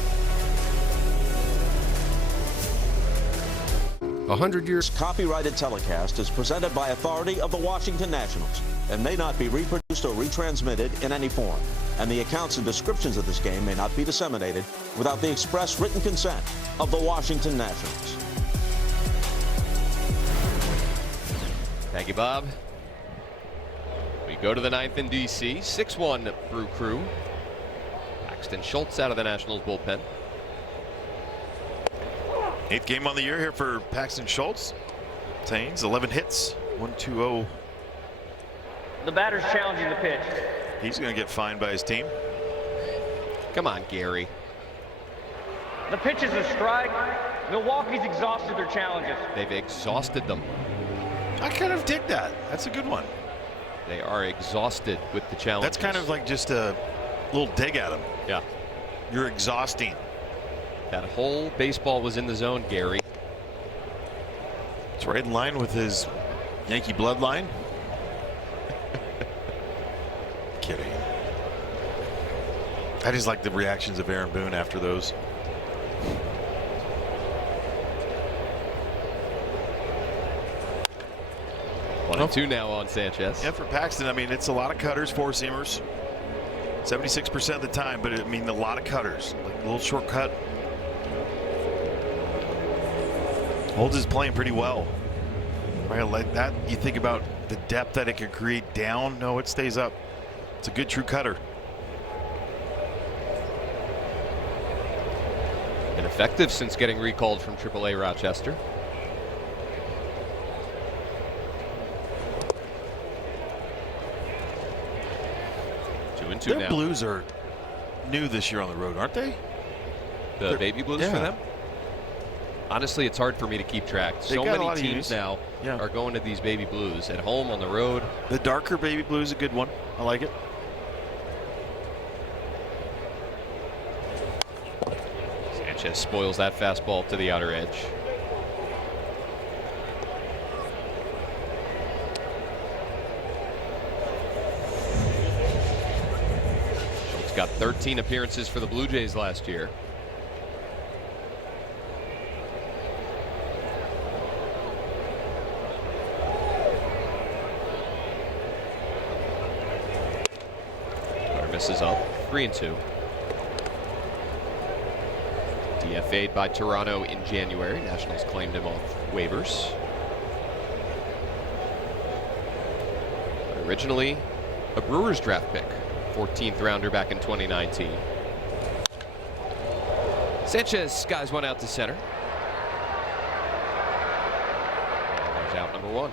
100 years copyrighted telecast is presented by authority of the Washington Nationals and may not be reproduced or retransmitted in any form. And the accounts and descriptions of this game may not be disseminated without the express written consent of the Washington Nationals. Thank you, Bob. We go to the 9th in D.C. 6-1 Brew Crew. Paxton Schultz out of the Nationals bullpen. 8th game on the year here for Paxton Schultz. Tains 11 hits, 1-2-0. The batter's challenging the pitch. He's going to get fined by his team. Come on, Gary. The pitch is a strike. Milwaukee's exhausted their challenges. They've exhausted them. I kind of dig that. That's a good one. They are exhausted with the challenge. That's kind of like just a little dig at them. Yeah. You're exhausting. That whole baseball was in the zone, Gary. It's right in line with his Yankee bloodline. Kidding. I just like the reactions of Aaron Boone after those. One and 2 now on Sanchez. Yeah, for Paxton, I mean, it's a lot of cutters, 4-seamers. 76% of the time, but I mean, a lot of cutters. Like a little shortcut. Holds is playing pretty well. Right, like that, you think about the depth that it can create down. No, it stays up. It's a good true cutter. And effective since getting recalled from AAA Rochester. Their now. Blues are new this year on the road, aren't they? The baby Blues for them? Honestly, it's hard for me to keep track. So many teams now are going to these baby Blues at home, on the road. The darker baby blue is a good one. I like it. Sanchez spoils that fastball to the outer edge. Schultz got 13 appearances for the Blue Jays last year. Misses up, 3-2. DFA'd by Toronto in January. Nationals claimed him off waivers. But originally a Brewers draft pick, 14th rounder back in 2019. Sanchez skies one out to center. And there's out number 1.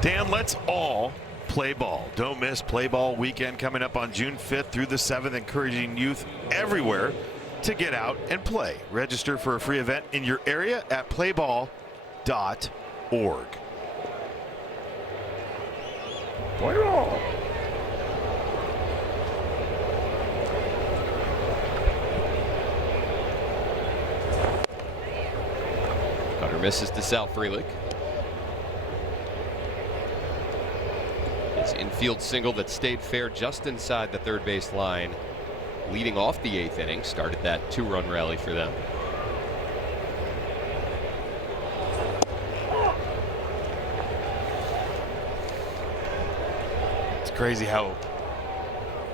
Dan, let's all play ball. Don't miss Play Ball weekend coming up on June 5th through the 7th, encouraging youth everywhere to get out and play. Register for a free event in your area at playball.org. Play ball. Cutter misses to Sal Frelick. His infield single that stayed fair just inside the third base line, leading off the 8th inning, started that 2-run rally for them. It's crazy how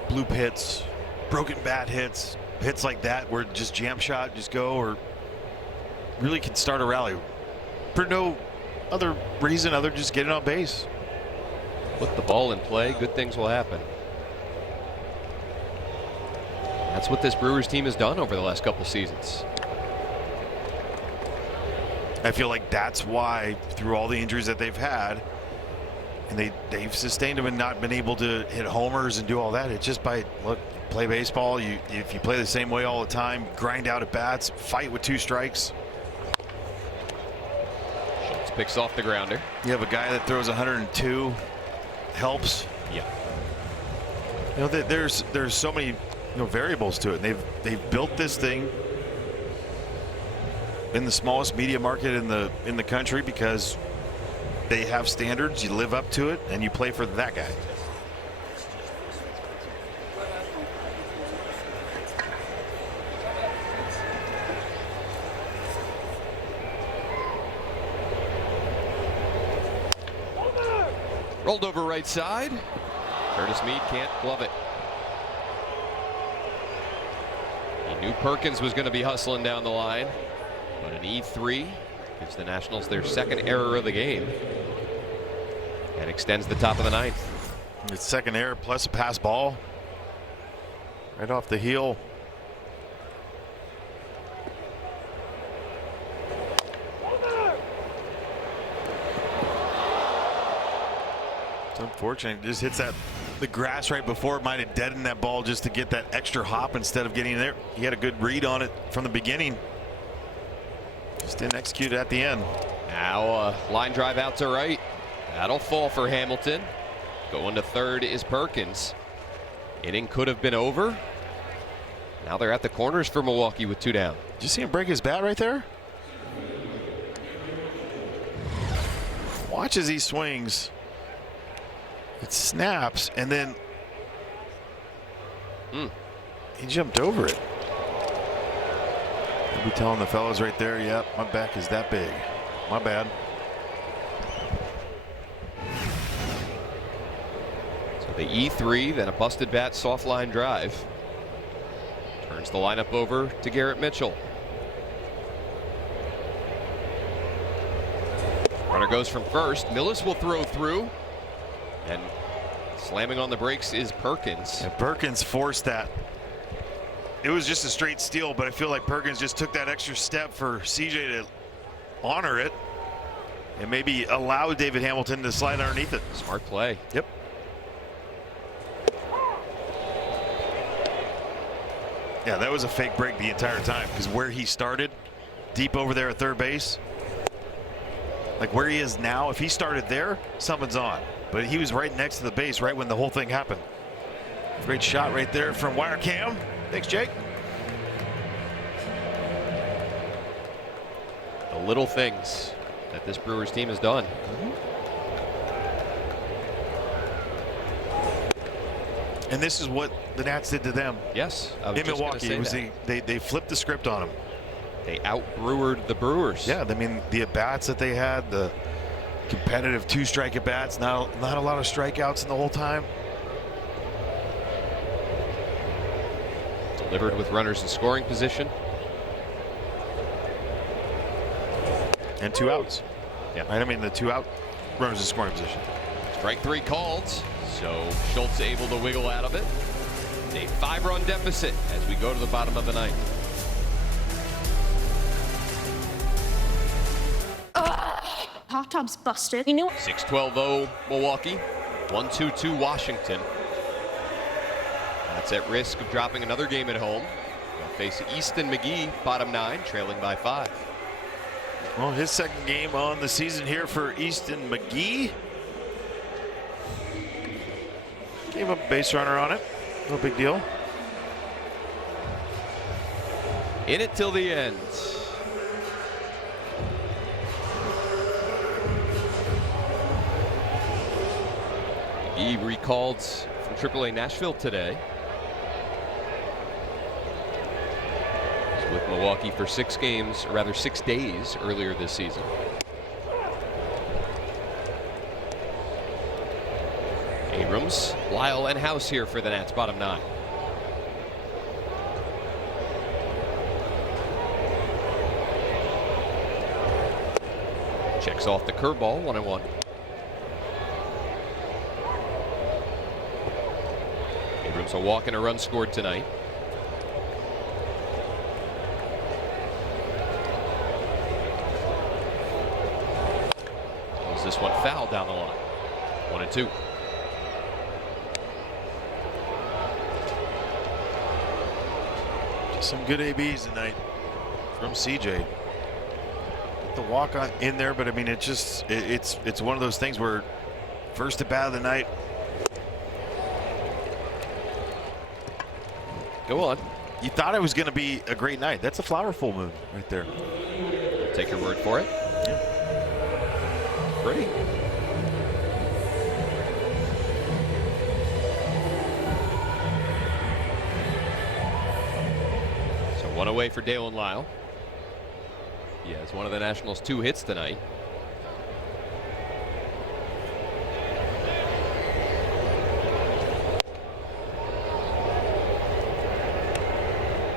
bloop hits, broken bat hits, hits like that where just jam shot, just go, or really can start a rally for no other reason other than just getting on base. Put the ball in play, good things will happen. That's what this Brewers team has done over the last couple seasons. I feel like that's why, through all the injuries that they've had, and they've sustained them and not been able to hit homers and do all that. It's just by, look, play baseball. If you play the same way all the time, grind out at bats, fight with 2 strikes. Schultz picks off the grounder. You have a guy that throws 102, helps. Yeah. You know, there's so many variables to it. They've built this thing in the smallest media market in the country because they have standards. You live up to it and you play for that guy. Rolled over right side. Curtis Mead can't glove it. He knew Perkins was going to be hustling down the line, but an E3 gives the Nationals their 2nd error of the game and extends the top of the 9th. It's 2nd error plus a pass ball right off the heel. It's unfortunate. It just hits the grass right before. It might have deadened that ball just to get that extra hop instead of getting there. He had a good read on it from the beginning. Just didn't execute it at the end. Now line drive out to right. That'll fall for Hamilton. Going to 3rd is Perkins. Inning could have been over. Now they're at the corners for Milwaukee with 2 down. Did you see him break his bat right there? Watch as he swings. It snaps, and then he jumped over it. I'll be telling the fellas right there, yep, my back is that big. My bad. So the E3, then a busted bat, soft line drive. Turns the lineup over to Garrett Mitchell. Runner goes from first. Millis will throw through. And slamming on the brakes is Perkins. And Perkins forced that. It was just a straight steal, but I feel like Perkins just took that extra step for CJ to honor it and maybe allow David Hamilton to slide underneath it. Smart play. Yep. Yeah, that was a fake break the entire time because where he started, deep over there at 3rd base, like where he is now, if he started there, something's on. But he was right next to the base right when the whole thing happened. Great shot right there from Wire Cam. Thanks, Jake. The little things that this Brewers team has done. And this is what the Nats did to them. Yes. In Milwaukee, it was they flipped the script on them. They out-Brewered the Brewers. Yeah, I mean, the at-bats that they had, the competitive 2-strike at-bats, not a lot of strikeouts in the whole time. Delivered with runners in scoring position. And 2 outs. Yeah. Right, I mean, the 2 out runners in scoring position. Strike 3 called, so Schultz able to wiggle out of it. A 5-run deficit as we go to the bottom of the 9th. Hot tub's busted. You knew 6-12-0 Milwaukee. 1-2-2 Washington. That's at risk of dropping another game at home. They'll face Easton McGee, bottom 9, trailing by 5. Well, his 2nd game on the season here for Easton McGee. Gave up a base runner on it. No big deal. In it till the end. He recalled from AAA Nashville today. He's with Milwaukee for 6 games, or rather 6 days earlier this season. Abrams, Lyle, and House here for the Nats, bottom 9. Checks off the curveball, 1-1. Abrams a walk and a run scored tonight. Pulls this one foul down the line. 1-2. Just some good ABs tonight from CJ. The walk on in there, but I mean, it's one of those things where first at bat of the night. Go on. You thought it was going to be a great night. That's a flower full moon right there. Take your word for it. Yeah. Pretty. So one away for Dalen Lyle. He has one of the Nationals' 2 hits tonight.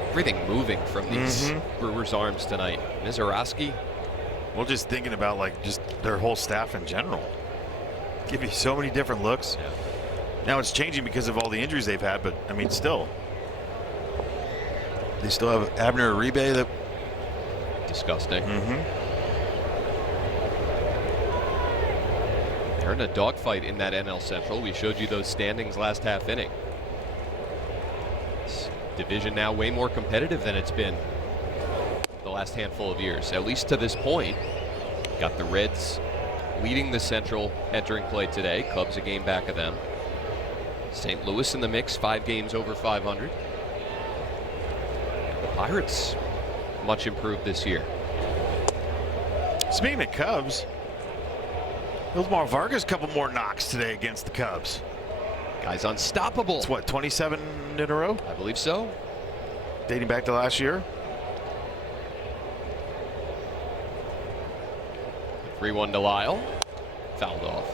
Everything moving from these Brewers' arms tonight. Mizorowski. Well, just thinking about like just their whole staff in general. Give you so many different looks. Yeah. Now it's changing because of all the injuries they've had, but I mean, still. They still have Abner Uribe that. Disgusting. They're in a dogfight in that NL Central. We showed you those standings last half inning. This division now way more competitive than it's been the last handful of years, at least to this point. Got the Reds leading the Central entering play today. Cubs a game back of them. St. Louis in the mix, 5 games over 500. The Pirates much improved this year. Speaking of Cubs, Hildemar Vargas a couple more knocks today against the Cubs. Guy's unstoppable. It's what, 27 in a row? I believe so. Dating back to last year. 3-1 to Lyle. Fouled off.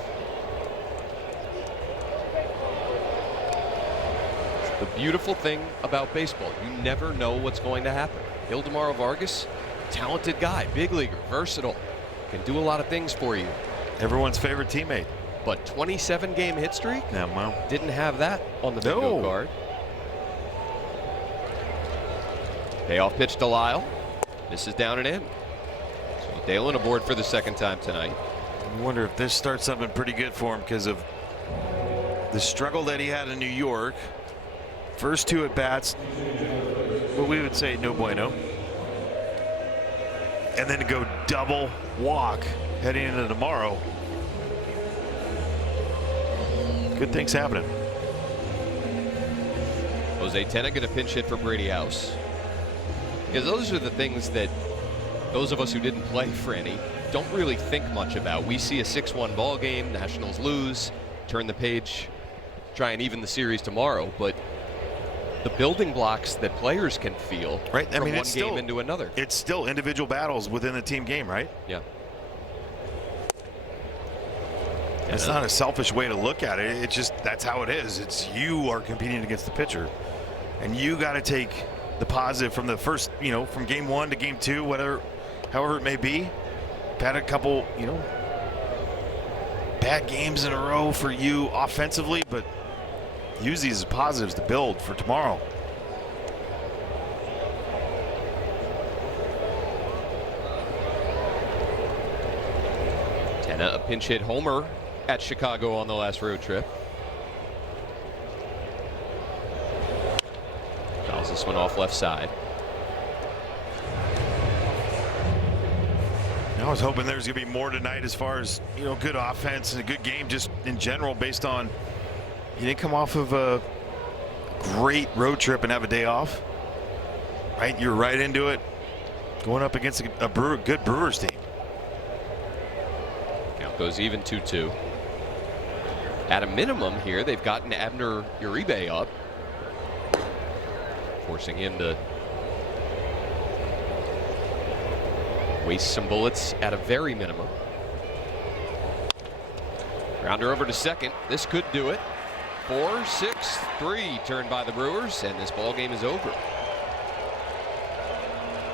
The beautiful thing about baseball, you never know what's going to happen. Hildemar Vargas, talented guy, big leaguer, versatile, can do a lot of things for you. Everyone's favorite teammate. But 27-game hit streak? Yeah, well, didn't have that on the bingo card. Payoff pitch to Lyle. This is down and in. So Dalen aboard for the second time tonight. I wonder if this starts something pretty good for him because of the struggle that he had in New York. First 2 at bats, what we would say no bueno. And then to go double walk heading into tomorrow. Good things happening. Jose Tena get a pinch hit for Brady House. Because those are the things that those of us who didn't play for any don't really think much about. We see a 6-1 ball game, Nationals lose, turn the page, try and even the series tomorrow, but the building blocks that players can feel right. I from mean, one it's game still, into another. It's still individual battles within the team game, right? Yeah. It's not a selfish way to look at it. It's just that's how it is. It's you are competing against the pitcher, and you got to take the positive from the first, from game 1 to game 2, whatever, however it may be. Had a couple, bad games in a row for you offensively, but use these as positives to build for tomorrow. Tena a pinch hit homer at Chicago on the last road trip. Fouls this one off left side. I was hoping there's going to be more tonight as far as, good offense and a good game just in general based on you didn't come off of a great road trip and have a day off, right? You're right into it going up against a good Brewers team. Count goes even 2-2. At a minimum here, they've gotten Abner Uribe up, forcing him to waste some bullets at a very minimum. Grounder over to second. This could do it. 4-6-3 turned by the Brewers, and this ball game is over.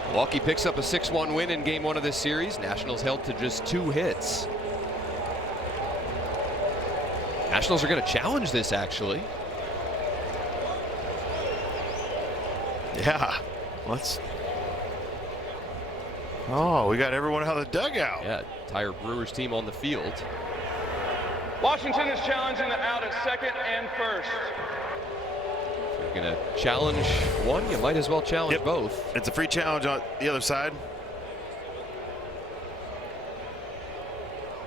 Milwaukee picks up a 6-1 win in game 1 of this series. Nationals held to just 2 hits. Nationals are going to challenge this, actually. Yeah, let's. Oh, we got everyone out of the dugout. Yeah, entire Brewers team on the field. Washington is challenging the out at second and first. If you're going to challenge one, you might as well challenge both. It's a free challenge on the other side.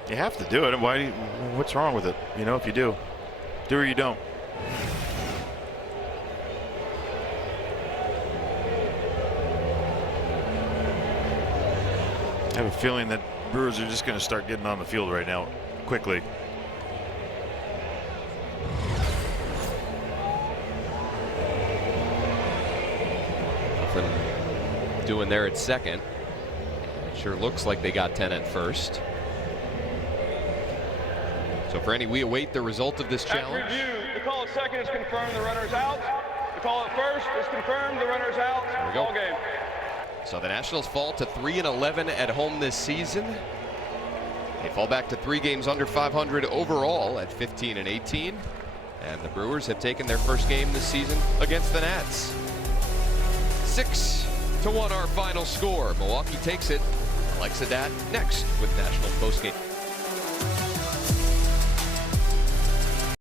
You have to do it. Why? What's wrong with it? You know, if you do or you don't. I have a feeling that Brewers are just going to start getting on the field right now, quickly. Nothing doing there at second. It sure looks like they got 10 at first. So for any, we await the result of this challenge. After review, the call at second is confirmed, the runner's out. The call at first is confirmed, the runner's out. There we go. Ball game. So the Nationals fall to 3-11 at home this season. They fall back to 3 games under 500 overall at 15-18. And the Brewers have taken their first game this season against the Nats. 6-1 our final score. Milwaukee takes it. Alexa Dat next with National Postgame.